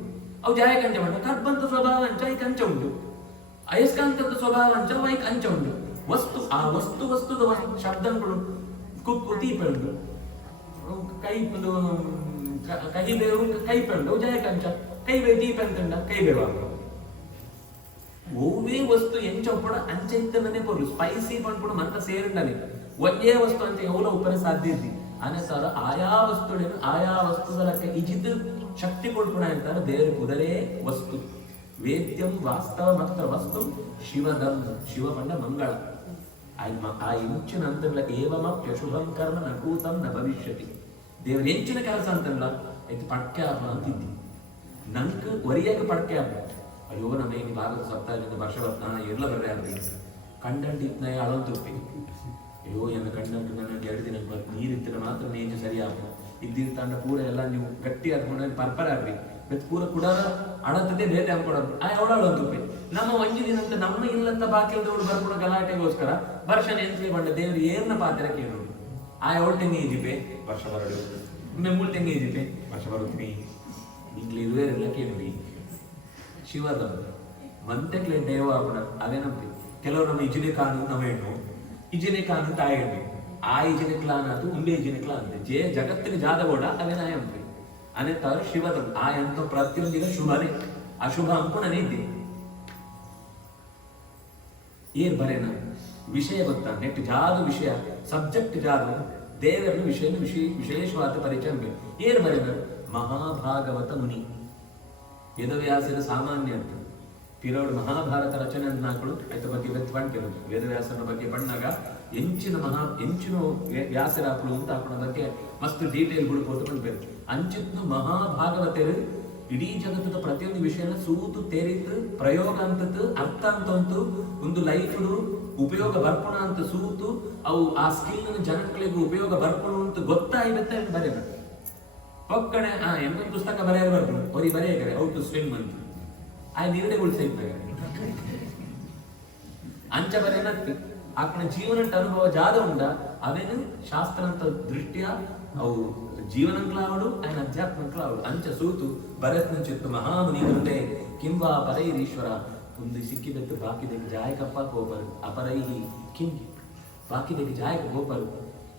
ಅವು ಜಾಯಕಂಚ ಮಾಡ ಕರ್ಬಂತ ಸ್ವಭಾವ ಅಂಚ ಈ ಕಂಚ ಉಂಟು ಅಯಸ್ಕಾಂತದ ಸ್ವಭಾವ ಅಂಚ ವೈಕ್ ಅಂಚ ಉಂಟು ವಸ್ತು ಆ ವಸ್ತುದ ಶಬ್ದಗಳು ಕುಕ್ಕು ತೀಪೆಂಡು ಕೈ ಕಹಿ ಬೇವು ಕೈ ಪೆಂಡು ಜಾಯಕಂಚ ಕೈ ಬೇ ದೀಪಂತಂಡ ಕೈ ಬೇವ ಓವೇ ವಸ್ತು ಎಂಚೊಪ್ಪಡ ಅಂಚೆಂತನೇ ಪೊರ್ಲು ಸ್ಪೈಸಿ ಪಂಡ್ಪುಡು ಮಂತ ಸೇರಿಂಡನೆ ಒಂದೇ ವಸ್ತು ಅಂತ ಎವಲ ಉಪ್ಪರೆ ಸಾಧ್ಯ ಇದ್ದಿ ಅನೇಸಾರ ಆಯಾ ವಸ್ತುಡೇನು ಆಯಾ ವಸ್ತುದಲಕ್ಕೆ ಇಜಿತ್ ಶಕ್ತಿ ಕೊಡ್ಪುಣ ಅಂತಾರೆ ದೇವರ ಕುದರೇ ವಸ್ತು ವೇದ್ಯಂ ವಾಸ್ತವ ಮಾತ್ರ ವಸ್ತು ಶಿವದಂ ಶಿವ ಪಂಡ ಮಂಗಳ ಆ ಇಂಚಿನ ಅಂತಲ್ಲ ಏವಮಪ್ಯಶುಭಂ ಕರ್ಮ ನಕೂತಂ ನ ಭವಿಷ್ಯತಿ ದೇವರ ಎಂಚಿನ ಕೆಲಸ ಅಂತಲ್ಲ ಇದು ಪಟ್ಕ್ಯಾಪ ಅಂತಿದ್ದಿ ನಂಕ ಒರಿಯಾಗ ಪಟ್ಕ್ಯಾಪ ಅಯ್ಯೋ ನಮ್ಮ ಈ ಭಾಗದ ಸಪ್ತಾಹದಿಂದ ವರ್ಷವರ್ತಾನ ಎಲ್ಲ ಬರ್ರೆ ಆಗ್ರಿ ಕಂಡಂಟ್ ಇತ್ನ ಅಳಂತುಪ್ಪಿ ಅಯ್ಯೋ ಎನ್ನ ಕಂಡಂಟು ನನಗೆ 2 ದಿನ ನೀರಿತ್ತಿನ ಮಾತ್ರ ನೇಜು ಸರಿಯಾಗ ಇದ್ದಿರ್ತಾಂಡ ಪೂರ ಎಲ್ಲ ನೀವು ಗಟ್ಟಿ ಹಾಕೊಂಡು ಪರ್ಪರ್ ಆಗ್ರಿ ಬೆತ್ ಪೂರ ಕೂಡ ಅಳತದೆ ಬೇರೆ ಹಾಕೊಡೋದು ಆ ಅವಳ ಅಳಂತುಪ್ಪಿ ನಮ್ಮ ಒಂಜಿ ದಿನ ಅಂತ ನಮ್ಮ ಇಲ್ಲಂತ ಬಾಕಿಲ್ದವ್ರು ಬರ್ಕೊಡೋ ಗಲಾಟೆಗೋಸ್ಕರ ವರ್ಷನ ಎಂಟ್ಲಿ ಬಂಡ ದೇವ್ರು ಏರ್ನ ಪಾತ್ರ ಕೇಳು ಆ 7 ತೆಂಗಿ ಇಜಿಪೆ ವರ್ಷ ಬರಡು ಒಮ್ಮೆ 3 ತೆಂಗಿ ಇಜಿಪೆ ವರ್ಷ ಬರುತ್ತೀನಿ ಈಗಲೇ ಇರುವೆಲ್ಲ ಕೇಳಿ ಶಿವದ ಮಂತೆಗ್ಲೆ ದೇವ ಅವನ ಅದೇನಂತೆ ಕೆಲವರು ನಮ್ಮ ಇಜಿನೆ ಕಾನು ನಮ್ಮ ಹೆಣ್ಣು ಇಜಿನೆ ಕಾನು ತಾಯಿ ಹೆಣ್ಣು ಆ ಇಜಿನೆ ಕ್ಲಾನ್ ಅದು ಉಂಬೆ ಇಜಿನೆ ಕ್ಲಾನ್ ಅಂತೆ ಜೇ ಜಗತ್ತಿನ ಜಾದಗೋಡ ಅವೇನ ಅಂತೆ ಅನೇತಾರು ಶಿವದ ಆ ಎಂತ ಪ್ರತಿಯೊಂದಿಗೆ ಶುಭನೇ ಅಶುಭ ಅಂಕುಣನೇ ಇದ್ದೆ ಏನ್ ಬರೇನ ವಿಷಯ ಗೊತ್ತಾ ನೆಟ್ ಜಾದು ವಿಷಯ ಸಬ್ಜೆಕ್ಟ್ ಜಾದು ದೇವರ ವಿಶೇಷವಾದ ಪರಿಚಯ ಏನ್ ಬರೇನ ಮಹಾಭಾಗವತ ಮುನಿ ವೇದವ್ಯಾಸರ ಸಾಮಾನ್ಯ ಅಂತ ಪಿರೋಡ್ ಮಹಾಭಾರತ ರಚನೆ ನಾಲ್ಕು ಆಯ್ತ ಬಗ್ಗೆ ವ್ಯತ್ಪಂಟಿರೋದು ವೇದವ್ಯಾಸನ ಬಗ್ಗೆ ಬಣ್ಣಾಗ ಎಂಚಿನ ವ್ಯಾಸರಾಪುಳು ಅಂತ ಹಾಕೋಣ ಬಗ್ಗೆ ಮಸ್ತ್ ಡೀಟೇಲ್ ಬಿಡ್ಬೋದು ಬಂದ್ಬೇಕು ಅಂಚಿತ್ನು ಮಹಾಭಾಗವತರು ಇಡೀ ಜಗತ್ತದ ಪ್ರತಿಯೊಂದು ವಿಷಯನ ಸೂತು ತೇರಿತು ಪ್ರಯೋಗ ಅಂತದ್ದು ಅರ್ಥ ಅಂತಂತು ಒಂದು ಲೈಫ್ ಉಪಯೋಗ ಬರ್ಪುಣ ಅಂತ ಸೂತು ಅವು ಆ ಸ್ಕಿಲ್ ಜನಗಳಿಗೆ ಉಪಯೋಗ ಬರ್ಪುಣ ಅಂತ ಗೊತ್ತಾಗಿರುತ್ತೆ ಅಂತ ಬರೆಯೋಣ ಒಕ್ಕಣೆ ಎಂಬತ್ತು ಪುಸ್ತಕ ಬರೆಯಲು ಬರ್ಬೋದು ಅವ್ರಿಗೆ ಬರೆಯಕರೆ ಔಟ್ ಟು ಸ್ವಿಮ್ ಅಂತ ಆ ನೀರೇ ಉಳಿಸೈತೆ ಅಂಚ ಬರೆಯನತ್ತು ಆಕಣ ಜೀವನಂಟ ಅನುಭವ ಜಾದ ಉಂಡ ಅವೇನು ಶಾಸ್ತ್ರ ಅಂತ ದೃಷ್ಟಿಯ ಅವು ಜೀವನಂಕ್ಲಾವಡು ఆయన ಅಧ್ಯಾತ್ಮಂಕ್ಲಾವಡು ಅಂಚ ಸೂತು ಬರೆತ್ನಂಚಿತ್ತು ಮಹಾಮುನಿ ಕೃತೆ ಕಿಂವಾ ಪರೈರೀಶ್ವರ ಒಂದು ಸಿಕ್ಕಿದಟ್ಟು ಬಾಕಿದಕ್ಕೆ ಜಾಯಕಪ್ಪ ಗೋಪರು ಅಪರೈಹಿ ಕಿಂ ಬಾಕಿದಕ್ಕೆ ಜಾಯಕ ಗೋಪರು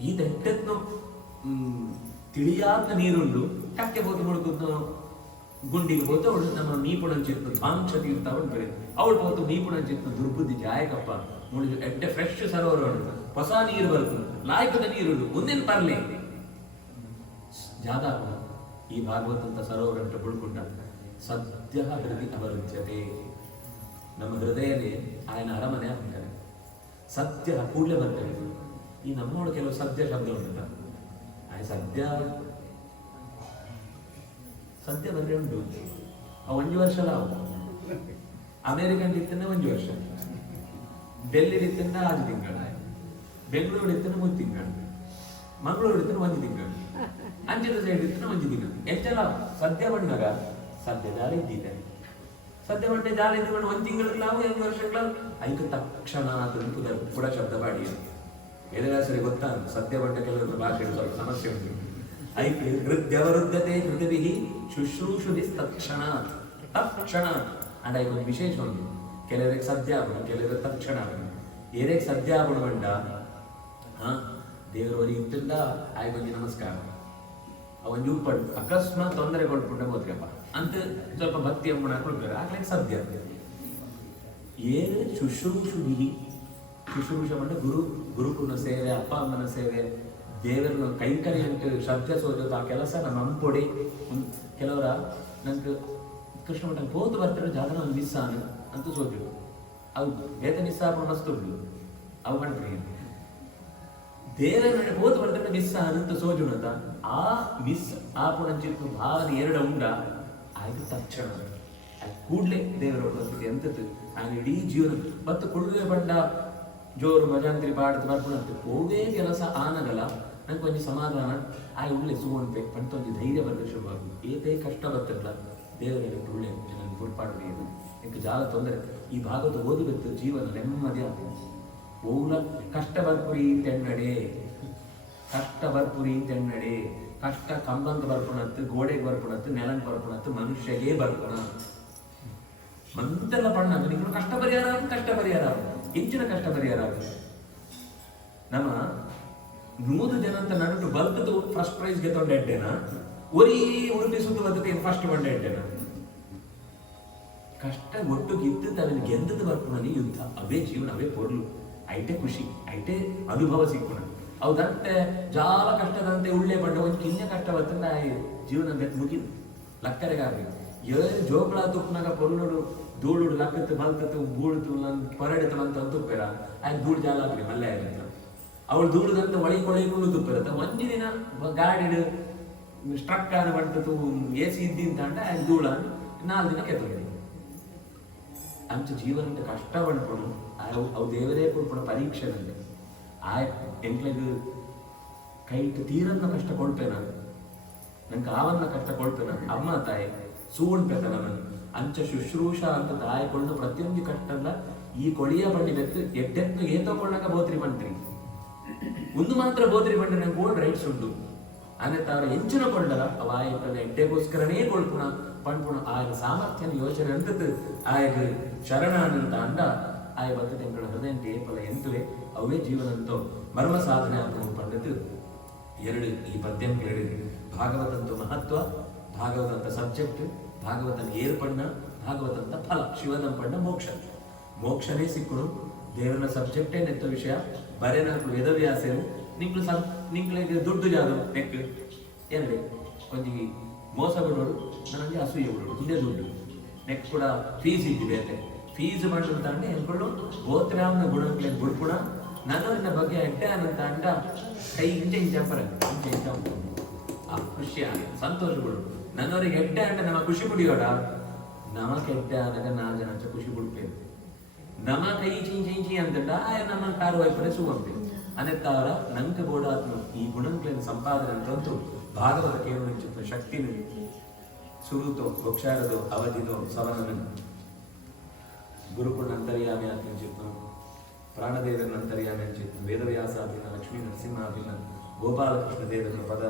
ಈ ದಟ್ಟತ್ನು ತಿಳಿಯಾದ ನೀರುಂಡು ಕಕ್ಕೆ ಹೋತು ಮುಳುಗುದು ಗುಂಡಿಗೆ ಹೋತು ಅವಳು ನಮ್ಮ ನೀಪುಣಂಚಿತ್ತು ಧ್ವಾಂಶ ತೀರ್ಥ ಉಂಟು ಅವಳು ಹೋತು ನೀಪುಣಂಚಿತ್ತು ದುರ್ಬುದ್ಧಿ ಜಾಯಕಪ್ಪ ಮುಳುಗು ಎಡ್ಡೆ ಫ್ರೆಶ್ ಸರೋವರ ಉಂಟು ಹೊಸ ನೀರು ಬರ್ತದೆ ಲಾಯಕದ ನೀರುಂಡು ಒಂದೇನು ಪರ್ಲೆ ಜಾದ ಈ ಭಾಗವತಂತ ಸರೋವರ ಅಂತ ಬಿಡ್ಕೊಂಡ ಸದ್ಯ ಹೃದಯ ಅವರುಚ್ಯತೆ ನಮ್ಮ ಹೃದಯದಲ್ಲಿ ఆయన ಅರಮನೆ ಆಗ್ತಾರೆ ಸತ್ಯ ಕೂಡಲೇ ಬರ್ತೇವೆ ಈ ನಮ್ಮೋಳು ಕೆಲವು ಸದ್ಯ ಶಬ್ದ ಉಂಟ ಸದ್ಯ ಬರ್ರೆ ಉಂಟು ಆ 1 ವರ್ಷ ಅಮೇರಿಕನ್ ಇತ್ತಂದ್ರೆ 1 ವರ್ಷ ಡೆಲ್ಲಿ ಇತ್ತಂದ್ರೆ 6 ತಿಂಗಳು ಬೆಂಗಳೂರು ಇತ್ತಂದ್ರೆ 3 ತಿಂಗಳು ಮಂಗಳೂರು ಇತ್ತಂದ್ರೆ 1 ತಿಂಗಳು ಅಂಚಿನ ಸೈಡ್ ಇತ್ತಂದ್ರೆ 1 ದಿನ ಹೆಚ್ಚೆಲ್ಲ ಸದ್ಯ ಬಂದಾಗ ಸದ್ಯ ಜಾಲ ಇದ್ದಿದೆ ಸದ್ಯ ಬಂಡೆ ಜಾಲ ಇದ್ಕೊಂಡು 1 ತಿಂಗಳು 1 ವರ್ಷಗಳ ಐದು ತಕ್ಷಣ ಪುಡ ಶಬ್ದ ಬಾಡಿ ವೇದವ್ಯಾಸರಿಗೆ ಗೊತ್ತಾ ಸದ್ಯ ಬಂಡ ಕೆಲವರ ಭಾಷೆಗಳು ಸ್ವಲ್ಪ ಸಮಸ್ಯೆ ಉಂಟು ಐಕ್ ಹೃದಯವರುದ್ಧತೆ ಹೃದಯವಿಹಿ ಶುಶ್ರೂಷುದಿ ತಕ್ಷಣ ತಕ್ಷಣ ಅಂಡ್ ಐಕೊಂದು ವಿಶೇಷ ಉಂಟು ಕೆಲವರಿಗೆ ಸದ್ಯ ಆಗುಣ ಕೆಲವರಿಗೆ ತಕ್ಷಣ ಆಗುಣ ಏರಿಗೆ ಸದ್ಯ ಆಗುಣ ಬಂಡ ದೇವರವರಿಗೆ ಇತ್ತಿಂದ ಆಯ್ಕೊಂದು ನಮಸ್ಕಾರ ಅವನ್ ಉಪ್ಪಡು ಅಕಸ್ಮಾತ್ ತೊಂದರೆ ಕೊಡ್ಬಿಟ್ಟ ಹೋದ್ರಪ್ಪ ಅಂತ ಸ್ವಲ್ಪ ಭಕ್ತಿ ಅಂಬುಣ ಕೊಡ್ತಾರೆ ಆಗ್ಲಿಕ್ಕೆ ಸದ್ಯ ಏನು ಶುಶ್ರೂಷುದಿ ಶುಶ್ರೂಷ ಮಾಡಿ ಗುರುಕುಲ ಸೇವೆ, ಅಪ್ಪ ಅಮ್ಮನ ಸೇವೆ, ದೇವರನ್ನು ಕೈಕರಿ ಅಂಟು ಶ್ರದ್ಧೆ ಸೋಜೋದು ಆ ಕೆಲಸ ನಮ್ಮ ಅಂಪೊಡಿ ಕೆಲವರ ನಂಗೆ ಕೃಷ್ಣ ಮಠ ಪೋತು ಬರ್ತಾರೆ ಜಾಗನ ಒಂದು ಮಿಸ್ ಆನು ಅಂತ ಸೋಜು ಅವು ಬೇತ ಮಿಸ್ ಆಪಣ ಮಸ್ತ್ ಉಂಟು ಅವು ಕಂಡ್ರಿ ದೇವರ ಪೋತು ಬರ್ತಾರೆ ಮಿಸ್ ಅಂತ ಸೋಜುನದ ಆ ಮಿಸ್ ಆಪಣ ಚಿಕ್ಕ ಭಾವನೆ ಎರಡು ಉಂಡ ಆಯ್ತು ತಕ್ಷಣ ಕೂಡ್ಲೆ ದೇವರ ಒಬ್ಬ ಎಂತದ್ದು ನಾನು ಇಡೀ ಜೀವನ ಮತ್ತು ಕುಡುವೆ ಬಂಡ ಜೋರು ಮಜಾಂತ್ರಿ ಪಾಡ್ದು ಬರ್ಕೊಂಡು ಹೋಗೇ ಕೆಲಸ ಆನಗಲ್ಲ ನಂಗೆ ಕೊಂಚ ಸಮಾಧಾನ ಆಯ್ ಉಳ್ಳೆ ಸುಗೊಂಡೆ ಪಂಟೊಂದು ಧೈರ್ಯ ಬರಲು ಶುರುವಾಗುದು ಏತೇ ಕಷ್ಟ ಬರ್ತಲ್ಲ ದೇವರಿಗೆ ಉಳ್ಳೆ ನನಗೆ ಗುರುಪಾಡ್ರಿ എനിക്ക് ಜಾಲ ತೊಂದರೆ ಈ ಭಾಗದ ಓದುಬೇಕು ಜೀವನ ನೆಮ್ಮದಿ ಆಗ್ತದೆ ಓಲ ಕಷ್ಟ ಬರ್ಪುರಿ ತೆನ್ನಡೆ ಕಷ್ಟ ಬರ್ಪುರಿ ತೆನ್ನಡೆ ಕಷ್ಟ ಕಂಬಂಗ ಬರ್ಪುಣತ್ತು ಗೋಡೆಗೆ ಬರ್ಪುಣತ್ತು ನೆಲಂಗೆ ಬರ್ಪುಣತ್ತು ಮನುಷ್ಯಗೆ ಬರ್ಪುಣ ಮಂತೆಲ್ಲ ಪಣ್ಣ ನಿಮ್ಗೆ ಕಷ್ಟ ಪರಿಹಾರ ಹೆಚ್ಚಿನ ಕಷ್ಟ ಪರಿಹಾರ ನಮ್ಮ 100 ಜನ ಅಂತ ನಡುಟು ಬಲ್ಕದು ಫಸ್ಟ್ ಪ್ರೈಸ್ ಗೆತ್ತೊಂಡು ಎಡ್ಡೆನ ಒರೀ ಉಡುಪಿ ಸುತ್ತು ಬರ್ತದೆ ಫಸ್ಟ್ ಬಂಡ ಎಡ್ಡೆನ ಕಷ್ಟ ಒಟ್ಟು ಗಿದ್ದು ಅವನಿಗೆ ಗೆದ್ದದು ಬರ್ಪುಣನಿ ಯುದ್ಧ ಅವೇ ಜೀವನ ಅವೇ ಪೊರ್ಲು ಐಟೆ ಖುಷಿ ಐಟೆ ಅನುಭವ ಸಿಕ್ಕುಣ ಹೌದಂತೆ ಜಾಲ ಕಷ್ಟದಂತೆ ಉಳ್ಳೆ ಬಂಡ ಒಂದು ಕಿನ್ನ ಕಷ್ಟ ಬರ್ತಂದ ಜೀವನ ಮುಗಿ ಲಕ್ಕರೆಗಾಗಬೇಕು ಏಳು ಜೋಗಳ ತುಪ್ಪನಾಗ ಪೊರ್ಲುಡು ಧೂಳುಡು ಲಕ್ಕತ್ತು ಬಲ್ಕತ್ತು ಗೂಳ್ತು ಹೊರಡಿತ ಅಂತ ತುಪ್ಪೆರ ಆಯ್ತು ಧೂಳು ಜಾಲ ಆಗ್ರಿ ಮಲ್ಲೆ ಆಗಿರ್ತ ಅವಳು ಧೂಳುದಂತ ಒಳಗೆ ತುಪ್ಪಿರತ್ತ ಒಂಜಿ ದಿನ ಗಾಡಿ ಸ್ಟ್ರಕ್ ಆದ ಬಂಟು ಎಸಿ ಇದ್ದಿಂತ ಅಂಡ ಆಯ್ತು ಧೂಳ 4 ದಿನ ಕೆತ್ತೊಂಡಿ ಅಂಚ ಜೀವನ ಕಷ್ಟ ಬಂಡ್ಕೊಂಡು ಅವು ದೇವರೇ ಕೊಡ್ಕೊಂಡು ಪರೀಕ್ಷೆ ನಂಗೆ ಆಯ್ತು ಎಂಟ್ಲಿಗೆ ಕೈಟ್ ತೀರನ್ನ ಕಷ್ಟ ಕೊಡ್ಪೇನ ನಂಗೆ ಆವನ್ನ ಕಷ್ಟ ಕೊಡ್ಪೇನ ಅಮ್ಮ ತಾಯಿ ಸೂಣ್ಪೇತ ನಮ್ಮನ್ನು ಅಂಚ ಶುಶ್ರೂಷ ಅಂತ ತಾಯಿಕೊಂಡು ಪ್ರತಿಯೊಂದು ಕಷ್ಟಲ್ಲ ಈ ಕೊಳಿಯ ಬಂಡಿ ಬೆತ್ತು ಎಡ್ಡೆತ್ತು ಏತೋಕೊಂಡಾಗ ಬೋತ್ರಿ ಬಂಟ್ರಿ ಒಂದು ಮಾತ್ರ ಬೋತ್ರಿ ಬಂಡ್ರೆ ನಂಗೆ ಗೋಲ್ಡ್ ರೈಟ್ಸ್ ಉಂಟು ಅನ್ನತ್ತ ಅವರ ಹೆಂಚಿನ ಕೊಂಡಲ್ಲ ಅವ ಆಯ್ತಲ್ಲ ಎಡ್ಡೆಗೋಸ್ಕರನೇ ಕೊಳ್ಪುಣ ಪಂಡ್ಪುಣ ಆಗ ಸಾಮರ್ಥ್ಯನ ಯೋಚನೆ ಅಂತದ್ದು ಆಗ ಶರಣ ಅಂತ ಅಂಡ ಆಯ ಬತ್ತು ತೆಂಗಳ ಹೃದಯ ಏಪಲ ಎಂತುವೆ ಅವೇ ಜೀವನ ಅಂತೋ ಮರ್ಮ ಸಾಧನೆ ಅಂತ ಪಂಡದ್ದು ಎರಡು ಈ ಪದ್ಯಂ ಕೇಳಿ ಭಾಗವತಂತ ಮಹತ್ವ ಭಾಗವತಂತ ಸಬ್ಜೆಕ್ಟ್ ಭಾಗವತನ ಏರ್ಪಣ್ಣ ಭಾಗವತಂತ ಫಲ ಶಿವದಂಪಣ್ಣ ಮೋಕ್ಷನೇ ಸಿಕ್ಕುಡು ದೇವರನ ಸಬ್ಜೆಕ್ಟೇ ನೆತ್ತ ವಿಷಯ ಬರೇ ನಾಲ್ಕು ವೇದವ್ಯಾಸರು ನಿಂಕ್ಳಿಗೆ ದುಡ್ಡು ಜಾದು ನೆಕ್ ಎರಡೇ ಕೊಂಚಿಗೆ ಮೋಸ ಬಿಡೋಡು ನನಗೆ ಅಸೂಯೆ ಬಿಡೋಡು ಇದೇ ದುಡ್ಡು ನೆಕ್ ಕೂಡ ಫೀಸ್ ಇದ್ದಿದೆ ಫೀಸ್ ಬಂಡು ಅಂತ ಅಂಡೆ ಎನ್ಕೊಳ್ಳು ಗೋತ್ರಾಮ್ನ ಗುಣಕ್ಕೆ ಬಿಡ್ಪುಣ ನನ್ನವರಿನ ಬಗ್ಗೆ ಎಟ್ಟೆ ಅನ್ನಂತ ಅಂಡ ಕೈ ಇಂಚಂಪರ ಆ ಖುಷಿ ಸಂತೋಷ ಬಿಡು ನನ್ನವರಿಗೆ ಎಡ್ಡೆ ಅಂಡ ನಮ್ಮ ಖುಷಿ ಬಿಡಿಯೋಡ ನಮ ಕೆಡ್ಡೆ ಆದಾಗ 4 ಜನ ಖುಷಿ ಬಿಡ್ತೇವೆ ನಮ ಕೈ ಚಿಂಚಿ ಅಂತಂಡ ನಮ್ಮ ಕಾರು ವೈಫರೇ ಸುವಂತೆ ಅನ್ನೆತ್ತವರ ನಂಗೆ ಗೋಡಾತ್ಮ ಈ ಗುಣಂಕ್ಲೇನು ಸಂಪಾದನೆ ಅಂತಂತೂ ಭಾಗವತ ಕೇಳುವ ಶಕ್ತಿನ ಸುರುತೋ ವಕ್ಷಾರದೋ ಅವಧಿದೋ ಸವನನ ಗುರುಕುಲ ಅಂತರ್ಯಾಮಿ ಅಂಚಿತ್ನು ಪ್ರಾಣದೇವನ ಅಂತರ್ಯಾಮಿ ಅಂಚಿತ್ನು ವೇದವ್ಯಾಸಾಭಿನ ಲಕ್ಷ್ಮೀ ನರಸಿಂಹಾಭಿನ ಗೋಪಾಲಕೃಷ್ಣ ದೇವರ ಪದ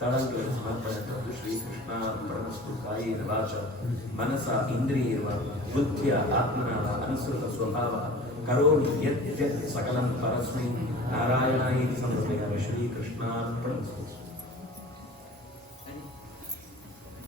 ತಳಂಕಗಳ ಸಮರ್ಪಣೆ ಶ್ರೀಕೃಷ್ಣಾರ್ಪಣಮಸ್ತು ಕಾಯೇನ ವಾಚ ಮನಸ ಇಂದ್ರಿಯೇರ್ವ ಬುದ್ಧಿಯ ಆತ್ಮನ ಅನುಸೃತ ಸ್ವಭಾವ ಕರೋಮಿ ಯತ್ ಸಕಲಂ ಪರಸ್ಮೈ ನಾರಾಯಣಾಯಿ ಸಮರ್ಪಯಾಮಿ ಶ್ರೀಕೃಷ್ಣಾರ್ಪಣಮಸ್ತು.